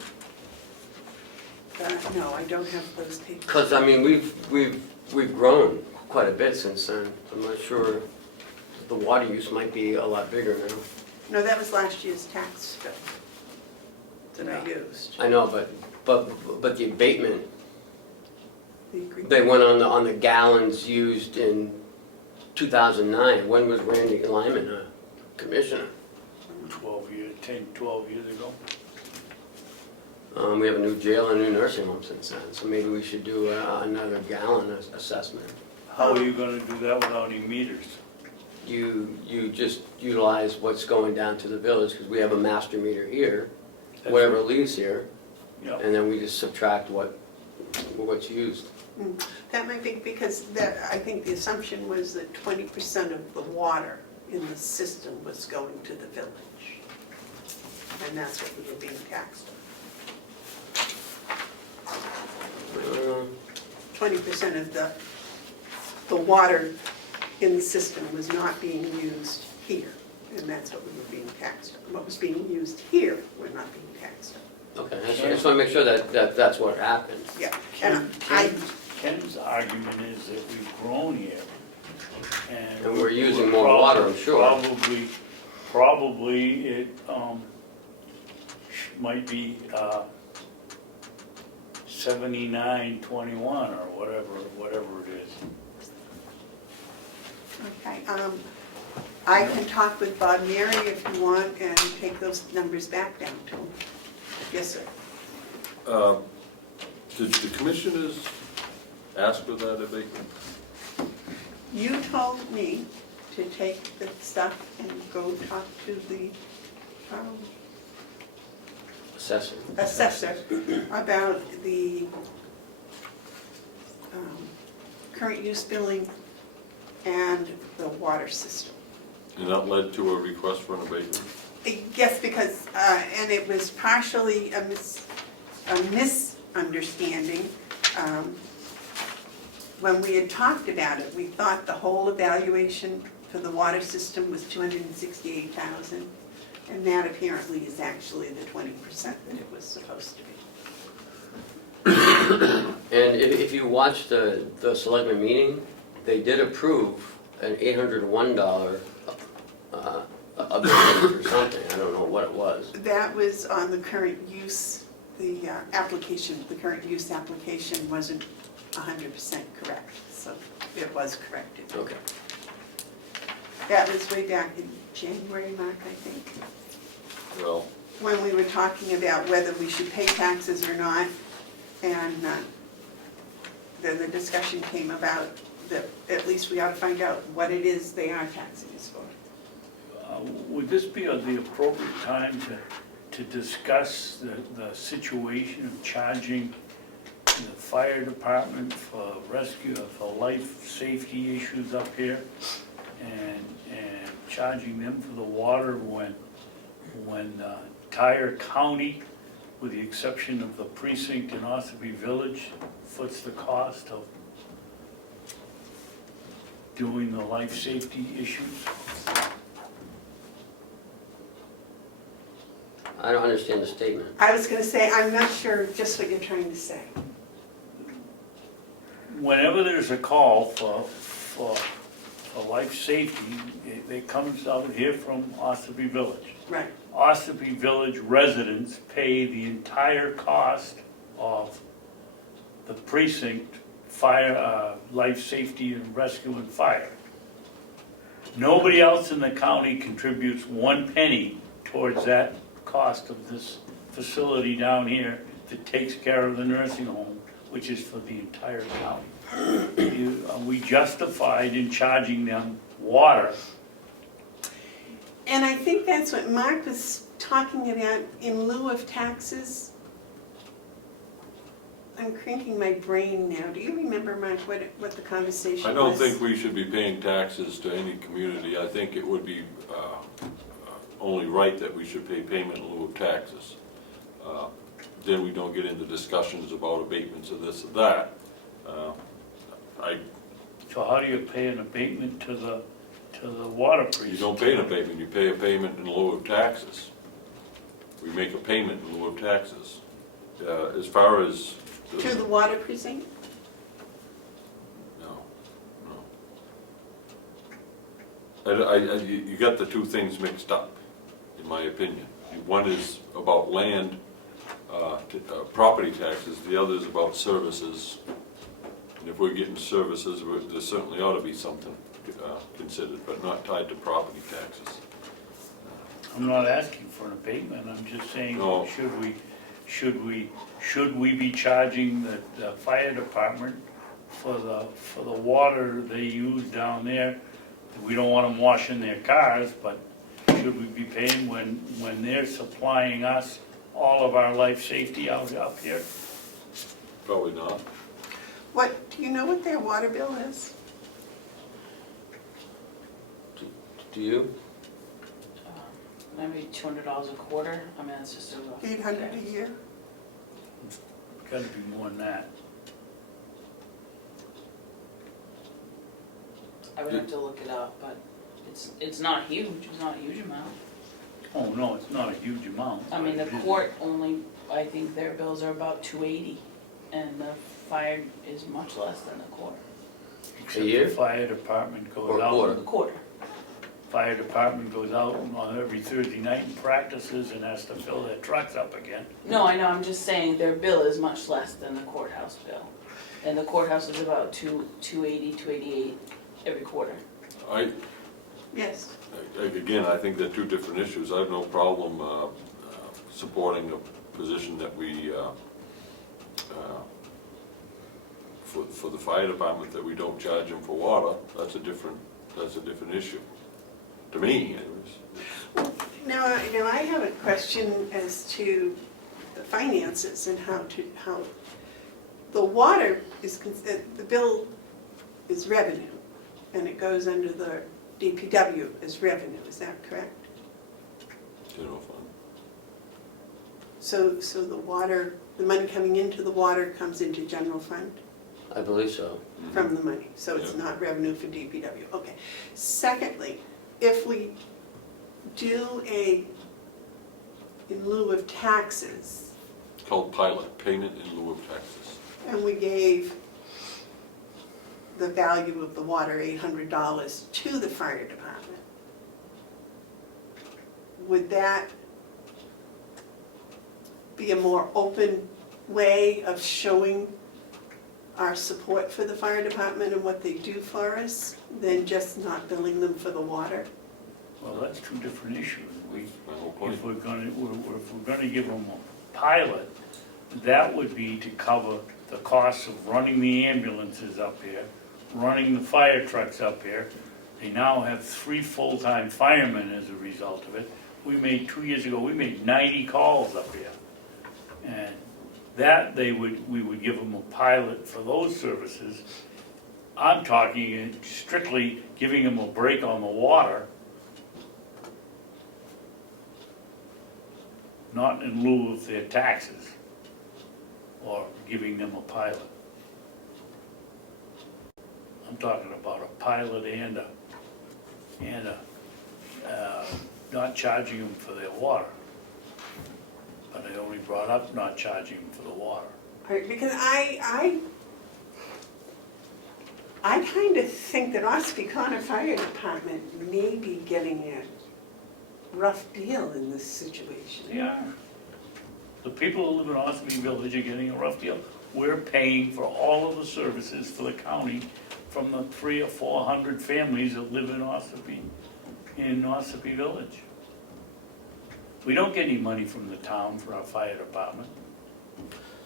No, I don't have those papers. Because, I mean, we've grown quite a bit since then. I'm not sure, the water use might be a lot bigger now. No, that was last year's tax bill that I Yeah. used. I know, but the abatement, The agreement. they went on the gallons used in 2009. When was Randy Lyman a commissioner? 12 years ago. We have a new jail and a new nursing home since then, so maybe we should do another gallon assessment. How are you gonna do that without any meters? You just utilize what's going down to the village, because we have a master meter here, That's whatever right. leaves here, Yeah. and then we just subtract what's used. That might be because I think the assumption was that 20% of the water in the system was going to the village. And that's what we were being taxed on. 20% of the water in the system was not being used here, and that's what we were being taxed on. What was being used here, we're not being taxed on. Okay, I just want to make sure that that's what happened. Yeah, and I, Ken's argument is that we've grown here. And we're using more water, I'm sure. Probably it might be 79-21 or whatever it is. okay, I can talk with Bob Mary if you want and take those numbers back down to him. Yes, sir. Did the commissioners ask for that abatement? You told me to take the stuff and go talk to the Assessor. assessor about the current use billing and the water system. And that led to a request for an abatement? Yes, because, and it was partially a misunderstanding. When we had talked about it, we thought the whole evaluation for the water system was $268,000, and that apparently is actually the 20% that it was supposed to be. And if you watch the selectmen meeting, they did approve an $801 abatement or something, I don't know what it was. That was on the current use, the application, the current use application wasn't 100% correct, so it was corrected. Okay. That was way back in January, Mark, I think, Well, when we were talking about whether we should pay taxes or not, and then the discussion came about that at least we ought to find out what it is they are taxing us for. Would this be the appropriate time to discuss the situation of charging the fire department for rescue, for life safety issues up here, and charging them for the water when entire county, with the exception of the precinct in Ossipee Village, foots the cost of doing the life safety issues. I don't understand the statement. I was gonna say, I'm not sure just what you're trying to say. Whenever there's a call for life safety, it comes out here from Ossipee Village. Right. Ossipee Village residents pay the entire cost of the precinct, fire, life safety and rescue and fire. Nobody else in the county contributes 1 penny towards that cost of this facility down here that takes care of the nursing home, which is for the entire county. Are we justified in charging them water? And I think that's what Mark was talking about in lieu of taxes. I'm cranking my brain now. Do you remember, Mark, what the conversation was? I don't think we should be paying taxes to any community. I think it would be only right that we should pay payment in lieu of taxes. Then we don't get into discussions about abatements of this or that. So how do you pay an abatement to the water precinct? You don't pay an abatement, you pay a payment in lieu of taxes. We make a payment in lieu of taxes. As far as... To the water precinct? No, no. You got the two things mixed up, in my opinion. One is about land, property taxes, the other is about services. And if we're getting services, there certainly ought to be something considered, but not tied to property taxes. I'm not asking for an abatement, I'm just saying, No. should we be charging the fire department for the water they use down there? We don't want them washing their cars, but should we be paying when they're supplying us all of our life safety out up here? Probably not. Do you know what their water bill is? Do you? Maybe $200 a quarter. I mean, it's just a rough. 800 a year? Gotta be more than that. I would have to look it up, but it's not huge. It's not a huge amount. Oh, no, it's not a huge amount. I mean, the but it is. court only, I think their bills are about $280, and the fire is much less than the court. Except year? the fire department goes Or a out. quarter? The quarter. Fire department goes out on every Thursday night and practices and has to fill their trucks up again. No, I know. I'm just saying their bill is much less than the courthouse bill, and the courthouse is about $280, $288 every quarter. Yes. Again, I think they're two different issues. I have no problem supporting a position that we, for the fire department, that we don't charge them for water. That's a different issue. To me, anyways. Now I have a question as to the finances and how the water is, the bill is revenue, and it goes under the DPW as revenue, is that correct? General fund. So the water, the money coming into the water comes into general fund I believe so. from the money, so it's Yeah. not revenue for DPW, okay. Secondly, if we do in lieu of taxes, It's called pilot, payment in lieu of taxes. and we gave the value of the water, $800, to the fire department, would that be a more open way of showing our support for the fire department and what they do for us than just not billing them for the water? Well, that's two different issues. My whole point. If we're gonna give them a pilot, that would be to cover the costs of running the ambulances up here, running the fire trucks up here. They now have 3 full-time firemen as a result of it. 2 years ago, we made 90 calls up here. And that we would give them a pilot for those services. I'm talking strictly giving them a break on the water, not in lieu of their taxes, or giving them a pilot. I'm talking about a pilot and not charging them for their water. But I only brought up not charging them for the water. Right, because I kind of think that Ossipee Corner Fire Department may be getting a rough deal in this situation. They are. The people who live in Ossipee Village are getting a rough deal. We're paying for all of the services for the county from the 300 or 400 families that live in Ossipee Village. We don't get any money from the town for our fire department.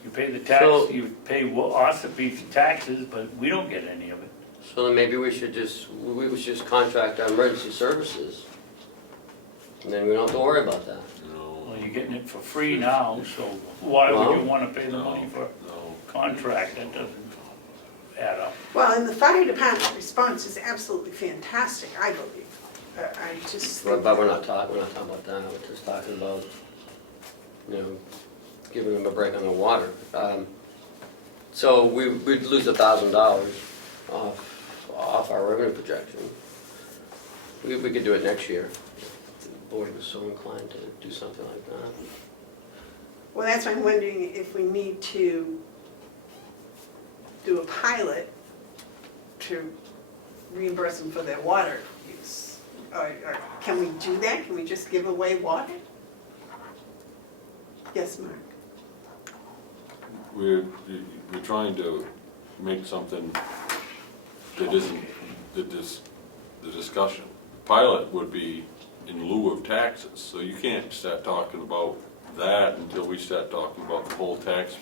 You pay the tax, So- you pay Ossipee's taxes, but we don't get any of it. So then maybe we should just contract our emergency services. And then we don't have to worry about that. No, Well, you're getting it for free now, so why would you Well- wanna pay the money for no. contract? That doesn't add up. Well, and the fire department response is absolutely fantastic, I believe. I just think. But we're not talking about that, we're just talking about, giving them a break on the water. So we'd lose $1,000 off our revenue projection. We could do it next year, if the board was so inclined to do something like that. Well, that's why I'm wondering if we need to do a pilot to reimburse them for their water use. Or can we do that? Can we just give away water? Yes, Mark? We're trying to make something that isn't the discussion. Pilot would be in lieu of taxes, so you can't start talking about that until we start talking about the whole tax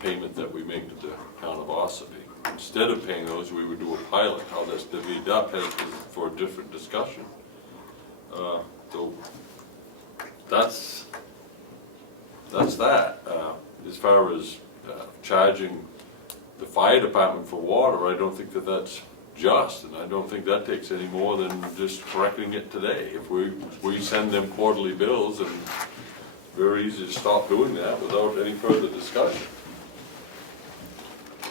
payment that we make to the town of Ossipee. Instead of paying those, we would do a pilot. How that's divvied up is for a different discussion. So that's that. As far as charging the fire department for water, I don't think that that's just, and I don't think that takes any more than just correcting it today. If we send them quarterly bills, and very easy to stop doing that without any further discussion.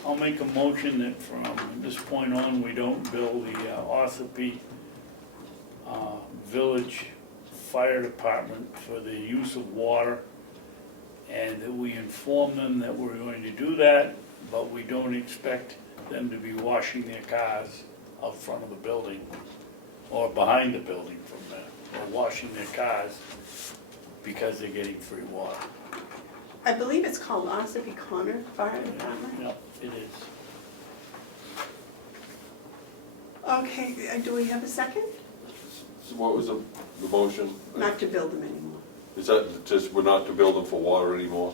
I'll make a motion that from this point on, we don't bill the Ossipee Village Fire Department for the use of water, and that we inform them that we're going to do that, but we don't expect them to be washing their cars out front of the building, or behind the building from there, or washing their cars because they're getting free water. I believe it's called Ossipee Corner Fire Department. Yep, it is. Okay, do we have a second? So what was the motion? Not to build them anymore. Is that just, we're not to build them for water anymore?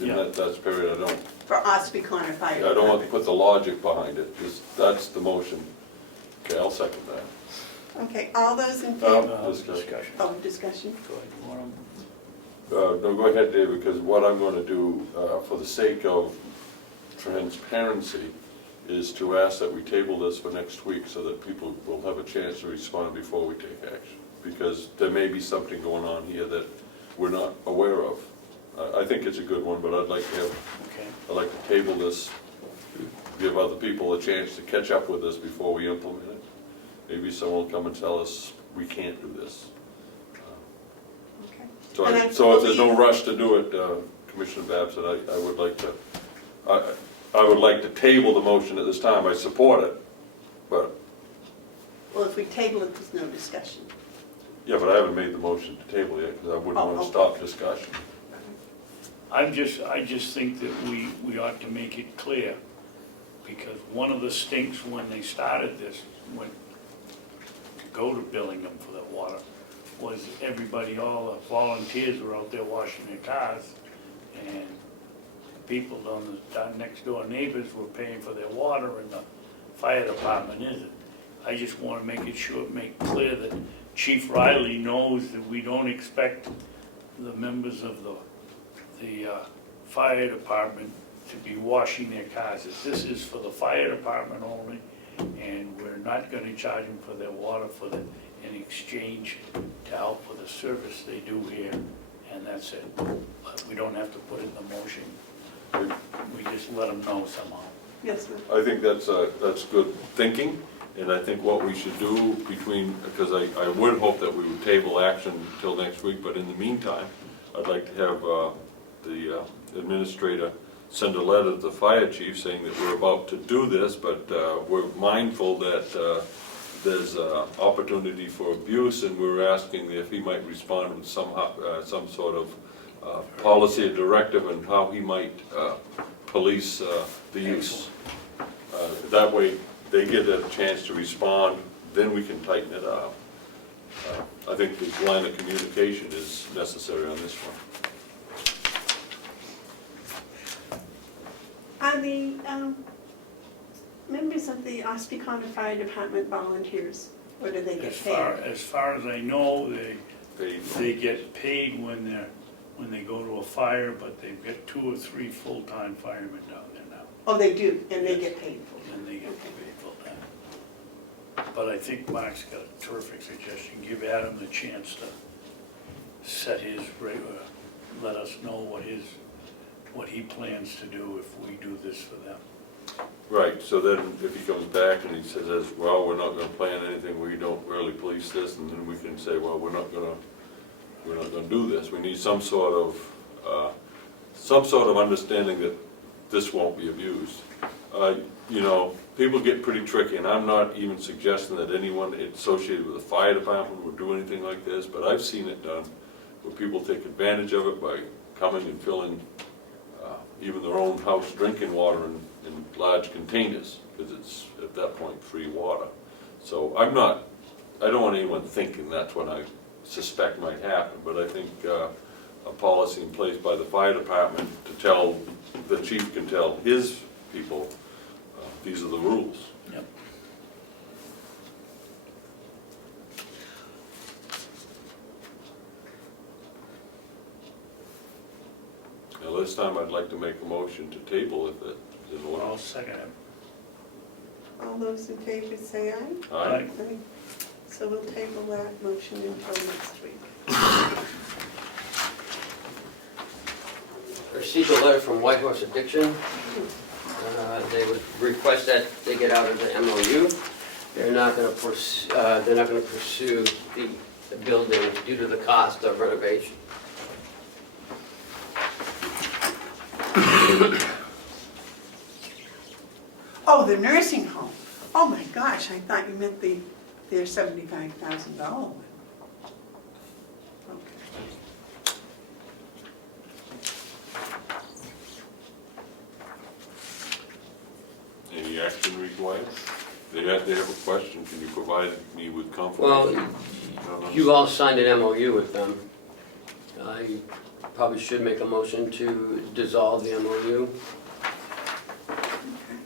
Yeah. That's period, I don't. For Ossipee Corner Fire I Department. don't want to put the logic behind it, just, that's the motion. Okay, I'll second that. Okay, all those in favor? Discussion. Oh, discussion? Go ahead, you want 'em? No, go ahead, David, because what I'm gonna do, for the sake of transparency, is to ask that we table this for next week so that people will have a chance to respond before we take action. Because there may be something going on here that we're not aware of. I think it's a good one, but I'd like to Okay. I'd like to table this, give other people a chance to catch up with us before we implement it. Maybe someone will come and tell us, we can't do this. Okay. So And I if there's no believe- rush to do it, Commissioner Babson, I would like to, I would like to table the motion at this time. I support it, but, Well, if we table it, there's no discussion. yeah, but I haven't made the motion to table yet, because I wouldn't want to okay. stop discussion. I just think that we ought to make it clear, because one of the stinks when they started this, when to go to billing them for their water, was everybody, all the volunteers were out there washing their cars, and people on the next door neighbors were paying for their water, and the fire department isn't. I just want to make clear that Chief Riley knows that we don't expect the members of the fire department to be washing their cars. This is for the fire department only, and we're not gonna charge them for their water in exchange to help with the service they do here, and that's it. But we don't have to put it in the motion. We just let them know somehow. Yes, ma'am. I think that's good thinking, and I think what we should do because I would hope that we would table action until next week, but in the meantime, I'd like to have the administrator send a letter to the fire chief saying that we're about to do this, but we're mindful that there's opportunity for abuse, and we're asking if he might respond with some sort of policy or directive and how he might police the use. That way, they get a chance to respond, then we can tighten it up. I think the line of communication is necessary on this one. Are the members of the Ossipee County Fire Department volunteers, or do they get paid? As far as I know, they get paid when they go to a fire, but they've got 2 or 3 full-time firemen down there now. Oh, they do, and they get paid for And they get paid full-time. But I think Mark's got a terrific suggestion. Give Adam the chance to set his rate, let us know what he plans to do if we do this for them. Right, so then if he comes back and he says, well, we're not gonna plan anything, we don't really police this, and then we can say, well, we're not gonna do this. We need some sort of understanding that this won't be abused. You know, people get pretty tricky, and I'm not even suggesting that anyone associated with the fire department would do anything like this, but I've seen it done where people take advantage of it by coming and filling even their own house drinking water in large containers, because it's at that point free water. So I don't want anyone thinking that's what I suspect might happen, but I think a policy in place by the fire department to tell, the chief can tell his people, these are the rules. Yep. Now this time I'd like to make a motion to table if it is in order. I'll second it. All those in favor say aye. Aye. Aye. So we'll table that motion until next week. Received a letter from White Horse Addiction. They would request that they get out of the MOU. They're not going to pursue the building due to the cost of renovation. Oh, the nursing home. Oh my gosh, I thought you meant their $75,000 one. Okay. Any action required? They have a question, can you provide me with confirmation? Well, you all signed an MOU with them. You probably should make a motion to dissolve the MOU. Okay.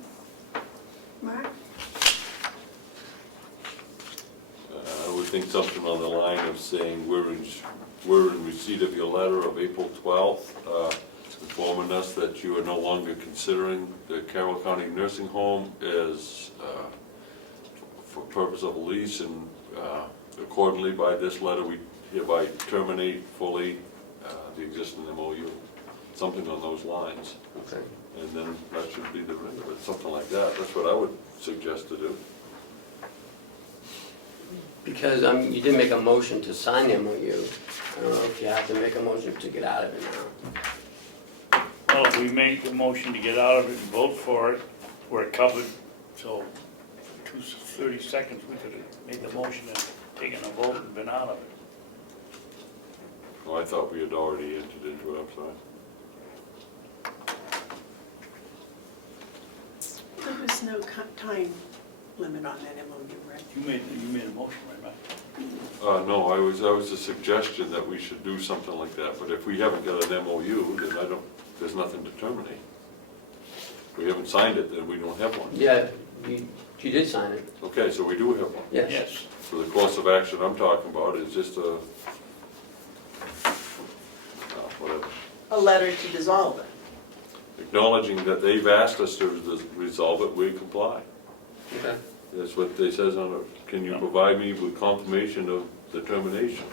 Mark? I would think something on the line of saying, we're in receipt of your letter of April 12th, informing us that you are no longer considering the Carroll County nursing home as, for purpose of a lease, and accordingly by this letter, we hereby terminate fully the existing MOU. Something on those lines. Okay. And then that should be the end of it, something like that. That's what I would suggest to do. Because you did make a motion to sign the MOU. I don't know if you have to make a motion to get out of it now. Well, if we make the motion to get out of it and vote for it, we're covered. So, 30 seconds, we could have made the motion and taken a vote and been out of it. Well, I thought we had already entered into it, I'm sorry. There was no time limit on that MOU, right? You made a motion, right, Mike? No, I was a suggestion that we should do something like that, but if we haven't got an MOU, then there's nothing to terminate. If we haven't signed it, then we don't have one. Yeah, you did sign it. Okay, so we do have one. Yes. Yes. So the course of action I'm talking about is just whatever. A letter to dissolve it. acknowledging that they've asked us to resolve it, we comply. Okay. That's what they says on it. Can you provide me with confirmation of the termination?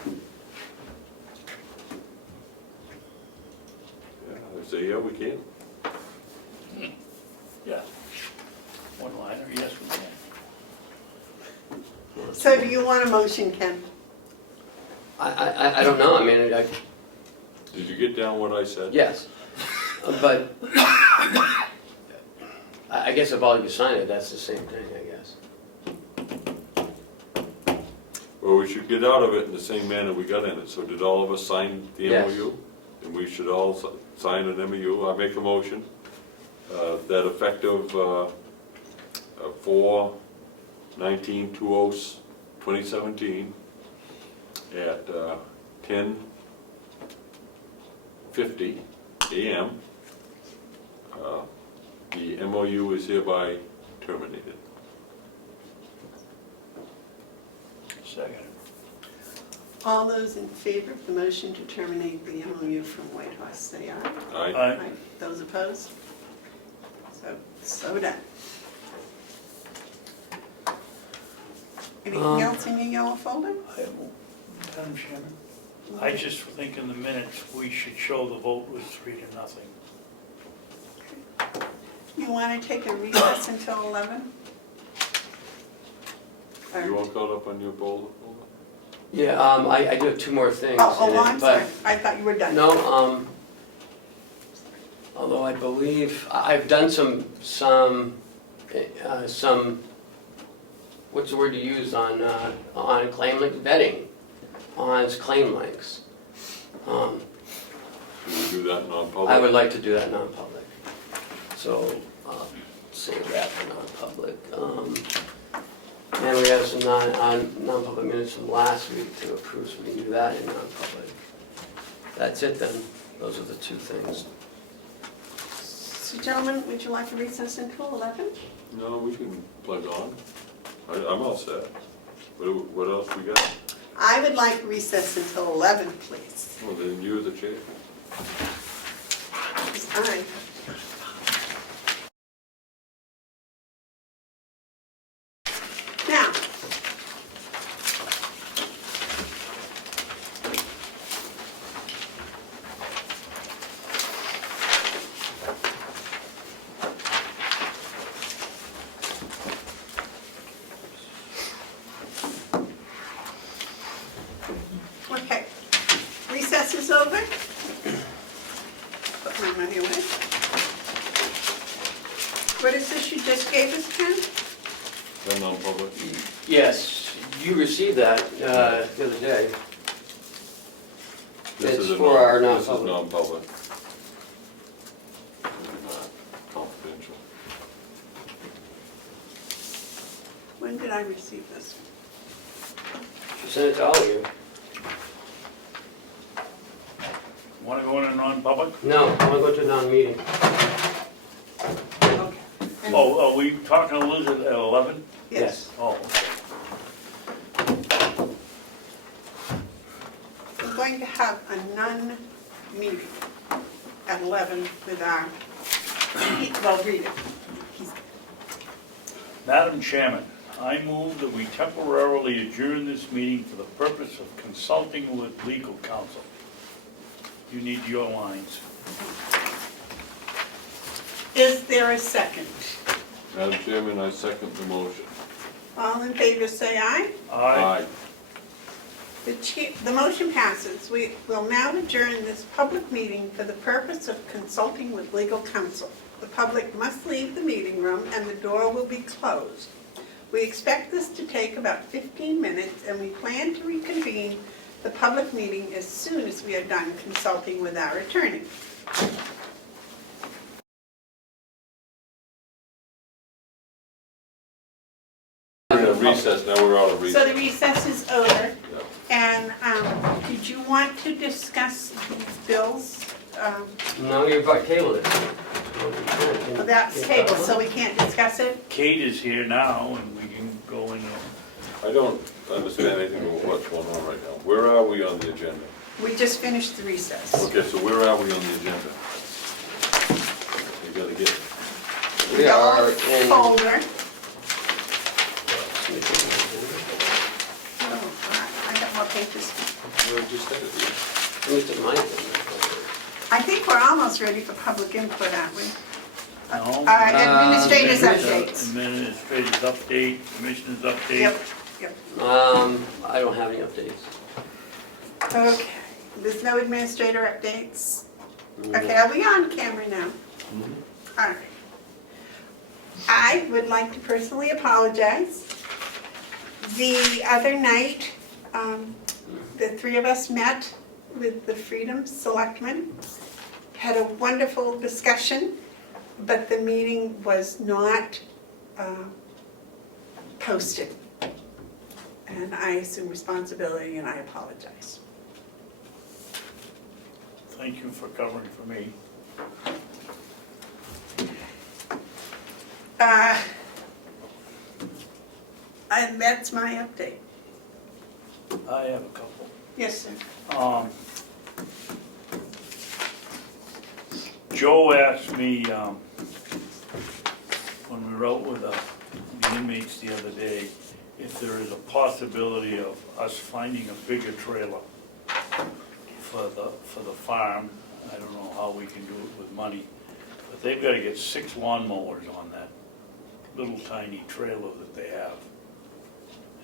Yeah, I say, yeah, we can. Yeah. One liner, yes, we can. So do you want a motion, Ken? I don't know, I mean, Did you get down what I said? yes, but I guess if all you sign it, that's the same thing, I guess. Well, we should get out of it in the same manner we got in it. So did all of us sign the Yes. MOU? And we should all sign an MOU. I make a motion that effective 4/19/2017 at 10:50 a.m. The MOU is hereby terminated. Second. All those in favor of the motion to terminate the MOU from Whitehorse, say aye. Aye. Aye. Those opposed? So done. Anything else in your yellow folder? Madam Chairman, I just think in the minutes, we should show the vote was 3-0. You want to take a recess until 11? Or- You all caught up on your folder? Yeah, I do have two more things. Oh, in it, I'm but- sorry, I thought you were done. No, although I believe, I've done some, what's the word you use on claim link vetting, on claim links. Should we do that non-public? I would like to do that non-public. So, save that for non-public. And we have some non-public minutes from last week to approve, so we can do that in non-public. That's it then, those are the two things. So gentlemen, would you like a recess until 11? No, we can plug on. I'm all set. What else we got? I would like recess until 11, please. Well, then you're the chair. It's fine. Now, okay, recess is over. Put my money away. What is this you just gave us, Ken? Then non-public. Yes, you received that the other day. This It's is a for our This is non-public. non-public. Confidential. When did I receive this? She sent it to all of you. Want to go in a non-public? No, I want to go to a non-meeting. Okay. Oh, are we talking to Elizabeth at 11? Yes. Oh, okay. We're going to have a non-meeting at 11 with our, well, read it. Madam Chairman, I move that we temporarily adjourn this meeting for the purpose of consulting with legal counsel. You need your lines. Is there a second? Madam Chairman, I second the motion. All in favor, say aye. Aye. The motion passes. We will now adjourn this public meeting for the purpose of consulting with legal counsel. The public must leave the meeting room and the door will be closed. We expect this to take about 15 minutes and we plan to reconvene the public meeting as soon as we are done consulting with our attorney. We're in a recess, now we're out of So recess. the recess is over. Yeah. And did you want to discuss these bills? No, you've tabled it. That's tabled, so we can't discuss it? Kate is here now, and we can go in. I don't understand anything about what's going on right now. Where are we on the agenda? We just finished the recess. Okay, so where are we on the agenda? gotta get. We are in. Folder. Oh, I got more pages. We're just at it. Let me get mine. I think we're almost ready for public input, aren't we? No. Administrators Administrator. updates. Administrators update, commissioners update. Yep, yep. I don't have any updates. Okay, there's no administrator updates? Okay, are we on camera now? All right. I would like to personally apologize. The other night, the three of us met with the Freedom Selectmen, had a wonderful discussion, but the meeting was not posted. And I assume responsibility and I apologize. Thank you for covering for me. And that's my update. I have a couple. Yes, sir. Joe asked me, when we were out with the inmates the other day, if there is a possibility of us finding a bigger trailer for the farm. I don't know how we can do it with money, but they've got to get 6 lawnmowers on that little tiny trailer that they have.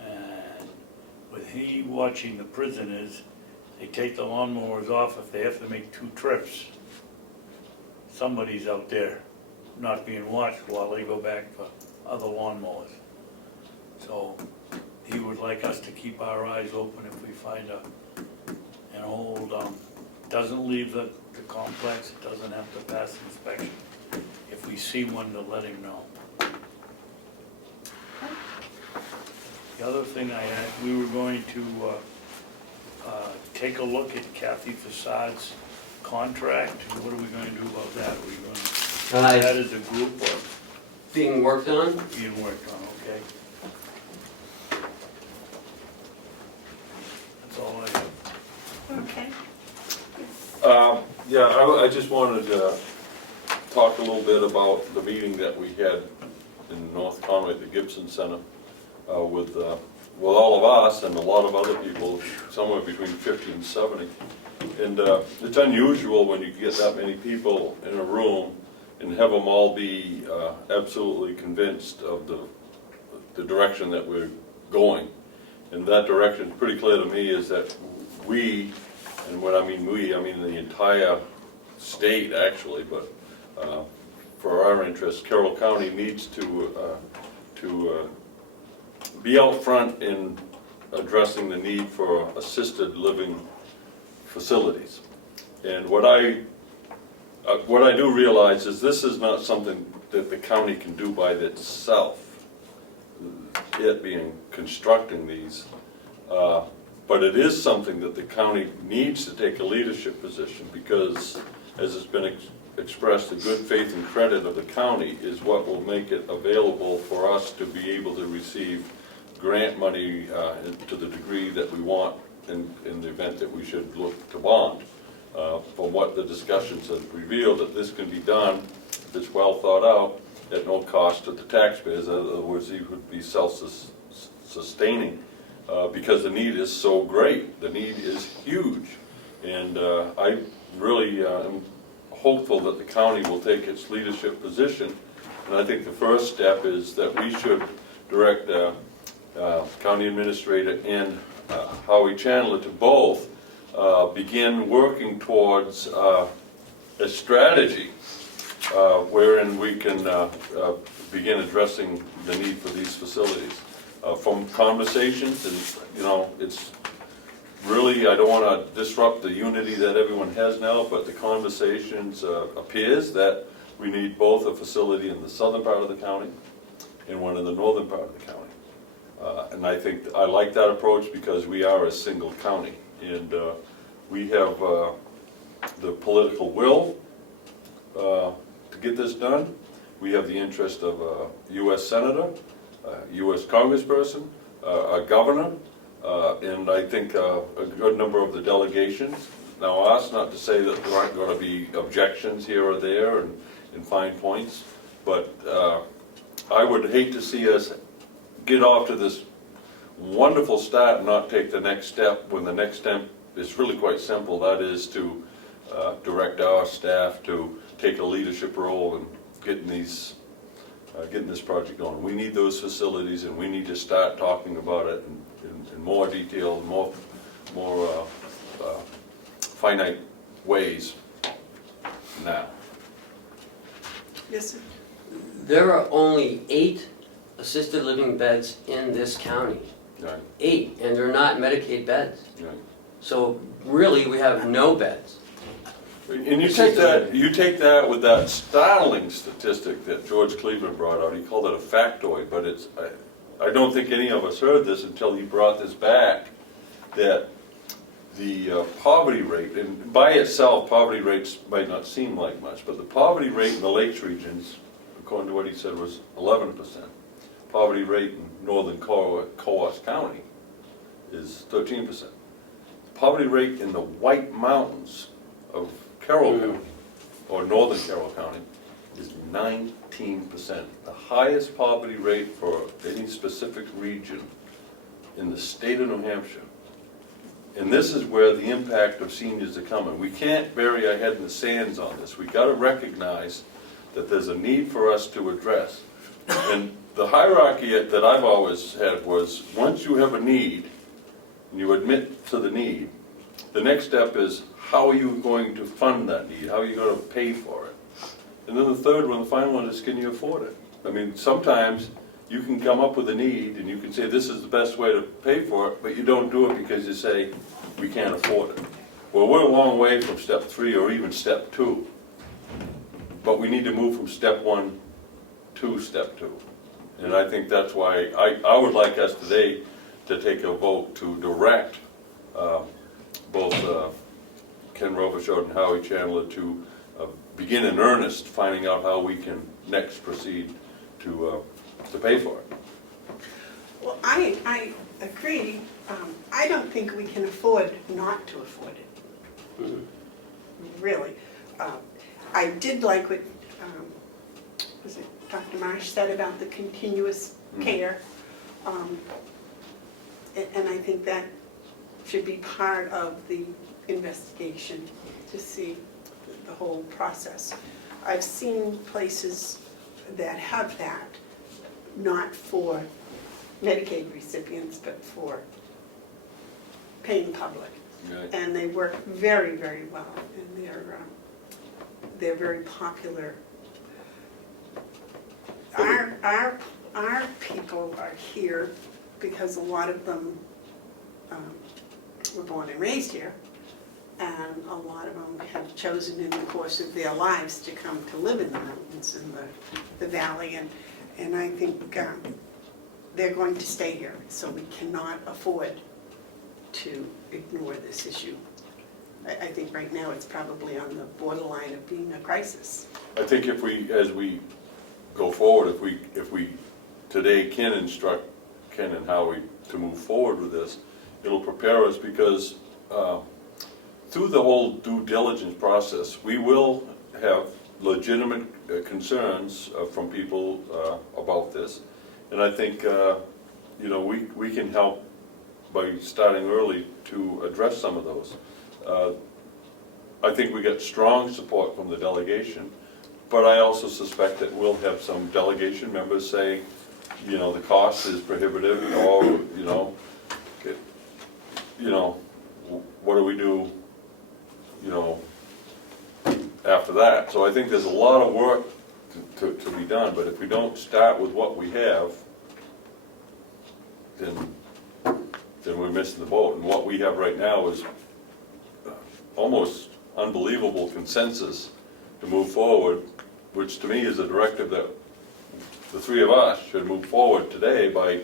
And with he watching the prisoners, they take the lawnmowers off if they have to make 2 trips. Somebody's out there not being watched while they go back for other lawnmowers. So he would like us to keep our eyes open if we find an old, doesn't leave the complex, it doesn't have to pass inspection. If we see one, to let him know. The other thing I had, we were going to take a look at Kathy Fassad's contract. What are we going to do about that? Are we going to do that as a group or Being worked on? being worked on, okay? That's all I have. Okay. Yeah, I just wanted to talk a little bit about the meeting that we had in North Conway at the Gibson Center with all of us and a lot of other people, somewhere between 50 and 70. And it's unusual when you get that many people in a room and have them all be absolutely convinced of the direction that we're going. And that direction, pretty clear to me, is that we, and when I mean we, I mean the entire state actually, but for our interest, Carroll County needs to be out front in addressing the need for assisted living facilities. And what I do realize is this is not something that the county can do by itself, it being constructing these, but it is something that the county needs to take a leadership position because, as has been expressed, the good faith and credit of the county is what will make it available for us to be able to receive grant money to the degree that we want in the event that we should look to bond. From what the discussions have revealed, that this can be done, if it's well thought out, at no cost to the taxpayers. In other words, it would be self-sustaining because the need is so great. The need is huge. And I really am hopeful that the county will take its leadership position. And I think the first step is that we should direct county administrator and Howie Chandler to both begin working towards a strategy wherein we can begin addressing the need for these facilities. From conversations, and it's really, I don't want to disrupt the unity that everyone has now, but the conversations appears that we need both a facility in the southern part of the county and one in the northern part of the county. And I think I like that approach because we are a single county, and we have the political will to get this done. We have the interest of a U.S. Senator, a U.S. Congressperson, a governor, and I think a good number of the delegations. Now, that's not to say that there aren't going to be objections here or there, and and fine points, but I would hate to see us get off to this wonderful start and not take the next step, when the next step is really quite simple. That is to direct our staff to take a leadership role in getting this project going. We need those facilities, and we need to start talking about it in more detail, more finite ways now. Yes, sir. There are only 8 assisted living beds in this county. Right, 8, and they're not Medicaid beds. right. So really, we have no beds. And you take that with that startling statistic that George Cleveland brought out. He called it a factoid, but it's, I don't think any of us heard this until he brought this back, that the poverty rate, and by itself, poverty rates might not seem like much, but the poverty rate in the Lakes regions, according to what he said, was 11%. Poverty rate in northern Coos County is 13%. Poverty rate in the White Mountains of Carroll County, or northern Carroll County, is 19%. The highest poverty rate for any specific region in the state of New Hampshire. And this is where the impact of seniors are coming. We can't bury our head in the sands on this. We got to recognize that there's a need for us to address. And the hierarchy that I've always had was, once you have a need, and you admit to the need, the next step is, how are you going to fund that need? How are you going to pay for it? And then the third one, the final one, is, can you afford it? I mean, sometimes you can come up with a need and you can say this is the best way to pay for it, but you don't do it because you say we can't afford it. Well, we're a long way from step 3 or even step 2. But we need to move from step 1 to step 2. And I think that's why I would like us today to take a vote to direct both Ken Robichaud and Howie Chandler to begin in earnest finding out how we can next proceed to pay for it. Well, I agree. I don't think we can afford not to afford it. Really. I did like what, was it Dr. Marsh said about the continuous care. And I think that should be part of the investigation to see the whole process. I've seen places that have that, not for Medicaid recipients, but for paying public. Right. And they work very, very well, and they're very popular. Our people are here because a lot of them were born and raised here, and a lot of them have chosen in the course of their lives to come to live in the mountains and the valley, and I think they're going to stay here, so we cannot afford to ignore this issue. I think right now it's probably on the borderline of being a crisis. I think if we, as we go forward, if we today can instruct Ken and Howie to move forward with this, it'll prepare us, because through the whole due diligence process, we will have legitimate concerns from people about this. And I think we can help by starting early to address some of those. I think we get strong support from the delegation, but I also suspect that we'll have some delegation members saying, the cost is prohibitive, or, what do we do, after that? So I think there's a lot of work to be done, but if we don't start with what we have, then we're missing the boat. And what we have right now is almost unbelievable consensus to move forward, which to me is a directive that the three of us should move forward today by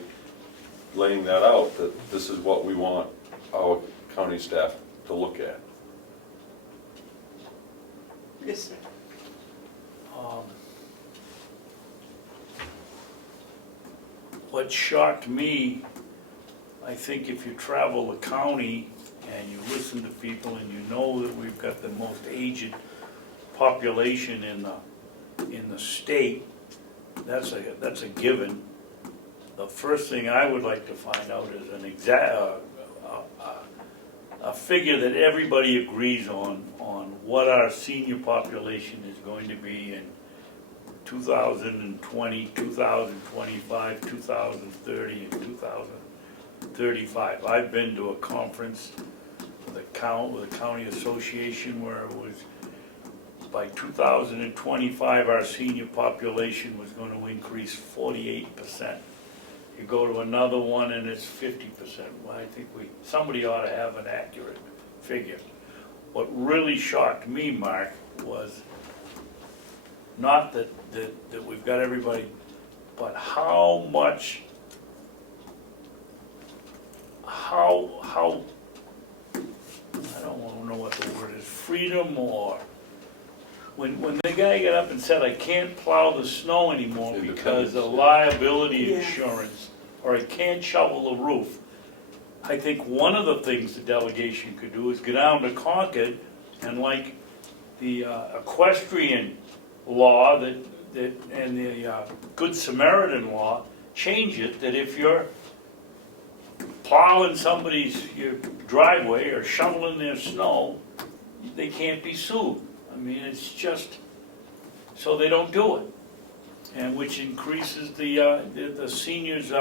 laying that out, that this is what we want our county staff to look at. Yes, sir. What shocked me, I think if you travel the county and you listen to people and you know that we've got the most aged population in the in the state, that's a given. The first thing I would like to find out is a figure that everybody agrees on what our senior population is going to be in 2020, 2025, 2030, and 2035. I've been to a conference with the county association where it was by 2025 our senior population was going to increase 48%. You go to another one and it's 50%. Well, I think somebody ought to have an accurate figure. What really shocked me, Mark, was not that we've got everybody, but how much, how, I don't want to know what the word is, freedom or, when the guy got up and said, I can't plow the snow anymore because of liability Yes. insurance, or I can't shovel the roof, I think one of the things the delegation could do is go down to Concord and like the equestrian law and the Good Samaritan law, change it that if you're plowing your driveway or shoveling their snow, they can't be sued. I mean, it's just, so they don't do it. And which increases the seniors'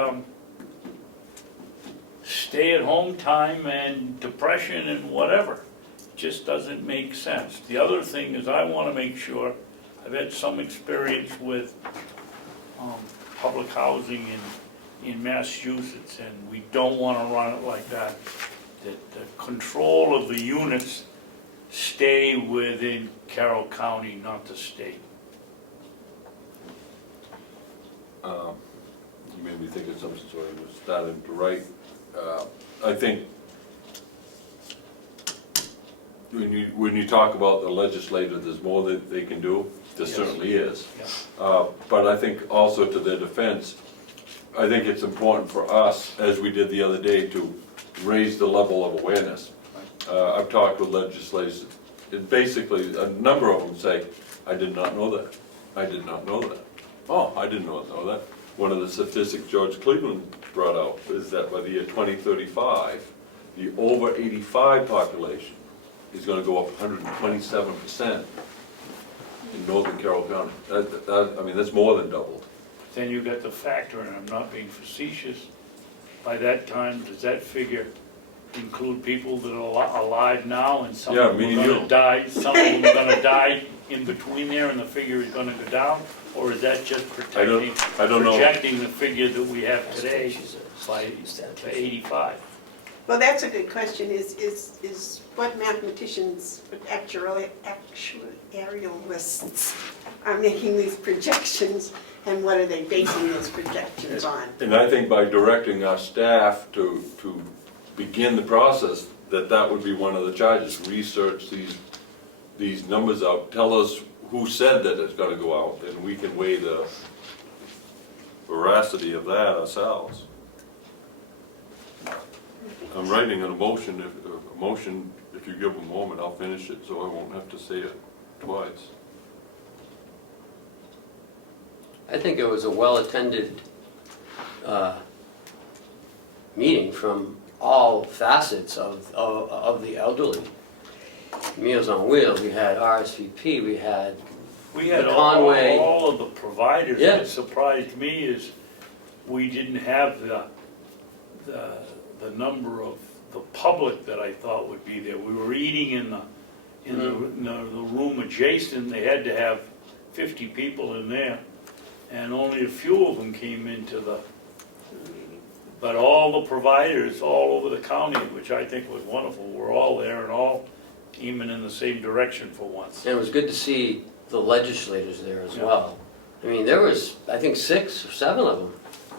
stay-at-home time and depression and whatever. Just doesn't make sense. The other thing is I want to make sure, I've had some experience with public housing in Massachusetts, and we don't want to run it like that. That the control of the units stay within Carroll County, not the state. You made me think of something, so I was starting to write. I think when you talk about the legislature, there's more that they can do. There Yes. certainly is. Yeah. But I think also to their defense, I think it's important for us, as we did the other day, to raise the level of awareness. I've talked with legislators, and basically a number of them say, I did not know that. I did not know that. Oh, I did not know that. One of the statistics George Cleveland brought out is that by the year 2035, the over 85 population is going to go up 127% in northern Carroll County. I mean, that's more than doubled. Then you got the factor, and I'm not being facetious, by that time, does that figure include people that are alive now and some Yeah, of them me are and gonna you. die, some of them are gonna die in between there and the figure is gonna go down? Or is that just I don't know. projecting the figure that we have today by 85? Well, that's a good question, is what mathematicians, what actuarialists are making these projections, and what are they basing those projections on? And I think by directing our staff to begin the process, that would be one of the charges. Research these numbers out, tell us who said that it's gonna go out, and we can weigh the veracity of that ourselves. I'm writing a motion, if you give a moment, I'll finish it, so I won't have to say it twice. I think it was a well-attended meeting from all facets of the elderly. Meals on Wheels, we had RSVP, we had We had The Conway. all of the providers. Yeah. What surprised me is we didn't have the number of the public that I thought would be there. We were eating in the room adjacent. They had to have 50 people in there, and only a few of them came into but all the providers all over the county, which I think was wonderful, were all there and all aiming in the same direction for once. And it was good to see the legislators there as Yeah. well. I mean, there was, I think, 6 or 7 of them.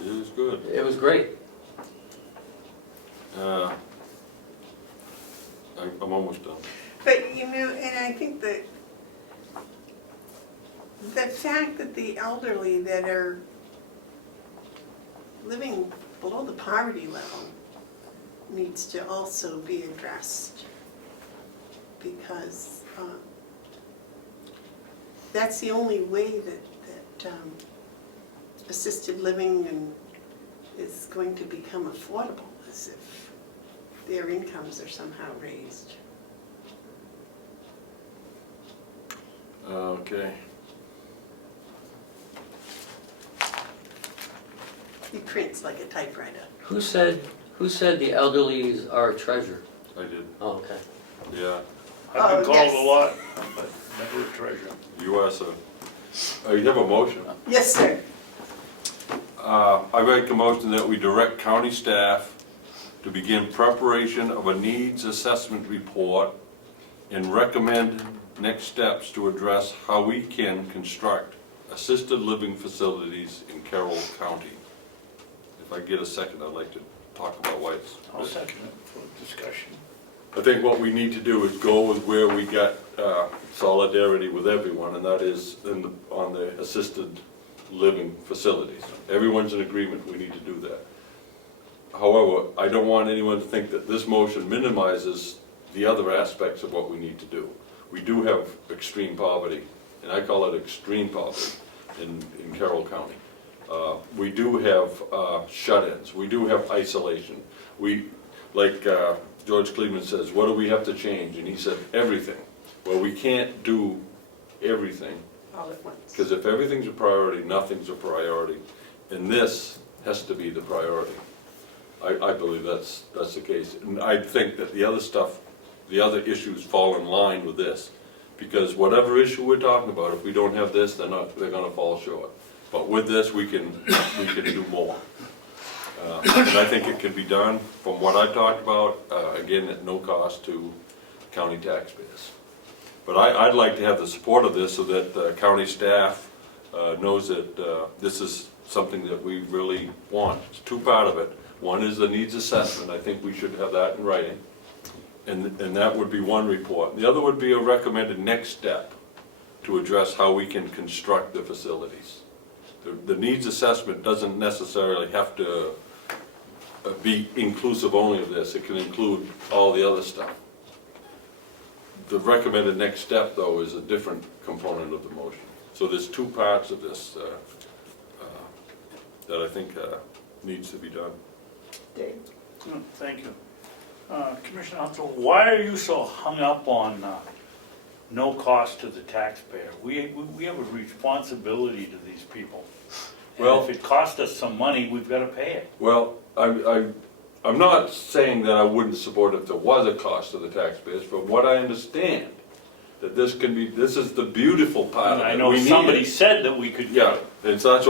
It was good. It was great. I'm almost done. But, you know, and I think that the fact that the elderly that are living below the poverty level needs to also be addressed, because that's the only way that assisted living is going to become affordable, is if their incomes are somehow raised. Okay. He prints like a typewriter. Who said the elderlies are a treasure? I did, Oh, okay. yeah. I've been yes. called a lot, but never a treasure. You are, sir. You have a motion. Yes, sir. I make a motion that we direct county staff to begin preparation of a needs assessment report and recommend next steps to address how we can construct assisted living facilities in Carroll County. If I get a second, I'd like to talk about why it's. I'll second it for discussion. I think what we need to do is go with where we got solidarity with everyone, and that is on the assisted living facilities. Everyone's in agreement, we need to do that. However, I don't want anyone to think that this motion minimizes the other aspects of what we need to do. We do have extreme poverty, and I call it extreme poverty in Carroll County. We do have shut-ins, we do have isolation. Like George Cleveland says, what do we have to change? And he said, everything. Well, we can't do everything, All at once. because if everything's a priority, nothing's a priority. And this has to be the priority. I believe that's the case. And I think that the other stuff, the other issues fall in line with this. Because whatever issue we're talking about, if we don't have this, they're gonna fall short. But with this, we can do more. And I think it can be done, from what I talked about, again, at no cost to county taxpayers. But I'd like to have the support of this so that county staff knows that this is something that we really want. It's two parts of it. One is the needs assessment. I think we should have that in writing. And that would be one report. The other would be a recommended next step to address how we can construct the facilities. The needs assessment doesn't necessarily have to be inclusive only of this. It can include all the other stuff. The recommended next step, though, is a different component of the motion. So there's two parts of this that I think needs to be done. Dave? Thank you. Commissioner Hounsell, why are you so hung up on no cost to the taxpayer? We have a responsibility to these people. Well, And if it costs us some money, we've got to pay it. Well, I'm not saying that I wouldn't support if there was a cost to the taxpayers. From what I understand, that this is the beautiful part of it. I know We need somebody it. said that we could Yeah, get it. and so that's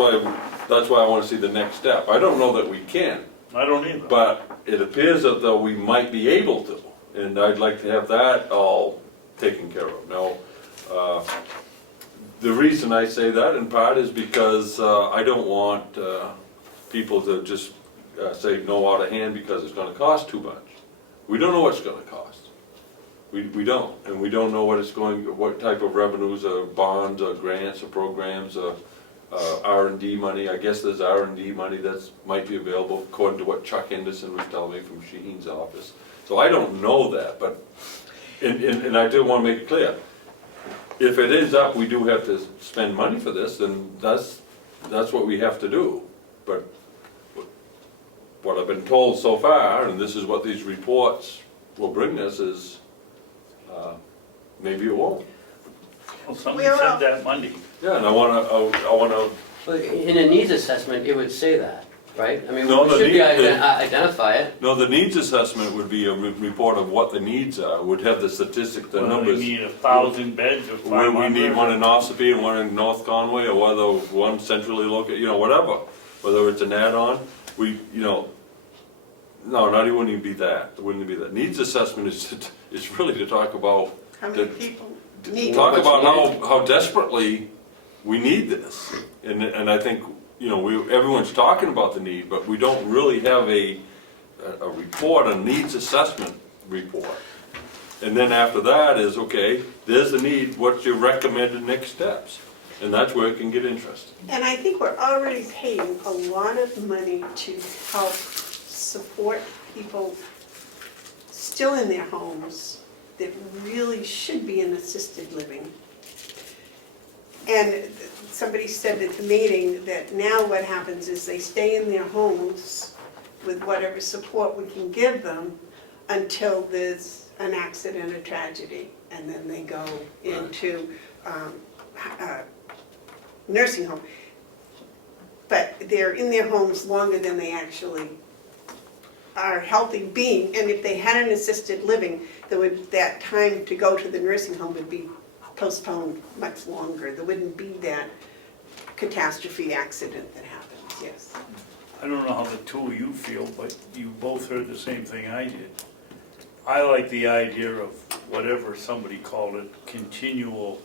why I want to see the next step. I don't know that we can, I don't either. but it appears as though we might be able to, and I'd like to have that all taken care of. Now, the reason I say that in part is because I don't want people to just say no out of hand because it's going to cost too much. We don't know what it's going to cost. We don't, and we don't know what type of revenues or bonds or grants or programs or R&D money. I guess there's R&D money that might be available according to what Chuck Henderson was telling me from Sheen's office. So I don't know that, but, and I do want to make it clear, if it ends up we do have to spend money for this, then that's what we have to do. But what I've been told so far, and this is what these reports will bring us, is maybe it won't. Well, somebody We're said up. that Monday. Yeah, and I wanna, But in a needs assessment, it would say that, right? I mean, No, we the should be need- identify it. no, the needs assessment would be a report of what the needs are, would have the statistics, the Whether numbers. we need 1,000 beds or 500. Where we need one in Ossipee and one in North Conway, or whether one centrally located, whatever. Whether it's an add-on, no, not even wouldn't even be that, it wouldn't be that. Needs assessment is really to talk about, How many people need? talk What's about needed. how desperately we need this. And I think, everyone's talking about the need, but we don't really have a report, a needs assessment report. And then after that is, okay, there's the need, what's your recommended next steps? And that's where it can get interesting. And I think we're already paying a lot of money to help support people still in their homes that really should be in assisted living. And somebody said at the meeting that now what happens is they stay in their homes with whatever support we can give them until there's an accident or tragedy, and then they go into nursing home. But they're in their homes longer than they actually are healthy being, and if they had an assisted living, that time to go to the nursing home would be postponed much longer. There wouldn't be that catastrophe accident that happens, yes. I don't know how the two of you feel, but you both heard the same thing I did. I like the idea of whatever somebody called it, continual,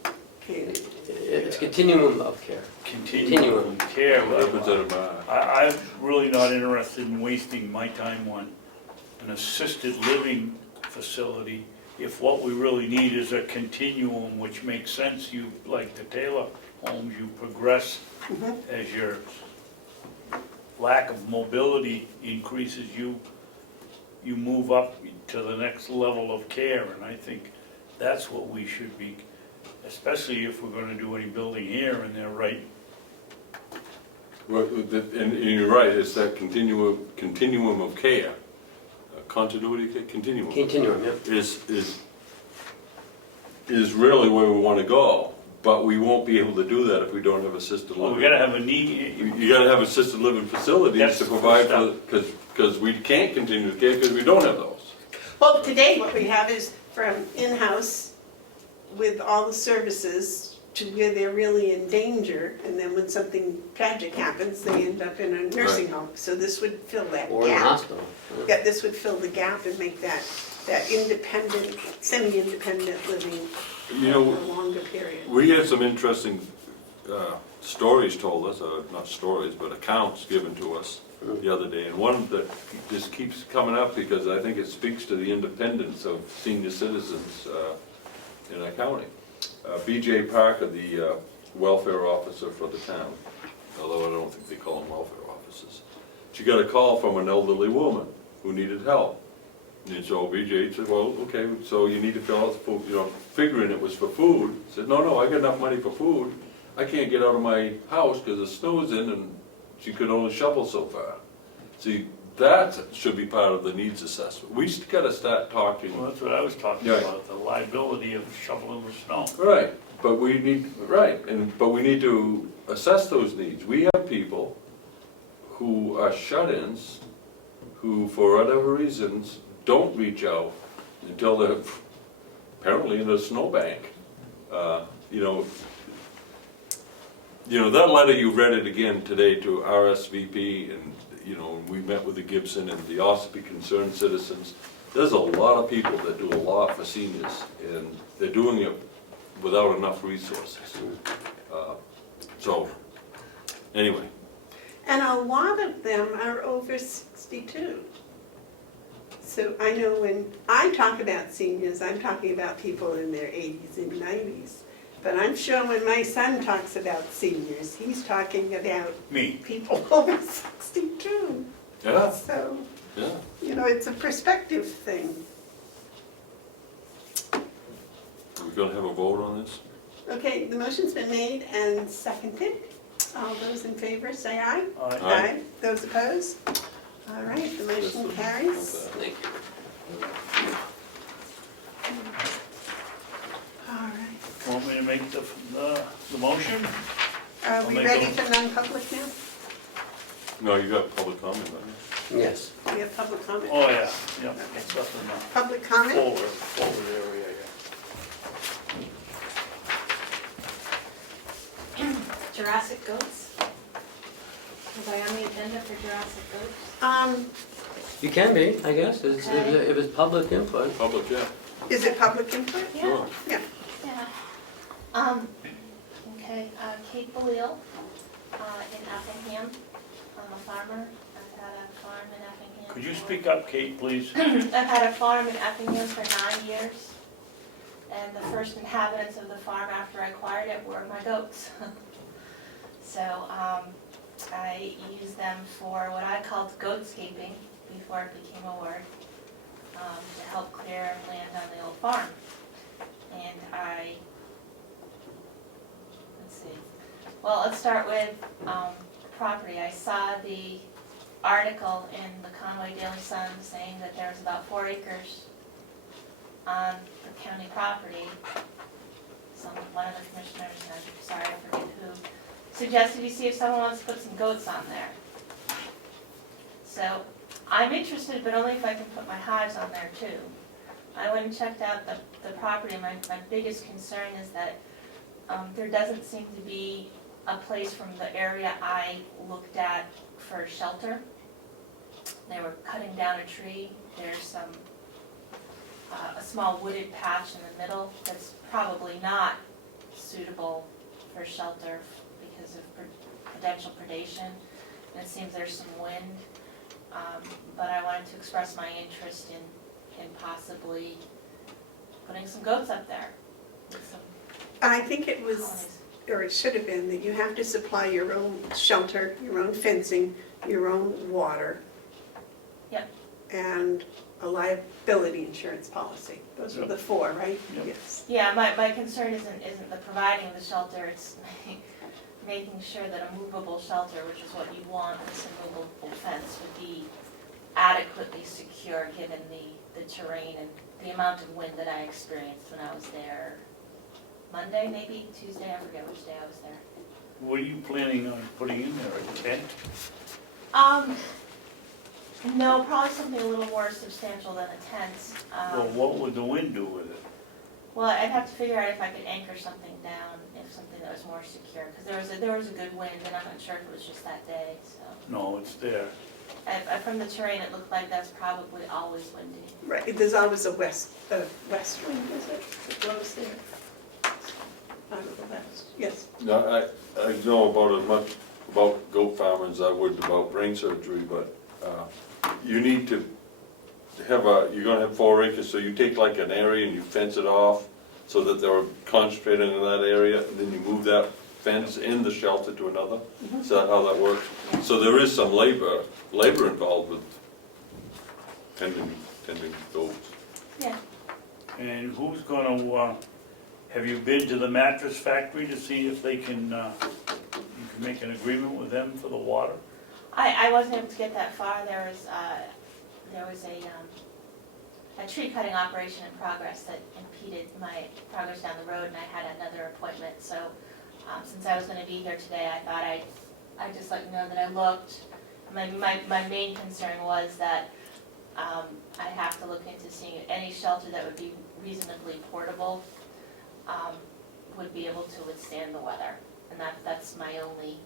Okay. It's continuum of care. continuum care. What happens at a bar? I'm really not interested in wasting my time on an assisted living facility if what we really need is a continuum which makes sense. You, like the Taylor homes, you progress as your lack of mobility increases, you move up to the next level of care, and I think that's what we should be, especially if we're gonna do any building here and they're right. Well, and you're right, it's that continuum of care, continuity, continuum. Continuum, yeah. Is really where we want to go, but we won't be able to do that if we don't have assisted Well, living. we gotta have a need, You gotta have assisted living facilities That's to the provide first for, because we can't continue the care because we don't have those. Well, today what we have is from in-house with all the services to where they're really in danger, and then when something tragic happens, they end up in a nursing home. So this would fill that Or in the gap. hospital. Yeah, this would fill the gap and make that independent, semi-independent living You know, over a longer period. we had some interesting stories told us, not stories, but accounts given to us the other day. And one that just keeps coming up because I think it speaks to the independence of senior citizens in our county. B.J. Parker, the welfare officer for the town, although I don't think they call them welfare officers. She got a call from an elderly woman who needed help. And so B.J. said, well, okay, so you need to fill out the food, figuring it was for food. Said, no, I got enough money for food. I can't get out of my house because the snow's in and she could only shovel so far. See, that should be part of the needs assessment. We just gotta start talking. well, that's what I was talking Yeah. about, the liability of shoveling the snow. Right, but we need to assess those needs. We have people who are shut-ins, who for whatever reasons don't reach out until they're apparently in a snowbank. That letter, you read it again today to RSVP, and we met with the Gibson and the Ossipee Concerned Citizens. There's a lot of people that do a lot for seniors, and they're doing it without enough resources. Anyway. And a lot of them are over 62. So I know when I talk about seniors, I'm talking about people in their 80s and 90s. But I'm sure when my son talks about seniors, he's talking about Me. people over 62. Yeah, So, yeah. it's a perspective thing. We're gonna have a vote on this? Okay, the motion's been made and seconded. All those in favor, say aye. Aye. Those opposed? All right, the motion carries. Thank you. All right. Want me to make the motion? Are we I'll make ready a- for non-public now? No, you got public comment on it. Yes. We have public comment? Oh, yeah, it's up in the Public comment? forward area, Jurassic goats? Was I on the agenda for Jurassic goats? You can be, I guess, Okay. if it's public input. Public, yeah, Is it public input? sure. Yeah. Yeah. Okay, Kate Belial, in Effingham, I'm a farmer. I've had a farm in Effingham. Could you speak up, Kate, please? I've had a farm in Effingham for 9 years. And the first inhabitants of the farm after I acquired it were my goats. So, I used them for what I called goatscaping before it became a word, to help clear land on the old farm. And see. Well, let's start with property. I saw the article in the Conway Daily Sun saying that there was about 4 acres on the county property. One of the commissioners, and I'm sorry, I forget who, suggested you see if someone wants to put some goats on there. So I'm interested, but only if I can put my hives on there too. I went and checked out the property. My biggest concern is that there doesn't seem to be a place from the area I looked at for shelter. They were cutting down a tree. There's some a small wooded patch in the middle that's probably not suitable for shelter because of potential predation. And it seems there's some wind, but I wanted to express my interest in possibly putting some goats up there with some I think it was, colonies. or it should have been, that you have to supply your own shelter, your own fencing, your own water. Yep. And a liability insurance policy. Those were the 4, right? Yep. Yes. Yeah, my concern isn't the providing of the shelter, it's making sure that a movable shelter, which is what you want, this movable fence would be adequately secure given the terrain and the amount of wind that I experienced when I was there. Monday, maybe, Tuesday, I forget which day I was there. What are you planning on putting in there, a tent? No, probably something a little more substantial than a tent. Well, what would the wind do with it? Well, I'd have to figure out if I could anchor something down, if something that was more secure, because there was a good wind, and I'm not sure if it was just that day, so. No, it's there. From the terrain, it looked like that's probably always windy. Right, there's always a west wind, is it, that blows there? Out of the west, yes. Now, I know about as much about goat farming as I would about brain surgery, but you need to have you're gonna have 4 acres, so you take like an area and you fence it off so that they're concentrated in that area, and then you move that fence in the shelter to another? Is that how that works? So there is some labor involved with tending goats. Yeah. And who's gonna, have you been to the mattress factory to see if they can, you can make an agreement with them for the water? I wasn't able to get that far. There was a tree cutting operation in progress that impeded my progress down the road, and I had another appointment. So since I was going to be here today, I thought I'd just let you know that I looked. My main concern was that I have to look into seeing if any shelter that would be reasonably portable would be able to withstand the weather, and that's my only.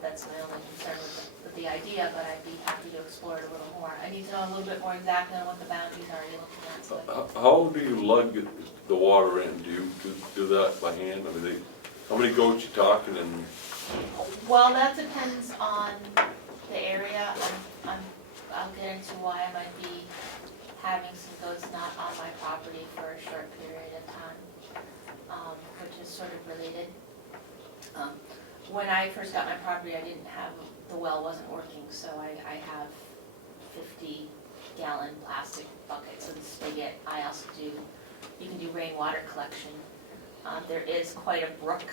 That's my only concern with the idea, but I'd be happy to explore it a little more. I need to know a little bit more exactly on what the boundaries are you're looking at. So. How do you lug the water in? Do you do that by hand? I mean, how many goats you talking? And Well, that depends on the area. I'll get into why I might be having some goats not on my property for a short period of time, which is sort of related. When I first got my property, the well wasn't working, so I have 50-gallon plastic buckets and spigot. I also you can do rainwater collection. There is quite a brook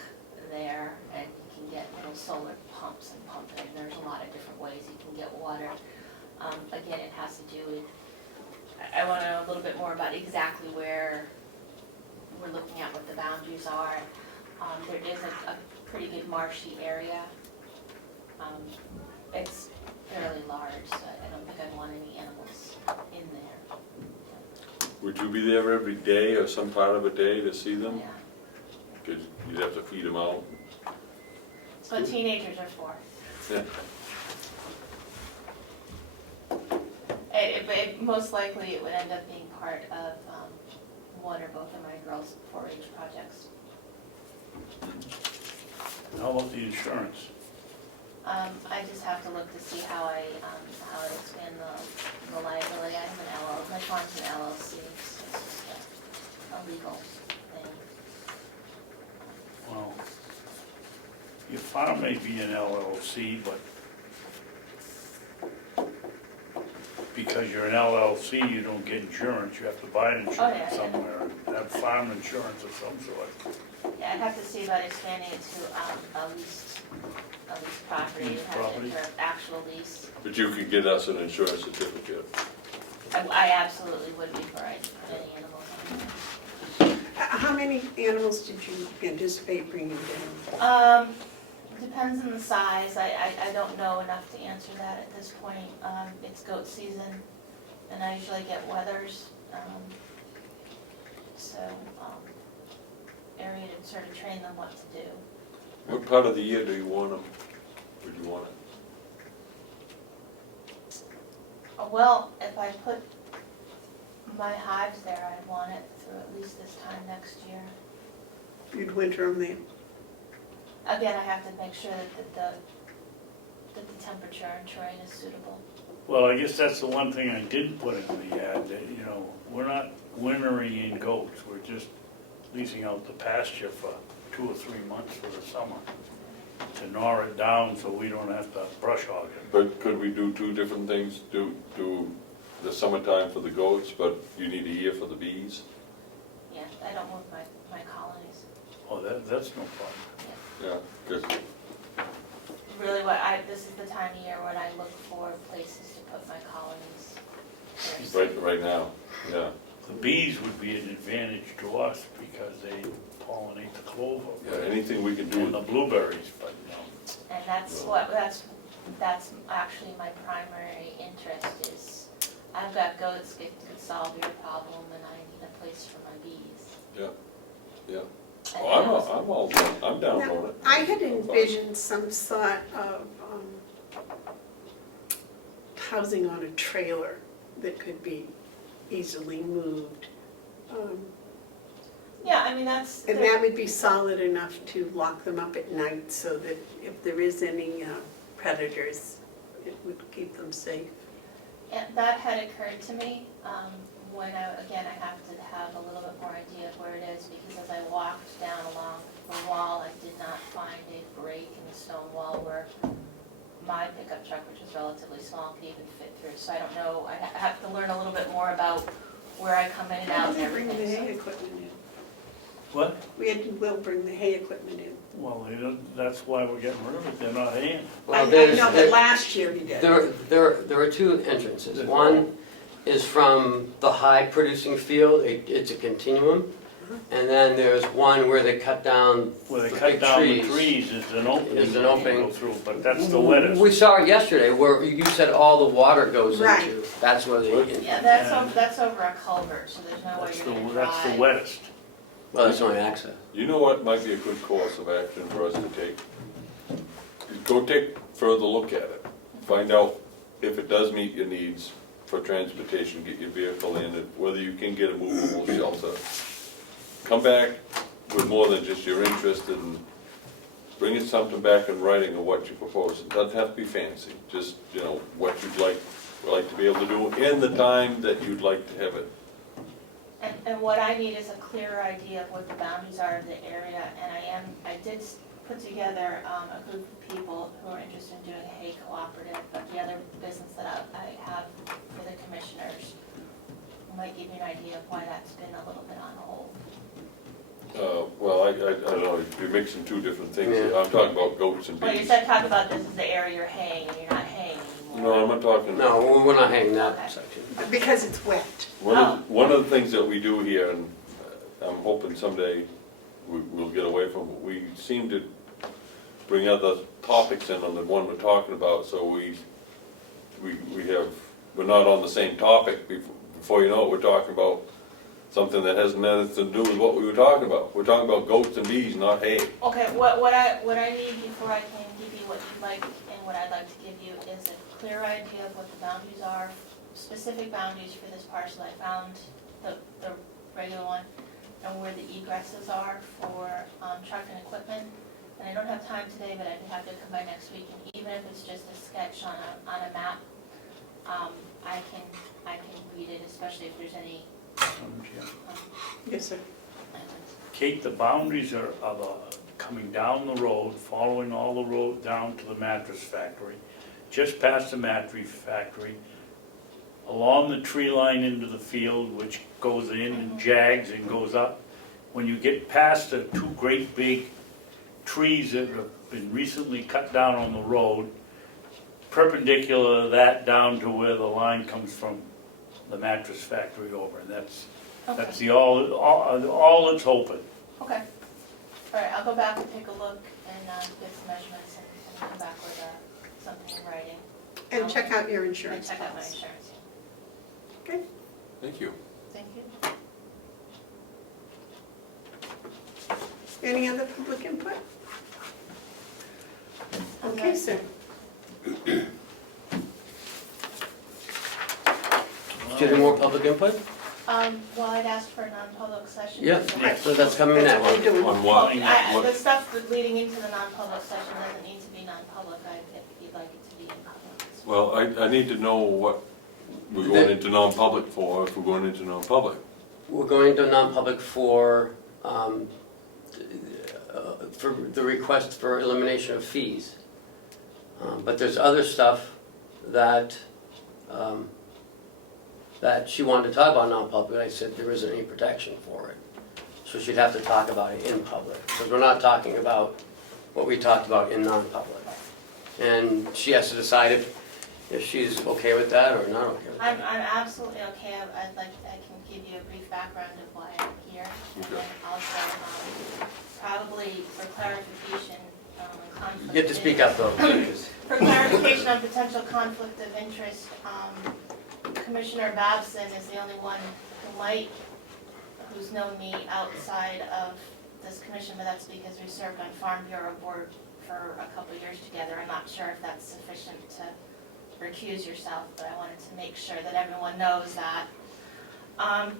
there, and you can get little solar pumps and pump it, and there's a lot of different ways you can get water. Again, it has to do with, I want to know a little bit more about exactly where we're looking at, what the boundaries are. There is a pretty good marshy area. It's fairly large, so I don't think I'd want any animals in there. would you be there every day or some part of a day to see them? Yeah. Because you'd have to feed them out. But teenagers are 4. Yeah. Most likely it would end up being part of one or both of my girls' 4-H projects. How about the insurance? I just have to look to see how I expand the liability. I have an LLC, my farm's an LLC, so it's just a legal thing. Well, your farm may be an LLC, but because you're an LLC, you don't get insurance, you have to buy an yeah, insurance yeah. somewhere, have farm insurance of some sort. Yeah, I'd have to see about expanding it to a leased property, Leased and have property. it for actual lease. But you could get us an insurance certificate. I absolutely would be for any animals. How many animals did you anticipate bringing down? Depends on the size. I don't know enough to answer that at this point. It's goat season, and I usually get wethers. Area to sort of train them what to do. What part of the year do you want them? Would you want it? Well, if I put my hives there, I'd want it through at least this time next year. You'd winter them there? Again, I have to make sure that the temperature and terrain is suitable. Well, I guess that's the one thing I didn't put in the ad, that, you know, we're not wintering in goats, we're just leasing out the pasture for 2 or 3 months for the summer to gnaw it down so we don't have to brush hog it. But could we do two different things? Do the summertime for the goats, but you need a year for the bees? Yeah, I don't move my colonies. Oh, that's no problem. Yeah, because Really this is the time of year when I look for places to put my colonies. right now, yeah. The bees would be an advantage to us because they pollinate the clover. Yeah, anything we can do And the with blueberries, but, And that's actually my primary interest is, I've got goats that could solve your problem and I need a place for my bees. yeah. And Oh, I'm down Now, on it. I had envisioned some sort of housing on a trailer that could be easily moved. Yeah, I mean, that's. And that would be solid enough to lock them up at night so that if there is any predators, it would keep them safe. And that had occurred to me, when again, I have to have a little bit more idea of where it is, because as I walked down along the wall, I did not find a break in the stone wall where my pickup truck, which was relatively small, could even fit through. So I don't know, I have to learn a little bit more about where I come in and out and We'll bring the hay everything. equipment in. what? We'll bring the hay equipment in. Well, that's why we're getting rid of it, they're not haying. I know that last year he did. There are two entrances. One is from the high producing field, it's a continuum. And then there's one where they cut down Where they the cut big down the trees. trees is an opening. Is an that you opening. Go through, but that's the wettest. We saw it yesterday where you said all the water goes Right. into. That's where the, Yeah, that's over a culvert, so there's no way That's you're gonna the, drive. that's the wettest. well, that's only access. You know what might be a good course of action for us to take? Go take further look at it. Find out if it does meet your needs for transportation, get your vehicle in, and whether you can get a movable shelter. Come back with more than just your interest in bringing something back in writing of what you propose. It doesn't have to be fancy, just, you know, what you'd like to be able to do in the time that you'd like to have it. And what I need is a clearer idea of what the boundaries are of the area, and I did put together a group of people who are interested in doing a hay cooperative, but the other business that I have for the commissioners might give you an idea of why that's been a little bit on hold. Well, I don't know, you're mixing two different things. Yeah. I'm talking about goats and Well, you bees. said talk about this as the area you're haying, and you're not haying anymore. No, I'm not talking. No, we're not hanging Okay. that section. Because it's wet. One of the things that we do here, and I'm hoping someday we'll get away from it, we seem to bring other topics in on the one we're talking about, so we're not on the same topic. Before you know it, we're talking about something that hasn't anything to do with what we were talking about. We're talking about goats and bees, not hay. Okay, what I need before I can give you what you'd like and what I'd like to give you is a clear idea of what the boundaries are, specific boundaries for this parcel. I found the regular one and where the egresses are for truck and equipment. And I don't have time today, but I'd have to come by next week, and even if it's just a sketch on a map, I can read it, especially if there's any. Yes, sir. Kate, the boundaries are coming down the road, following all the road down to the mattress factory, just past the mattress factory, along the tree line into the field, which goes in and jags and goes up. When you get past the two great big trees that have been recently cut down on the road, perpendicular to that down to where the line comes from the mattress factory over. And that's Okay, all it's hoping. okay. All right, I'll go back and take a look and get some measurements and come back with something in writing. And check out your And insurance check out my policy. insurance. Thank you. Thank you. Any other public input? Okay, sir. Do you have any more public input? Well, I'd asked for a non-public session. Yeah, so- so that's coming That's what next. we're doing. On what? The stuff that's leading into the non-public session doesn't need to be non-public, if you'd like it to be in public. Well, I need to know what we're going into non-public for, if we're going into non-public. We're going to non-public for the request for elimination of fees. But there's other stuff that, that she wanted to talk about non-public. I said there isn't any protection for it. So she'd have to talk about it in public, because we're not talking about what we talked about in non-public. And she has to decide if she's okay with that or not okay with that. I'm absolutely okay. I can give you a brief background of why I'm here. And then also, probably for clarification, conflict. You have to speak up though, because For clarification on potential conflict of interest, Commissioner Babson is the only one who's known me outside of this commission, but that's because we served on Farm Bureau Board for a couple of years together. I'm not sure if that's sufficient to recuse yourself, but I wanted to make sure that everyone knows that. I've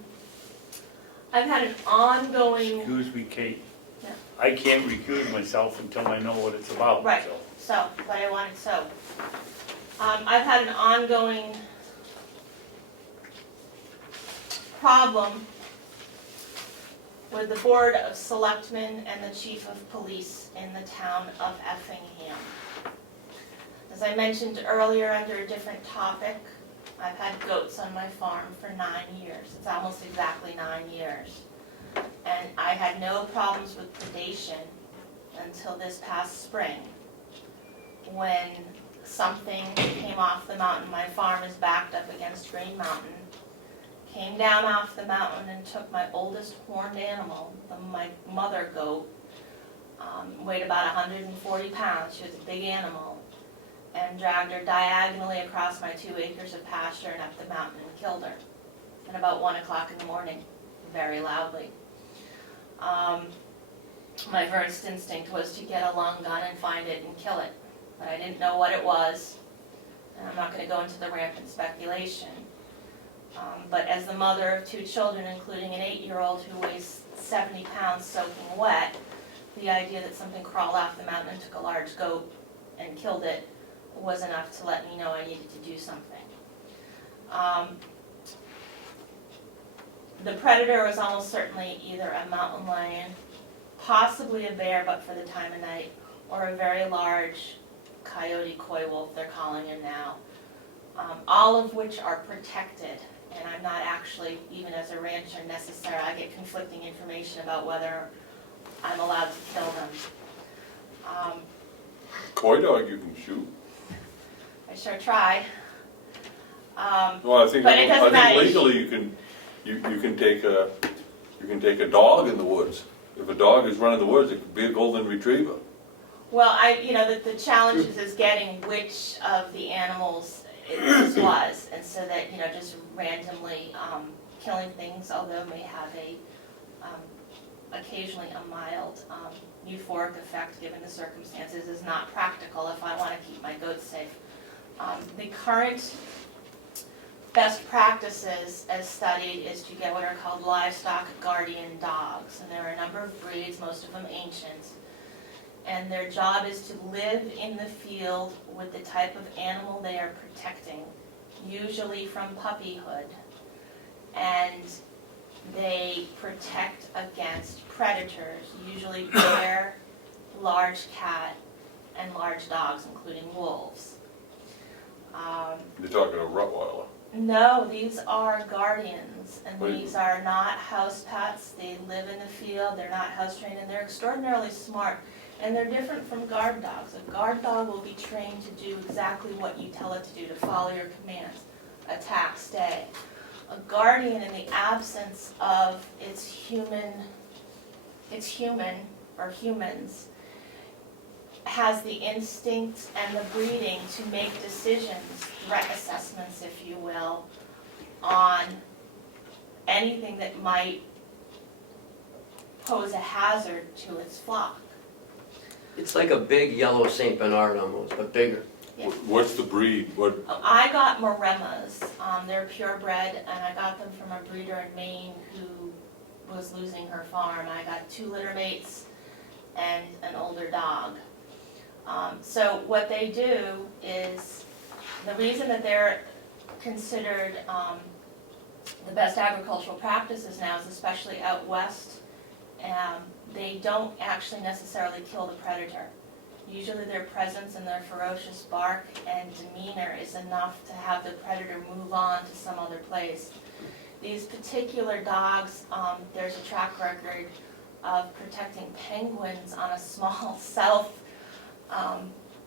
had an ongoing, Excuse me, Kate. Yeah. I can't recuse myself until I know what it's about. Right. so. I've had an ongoing problem with the Board of Selectmen and the Chief of Police in the town of Effingham. As I mentioned earlier under a different topic, I've had goats on my farm for 9 years. It's almost exactly 9 years. And I had no problems with predation until this past spring, when something came off the mountain. My farm is backed up against Green Mountain. Came down off the mountain and took my oldest horned animal, my mother goat, weighed about 140 pounds. She was a big animal, and dragged her diagonally across my 2 acres of pasture and up the mountain and killed her at about 1 o'clock in the morning, very loudly. My first instinct was to get a long gun and find it and kill it, but I didn't know what it was, and I'm not going to go into the rampant speculation. But as the mother of 2 children, including an 8-year-old who weighs 70 pounds soaking wet, the idea that something crawled off the mountain and took a large goat and killed it was enough to let me know I needed to do something. The predator was almost certainly either a mountain lion, possibly a bear, but for the time of night, or a very large coyote, coy wolf, they're calling him now, all of which are protected. And I'm not actually, even as a rancher, necessarily, I get conflicting information about whether I'm allowed to kill them. Coy dog you can shoot. I sure try. Well, I think legally you can take a a dog in the woods. If a dog is running the woods, it could be a golden retriever. Well, the challenge is getting which of the animals this was, and so that, just randomly killing things, although may have occasionally a mild euphoric effect given the circumstances, is not practical if I want to keep my goats safe. The current best practices as studied is to get what are called livestock guardian dogs, and there are a number of breeds, most of them ancient. And their job is to live in the field with the type of animal they are protecting, usually from puppyhood. And they protect against predators, usually bear, large cat, and large dogs, including wolves. You're talking a Rottweiler. No, these are guardians, and Wait. these are not house pets. They live in the field, they're not house trained, and they're extraordinarily smart. And they're different from guard dogs. A guard dog will be trained to do exactly what you tell it to do, to follow your commands, attack, stay. A guardian, in the absence of its human or humans, has the instinct and the breeding to make decisions, threat assessments, if you will, on anything that might pose a hazard to its flock. It's like a big yellow Saint Bernard almost, but bigger. Yeah. What's the breed? What, I got Moremas. They're purebred, and I got them from a breeder in Maine who was losing her farm. I got 2 litter mates and an older dog. So what they do is, the reason that they're considered the best agricultural practices now is, especially out west, they don't actually necessarily kill the predator. Usually their presence and their ferocious bark and demeanor is enough to have the predator move on to some other place. These particular dogs, there's a track record of protecting penguins on a small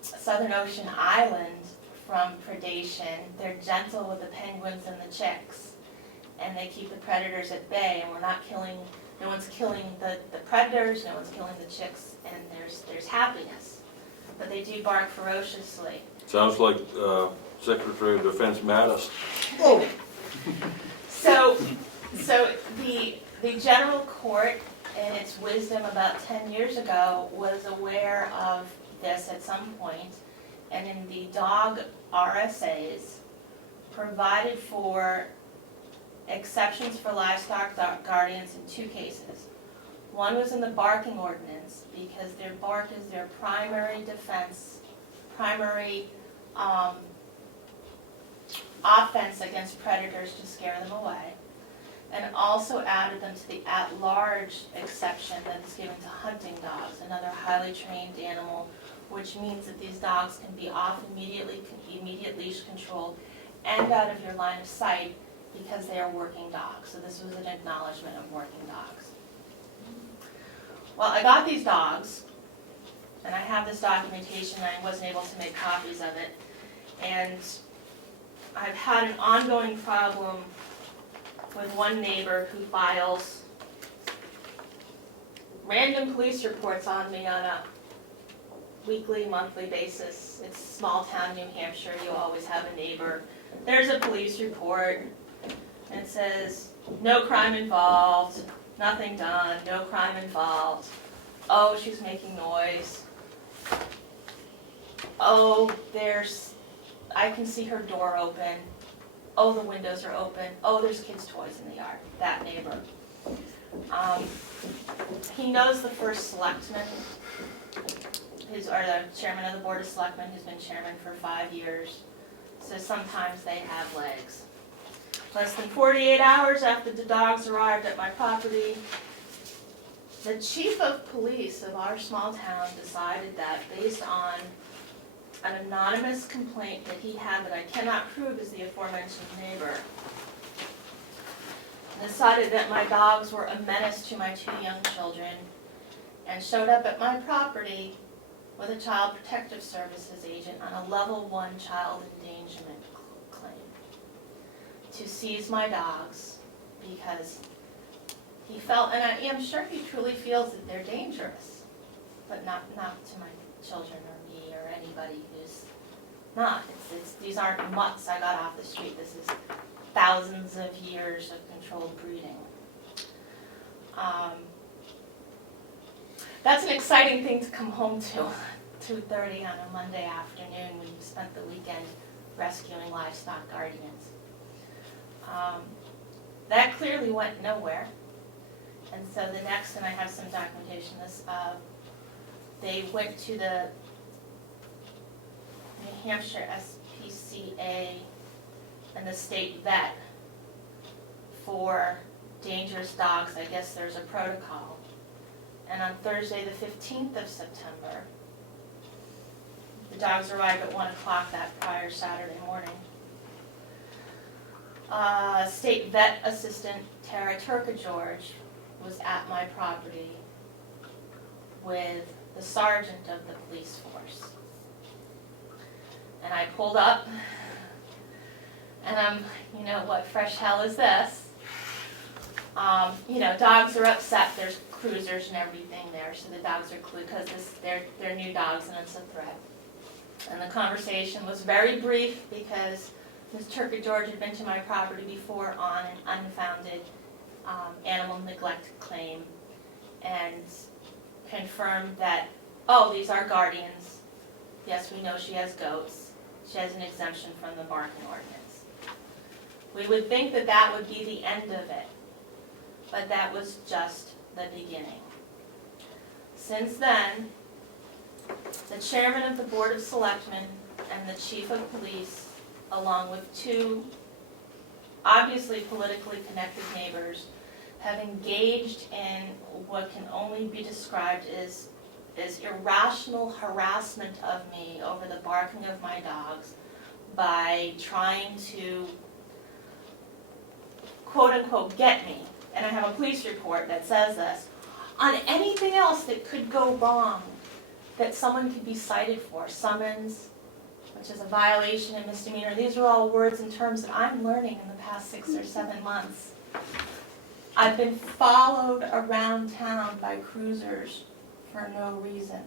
Southern Ocean island from predation. They're gentle with the penguins and the chicks, and they keep the predators at bay, and we're not killing, no one's killing the predators, no one's killing the chicks, and there's happiness. But they do bark ferociously. sounds like Secretary of Defense Mattis. So the general court, in its wisdom about 10 years ago, was aware of this at some point, and in the dog RSAs, provided for exceptions for livestock guardians in 2 cases. One was in the barking ordinance, because their bark is their primary defense, primary offense against predators to scare them away, and also added them to the at-large exception that is given to hunting dogs, another highly trained animal, which means that these dogs can be off immediate leash control and out of your line of sight because they are working dogs. So this was an acknowledgement of working dogs. Well, I got these dogs, and I have this documentation, and I wasn't able to make copies of it, and I've had an ongoing problem with one neighbor who files random police reports on me on a weekly, monthly basis. It's small town New Hampshire, you always have a neighbor. There's a police report, and it says, no crime involved, nothing done, no crime involved. Oh, she's making noise. Oh, I can see her door open. Oh, the windows are open. Oh, there's kids' toys in the yard. That neighbor. He knows the first selectman, or the chairman of the board of selectmen, who's been chairman for 5 years. So sometimes they have legs. Less than 48 hours after the dogs arrived at my property, the chief of police of our small town decided that, based on an anonymous complaint that he had that I cannot prove is the aforementioned neighbor, decided that my dogs were a menace to my 2 young children, and showed up at my property with a Child Protective Services agent on a level 1 child endangerment claim to seize my dogs because he felt, and I am sure he truly feels, that they're dangerous, but not to my children or me or anybody who's not. These aren't mutts I got off the street. This is thousands of years of controlled breeding. That's an exciting thing to come home to, 2:30 on a Monday afternoon when you spent the weekend rescuing livestock guardians. That clearly went nowhere. And so the next, and I have some documentation, they went to the New Hampshire SPCA and the state vet for dangerous dogs. I guess there's a protocol. And on Thursday, the 15th of September, the dogs arrived at 1 o'clock that prior Saturday morning. State vet assistant Tara Turka-George was at my property with the sergeant of the police force. And I pulled up, and I'm, you know, what fresh hell is this? You know, dogs are upset, there's cruisers and everything there, so the dogs are because they're new dogs and it's a threat. And the conversation was very brief because Ms. Turka-George had been to my property before on an unfounded animal neglect claim and confirmed that, oh, these are guardians. Yes, we know she has goats. She has an exemption from the barking ordinance. We would think that that would be the end of it, but that was just the beginning. Since then, the chairman of the Board of Selectmen and the chief of police, along with two obviously politically connected neighbors, have engaged in what can only be described as irrational harassment of me over the barking of my dogs by trying to quote-unquote get me, and I have a police report that says this, on anything else that could go wrong that someone could be cited for, summons, which is a violation and misdemeanor. These are all words and terms that I'm learning in the past 6 or 7 months. I've been followed around town by cruisers for no reason.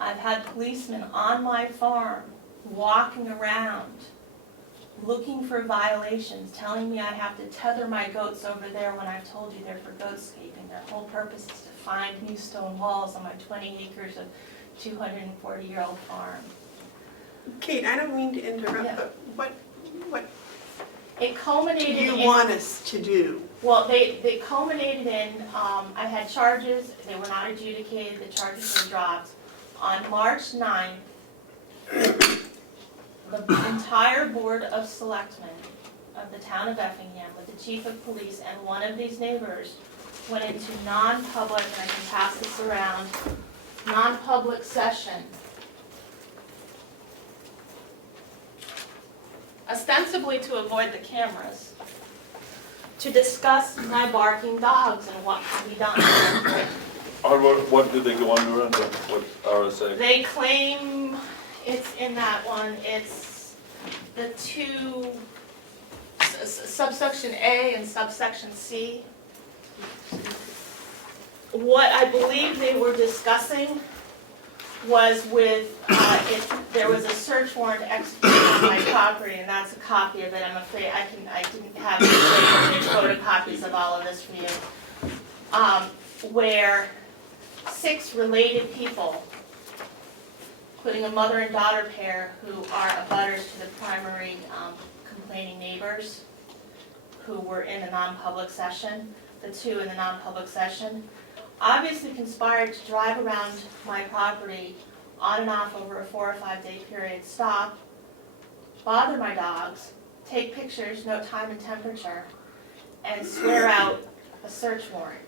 I've had policemen on my farm walking around looking for violations, telling me I have to tether my goats over there when I've told you they're for goatscaping. Their whole purpose is to find new stone walls on my 20 acres of 240-year-old farm. Kate, I don't mean to interrupt, Yeah. but what It do culminated you in... want us to do? Well, they culminated in, I had charges, they were not adjudicated, the charges were dropped. On March 9th, the entire Board of Selectmen of the town of Effingham, with the chief of police and one of these neighbors, went into non-public, and I can pass this around, non-public session. Ostensibly to avoid the cameras, to discuss my barking dogs and what can be done. What did they go under what RSA? They claim it's in that one, it's the two, subsection A and subsection C. What I believe they were discussing was with, there was a search warrant executed on my property, and that's a copy of it. I'm afraid I didn't have photocopies of all of this for you. Where 6 related people, including a mother and daughter pair who are abutters to the primary complaining neighbors, who were in the non-public session, the 2 in the non-public session, obviously conspired to drive around my property on and off over a 4 or 5 day period, stop, bother my dogs, take pictures, note time and temperature, and swear out a search warrant.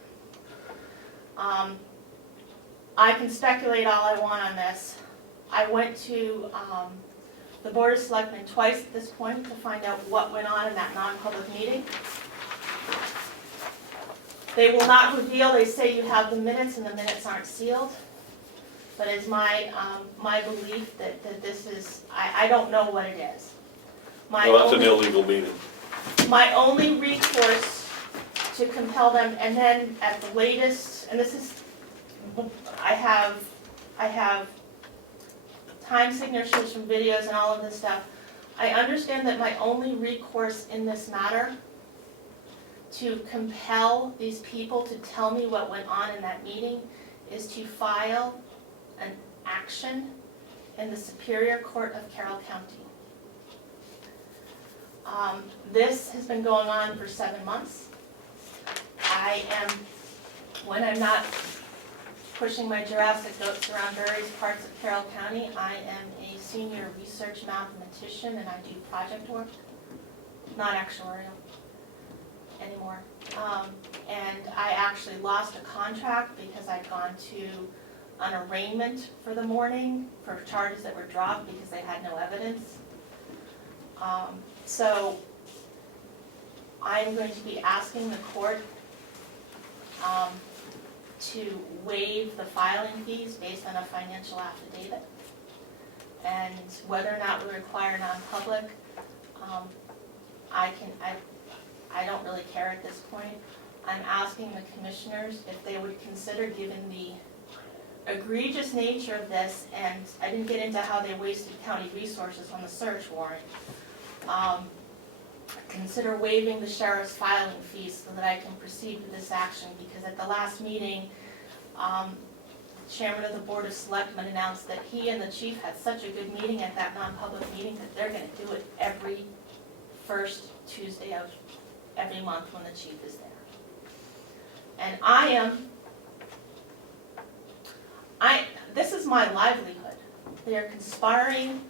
I can speculate all I want on this. I went to the Board of Selectmen twice at this point to find out what went on in that non-public meeting. They will not reveal, they say you have the minutes and the minutes aren't sealed. But it's my belief that this is, I don't know what it is. Well, that's an illegal meeting. My only recourse to compel them, and then at the latest, and this is, I have time signatures from videos and all of this stuff. I understand that my only recourse in this matter to compel these people to tell me what went on in that meeting is to file an action in the Superior Court of Carroll County. This has been going on for 7 months. When I'm not pushing my Jurassic goats around various parts of Carroll County, I am a senior research mathematician and I do project work, not actuarial anymore. And I actually lost a contract because I'd gone to an arraignment for the morning for charges that were dropped because they had no evidence. So I'm going to be asking the court to waive the filing fees based on a financial affidavit. And whether or not we require non-public, I don't really care at this point. I'm asking the commissioners if they would consider, given the egregious nature of this, and I didn't get into how they wasted county resources on the search warrant, consider waiving the sheriff's filing fees so that I can proceed with this action, because at the last meeting, Chairman of the Board of Selectmen announced that he and the chief had such a good meeting at that non-public meeting that they're gonna do it every first Tuesday of every month when the chief is there. And this is my livelihood. They are conspiring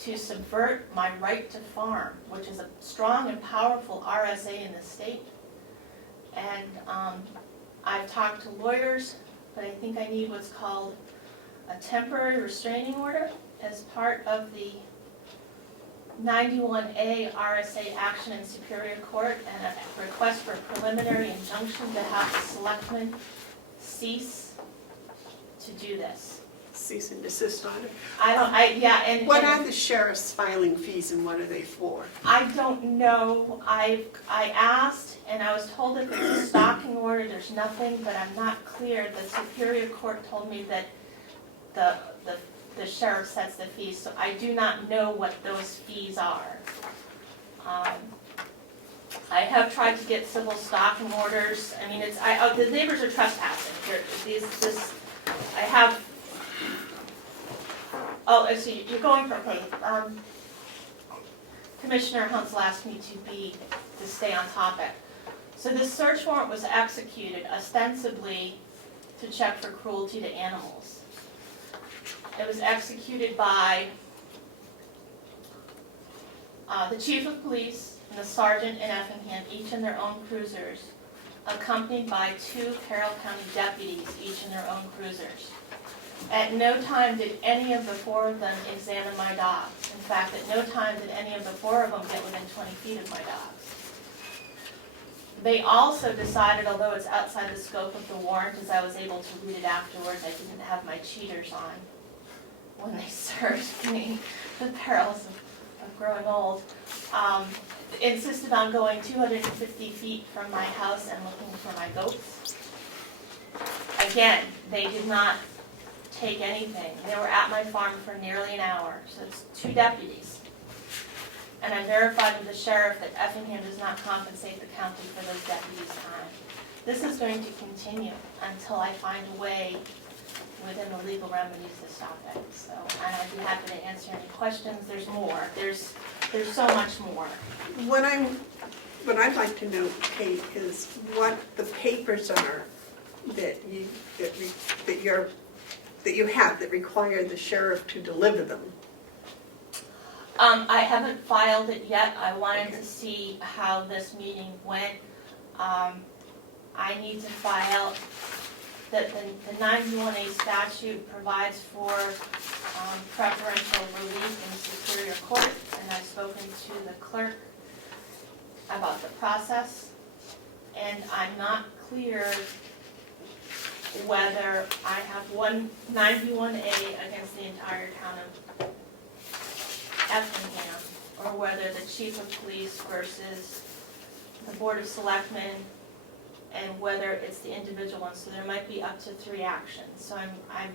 to subvert my right to farm, which is a strong and powerful RSA in the state. And I've talked to lawyers, but I think I need what's called a temporary restraining order as part of the 91A RSA action in Superior Court, and a request for a preliminary injunction to have the selectmen cease to do this. Cease and desist on it. What are the sheriff's filing fees and what are they for? I don't know. I asked and I was told that there's a stalking order, there's nothing, but I'm not clear. The Superior Court told me that the sheriff sets the fees, so I do not know what those fees are. I have tried to get civil stalking orders. I mean, the neighbors are trespassing. You're going for, okay, Commissioner Hounsell asked me to stay on topic. So this search warrant was executed ostensibly to check for cruelty to animals. It was executed by the chief of police and the sergeant in Effingham, each in their own cruisers, accompanied by 2 Carroll County deputies, each in their own cruisers. At no time did any of the 4 of them examine my dogs. In fact, at no time did any of the 4 of them get within 20 feet of my dogs. They also decided, although it's outside the scope of the warrant, as I was able to read it afterwards, I didn't have my cheaters on when they searched me, the perils of growing old, insisted on going 250 feet from my house and looking for my goats. Again, they did not take anything. They were at my farm for nearly an hour, so it's 2 deputies. And I verified with the sheriff that Effingham does not compensate the county for those deputies' time. This is going to continue until I find a way within the legal remedies to stop it. So, and I'd be happy to answer any questions. There's more. There's so much more. What I'd like to know, Kate, is what the papers are that you have that require the sheriff to deliver them. I haven't filed it yet. I wanted to see how this meeting went. I need to file that the 91A statute provides for preferential relief in Superior Court, and I've spoken to the clerk about the process, and I'm not clear whether I have 91A against the entire town of Effingham, or whether the chief of police versus the Board of Selectmen, and whether it's the individual one. So there might be up to 3 actions. So I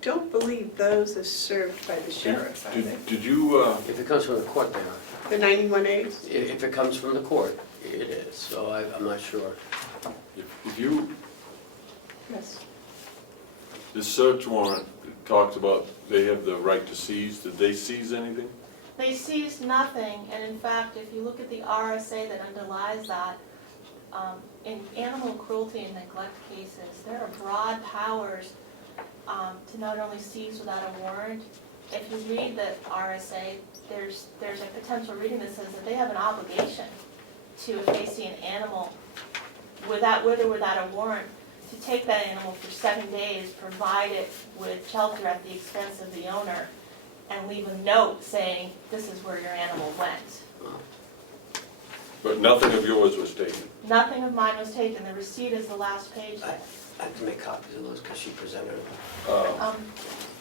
don't believe those are served by the sheriff, are they? Did you, If it comes from the court, they are. The 91As? If it comes from the court, it is, so I'm not sure. if you, Yes. this search warrant talks about they have the right to seize, did they seize anything? They seized nothing, and in fact, if you look at the RSA that underlies that, in animal cruelty and neglect cases, there are broad powers to not only seize without a warrant. If you read the RSA, there's a potential reading that says that they have an obligation to, if they see an animal with or without a warrant, to take that animal for 7 days, provide it with shelter at the expense of the owner, and leave a note saying, this is where your animal went. But nothing of yours was taken. Nothing of mine was taken, the receipt is the last page. I have to make copies of those because she presented them.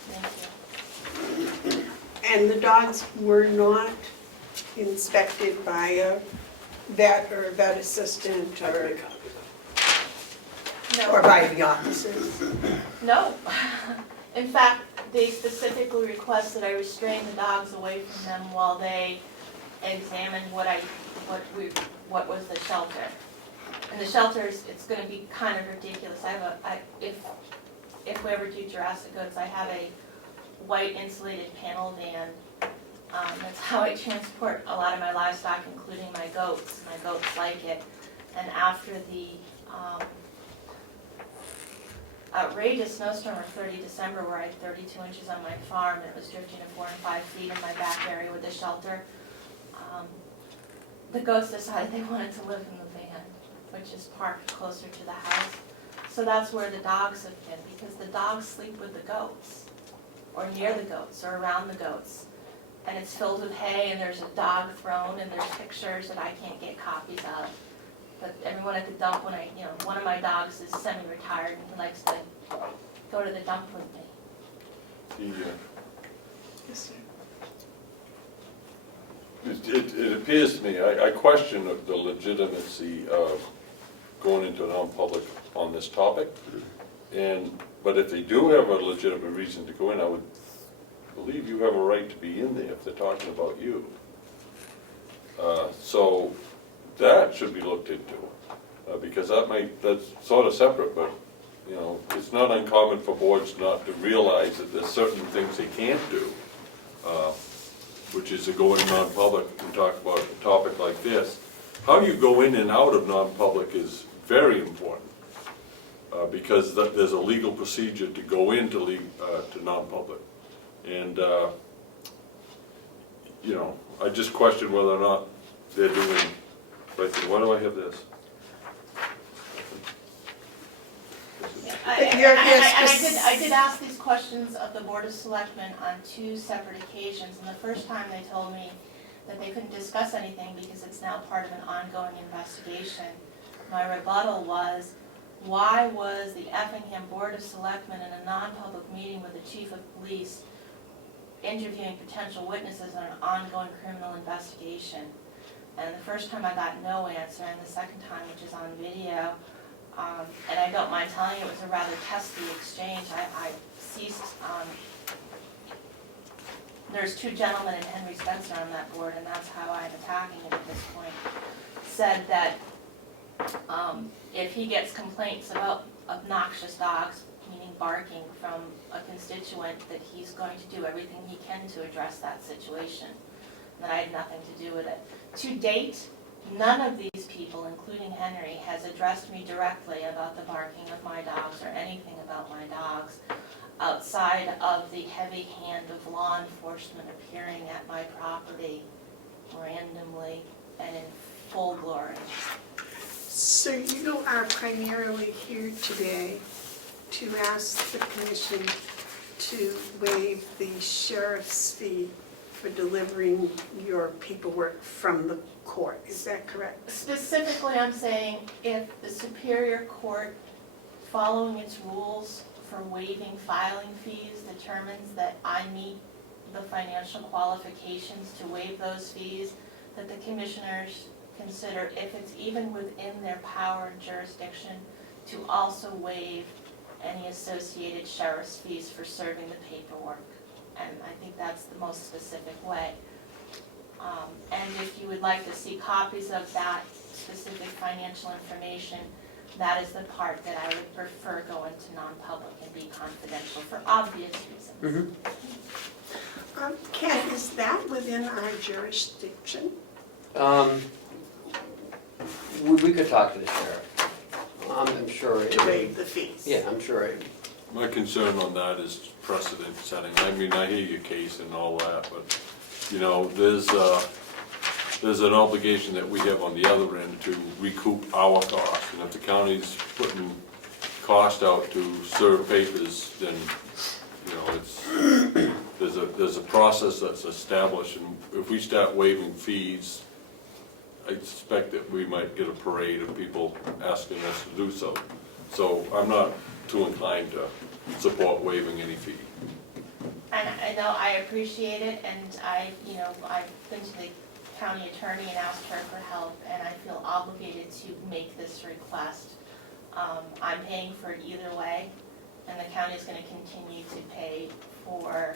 Thank you. And the dogs were not inspected by a vet or a vet assistant I have to or make copies of them. or No, by the officers? no. In fact, they specifically requested I restrain the dogs away from them while they examined what was the shelter. And the shelters, it's gonna be kind of ridiculous. If we ever do Jurassic Goods, I have a white insulated panel van. That's how I transport a lot of my livestock, including my goats. My goats like it. And after the outrageous snowstorm of 30 December where I had 32 inches on my farm and it was drifting to 4 and 5 feet in my back area with the shelter, the goats decided they wanted to live in the van, which is parked closer to the house. So that's where the dogs have been, because the dogs sleep with the goats, or near the goats, or around the goats. And it's filled with hay, and there's a dog throne, and there's pictures that I can't get copies of. But everyone at the dump, one of my dogs is semi-retired, and he likes to go to the dump with me. Yes, sir. It appears to me, I question the legitimacy of going into non-public on this topic. But if they do have a legitimate reason to go in, I would believe you have a right to be in there if they're talking about you. So that should be looked into, because that's sort of separate, but, it's not uncommon for boards not to realize that there's certain things they can't do, which is to go in non-public and talk about a topic like this. How you go in and out of non-public is very important, because there's a legal procedure to go into to non-public. And, I just question whether or not they're doing right thing. Why do I have this? I did ask these questions of the Board of Selectmen on 2 separate occasions, and the first time they told me that they couldn't discuss anything because it's now part of an ongoing investigation. My rebuttal was, why was the Effingham Board of Selectmen in a non-public meeting with the Chief of Police interviewing potential witnesses on an ongoing criminal investigation? And the first time I got no answer, and the second time, which is on video, and I don't mind telling you, it was a rather testy exchange. I ceased, there's 2 gentlemen and Henry Spencer on that board, and that's how I'm attacking him at this point, said that if he gets complaints about obnoxious dogs, meaning barking, from a constituent, that he's going to do everything he can to address that situation, and that I had nothing to do with it. To date, none of these people, including Henry, has addressed me directly about the barking of my dogs or anything about my dogs, outside of the heavy hand of law enforcement appearing at my property randomly and in full glory. So you are primarily here today to ask the commission to waive the sheriff's fee for delivering your paperwork from the court, is that correct? Specifically, I'm saying if the Superior Court, following its rules for waiving filing fees, determines that I meet the financial qualifications to waive those fees, that the commissioners consider, if it's even within their power and jurisdiction, to also waive any associated sheriff's fees for serving the paperwork. And I think that's the most specific way. And if you would like to see copies of that specific financial information, that is the part that I would prefer go into non-public and be confidential for obvious reasons. Ken, is that within our jurisdiction? We could talk to the sheriff. I'm sure. To waive the fees? Yeah, I'm sure. My concern on that is precedent setting. I mean, I hear your case and all that, but, there's an obligation that we have on the other end to recoup our costs. And if the county's putting cost out to serve papers, then, there's a process that's established. And if we start waiving fees, I suspect that we might get a parade of people asking us to do so. So I'm not too inclined to support waiving any fee. And I know I appreciate it, and I've been to the county attorney and asked her for help, and I feel obligated to make this request. I'm paying for it either way, and the county is gonna continue to pay for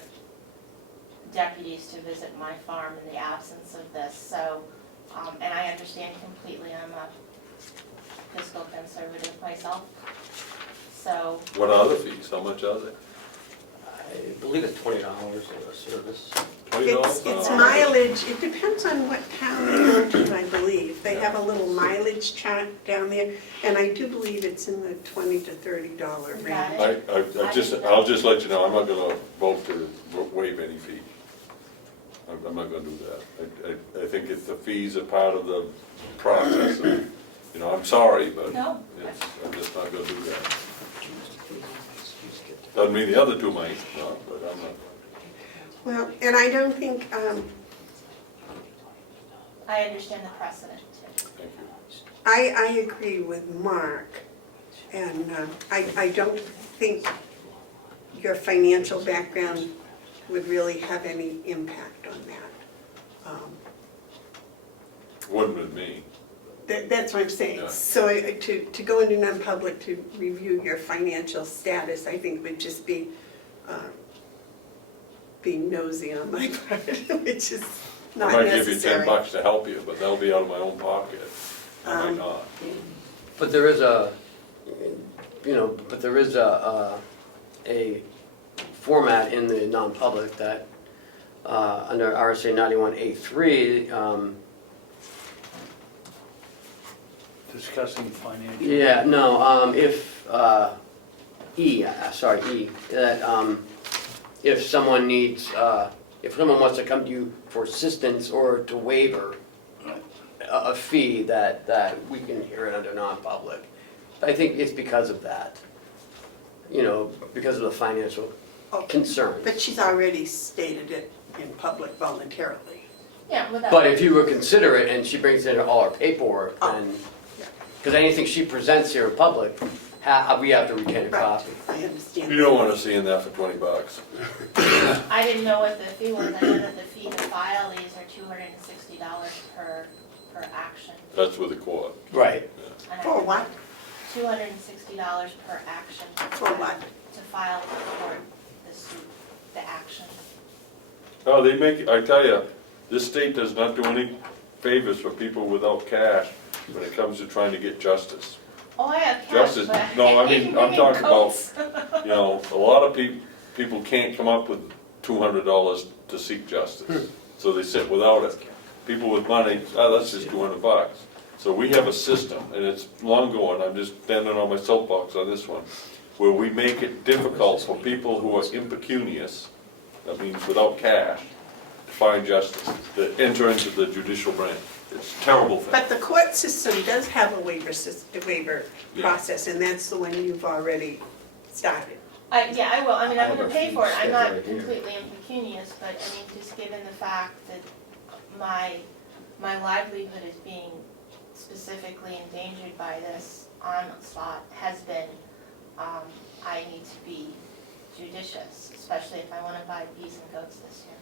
deputies to visit my farm in the absence of this, so, and I understand completely, I'm a fiscal conservative myself, so, What are the fees? How much are they? I believe it's $20 for a service. $20? It's mileage, it depends on what town they go to, I believe. They have a little mileage chart down there, and I do believe it's in the $20 to $30 Got range. it. I'll just let you know, I'm not gonna vote to waive any fee. I'm not gonna do that. I think the fees are part of the process. You know, I'm sorry, but no. I'm just not gonna do that. Doesn't mean the other two might, no, but I'm not. Well, and I don't think, I understand the precedent too. Thank you. I agree with Mark, and I don't think your financial background would really have any impact on that. Wouldn't with me. That's what I'm saying. Yeah. So to go into non-public to review your financial status, I think would just be being nosy on my part, which is not I necessary. might give you $10 to help you, but that'll be out of my own pocket. I might not. But there is a format in the non-public that, under RSA 91A3, Discussing financial. yeah, no, E, that, if someone needs, if someone wants to come to you for assistance or to waiver a fee, that we can hear it under non-public. I think it's because of that, because of the financial concerns. But she's already stated it in public voluntarily. Yeah, without. But if you were considerate and she brings in all her paperwork, Oh, then, yeah. because anything she presents here in public, we have to retain a Right, copy. I understand. You don't wanna see in that for $20. I didn't know what the fee was. I know that the fee to file these are $260 per action. That's with the court. Right. And I For what? $260 per action. For what? To file for the suit, the action. Oh, I tell you, this state does not do any favors for people without cash when it comes to trying to get justice. Oh, I have cash, Justice, but no, I you mean, can I'm give me talking about, coats. a lot of people can't come up with $200 to seek justice, so they sit without it. People with money, that's just $200. So we have a system, and it's long going, I'm just standing on my soapbox on this one, where we make it difficult for people who are impecunious, that means without cash, to find justice, to enter into the judicial branch. It's a terrible thing. But the court system does have a waiver Yeah. process, and that's the one you've already started. Yeah, I will. I mean, I'm gonna pay for it. I'm not Right here. completely impecunious, but I mean, just given the fact that my livelihood is being specifically endangered by this onslaught has been, I need to be judicious, especially if I wanna buy bees and goats this year.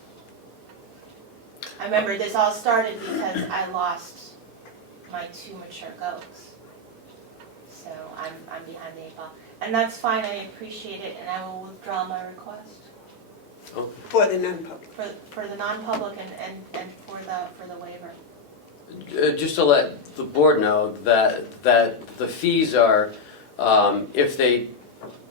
I remember this all started because I lost my 2 mature goats. So I'm behind the 8 ball. And that's fine, I appreciate it, and I will withdraw my request For the non-public. for the non-public and for the waiver. Just to let the board know that the fees are, if they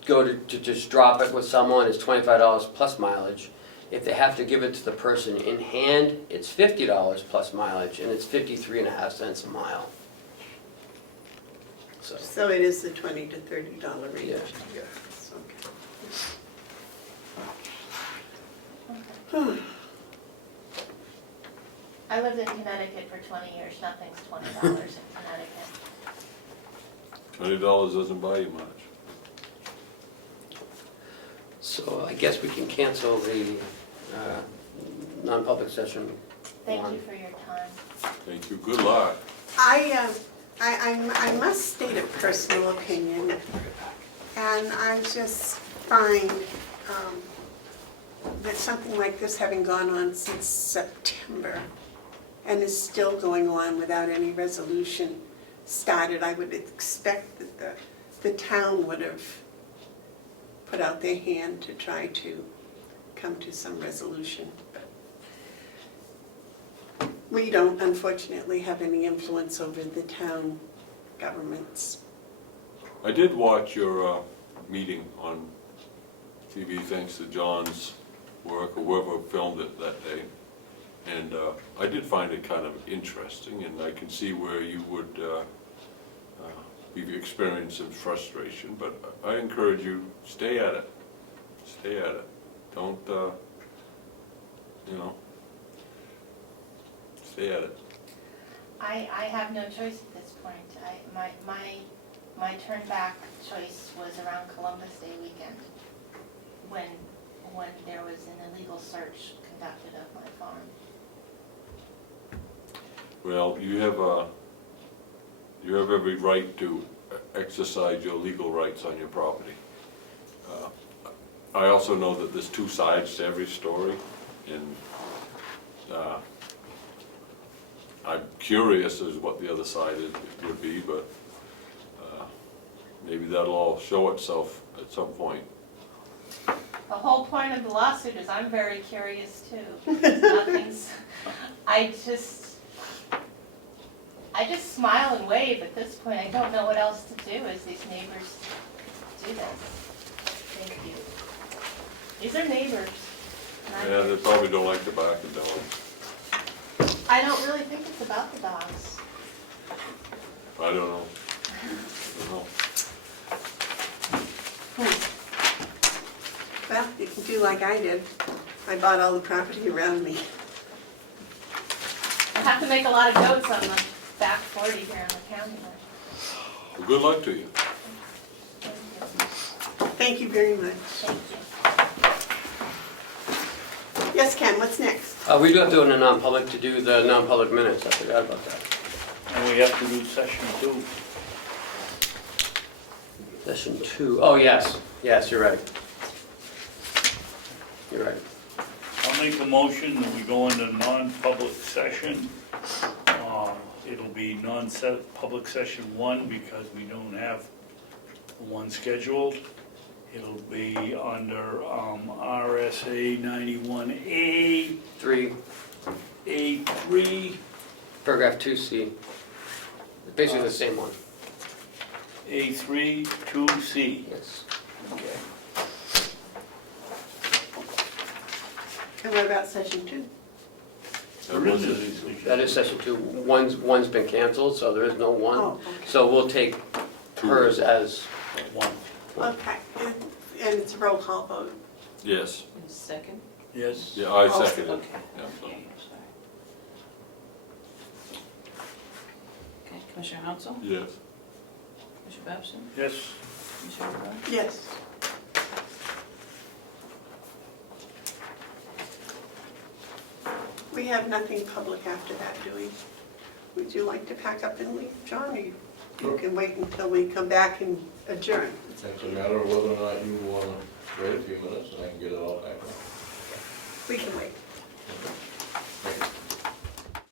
go to just drop it with someone, it's $25 plus mileage. If they have to give it to the person in hand, it's $50 plus mileage, and it's 53.5 cents a mile. So it is the $20 to $30 range. Yeah. Yes, okay. I lived in Connecticut for 20 years, nothing's $20 in Connecticut. $20 doesn't buy you much. So I guess we can cancel the non-public session. Thank you for your time. Thank you, good luck. I must state a personal opinion, and I just find that something like this having gone on since September and is still going on without any resolution started, I would expect that the town would have put out their hand to try to come to some resolution. But we don't, unfortunately, have any influence over the town governments. I did watch your meeting on TV, thanks to John's work, or whoever filmed it that day. And I did find it kind of interesting, and I can see where you would be experiencing frustration, but I encourage you, stay at it. Stay at it. Don't, stay at it. I have no choice at this point. My turn back choice was around Columbus Day weekend, when there was an illegal search conducted of my farm. Well, you have every right to exercise your legal rights on your property. I also know that there's two sides to every story, and I'm curious as what the other side would be, but maybe that'll all show itself at some point. The whole point of the lawsuit is I'm very curious too. Nothing's, I just smile and wave at this point. I don't know what else to do as these neighbors do this. Thank you. These are neighbors. not Yeah, they yours. probably don't like the back of dogs. I don't really think it's about the dogs. I don't know. I don't know. Well, you can do like I did. I bought all the property around me. I have to make a lot of goats on the back 40 here in the county. Well, good luck to you. Thank you. Thank you very much. Thank you. Yes, Ken, what's next? We do have to go into non-public to do the non-public minutes, I forgot about that. And we have to do session 2. Session 2, oh, yes, you're right. You're right. I'll make a motion that we go into non-public session. It'll be non-public session 1 because we don't have one scheduled. It'll be under RSA 91A, 3, A3, paragraph 2C. Basically the same one. A3, 2C. Yes. Okay. And what about session 2? That is session 2. One's been canceled, so there is no one. Oh, okay. So we'll take hers as 1. Okay, and it's a roll call vote. Yes. Second? Yes? Yeah, I Oh, second it. Okay. Yeah, so. Okay, Commissioner Hounsell? Yes. Commissioner Babson? Yes. Commissioner Bevard? Yes. We have nothing public after that, do we? Would you like to pack up and leave, John, or you can wait until we come back and adjourn? It's a matter of whether or not you want to wait a few minutes and I can get it all back on. We can wait.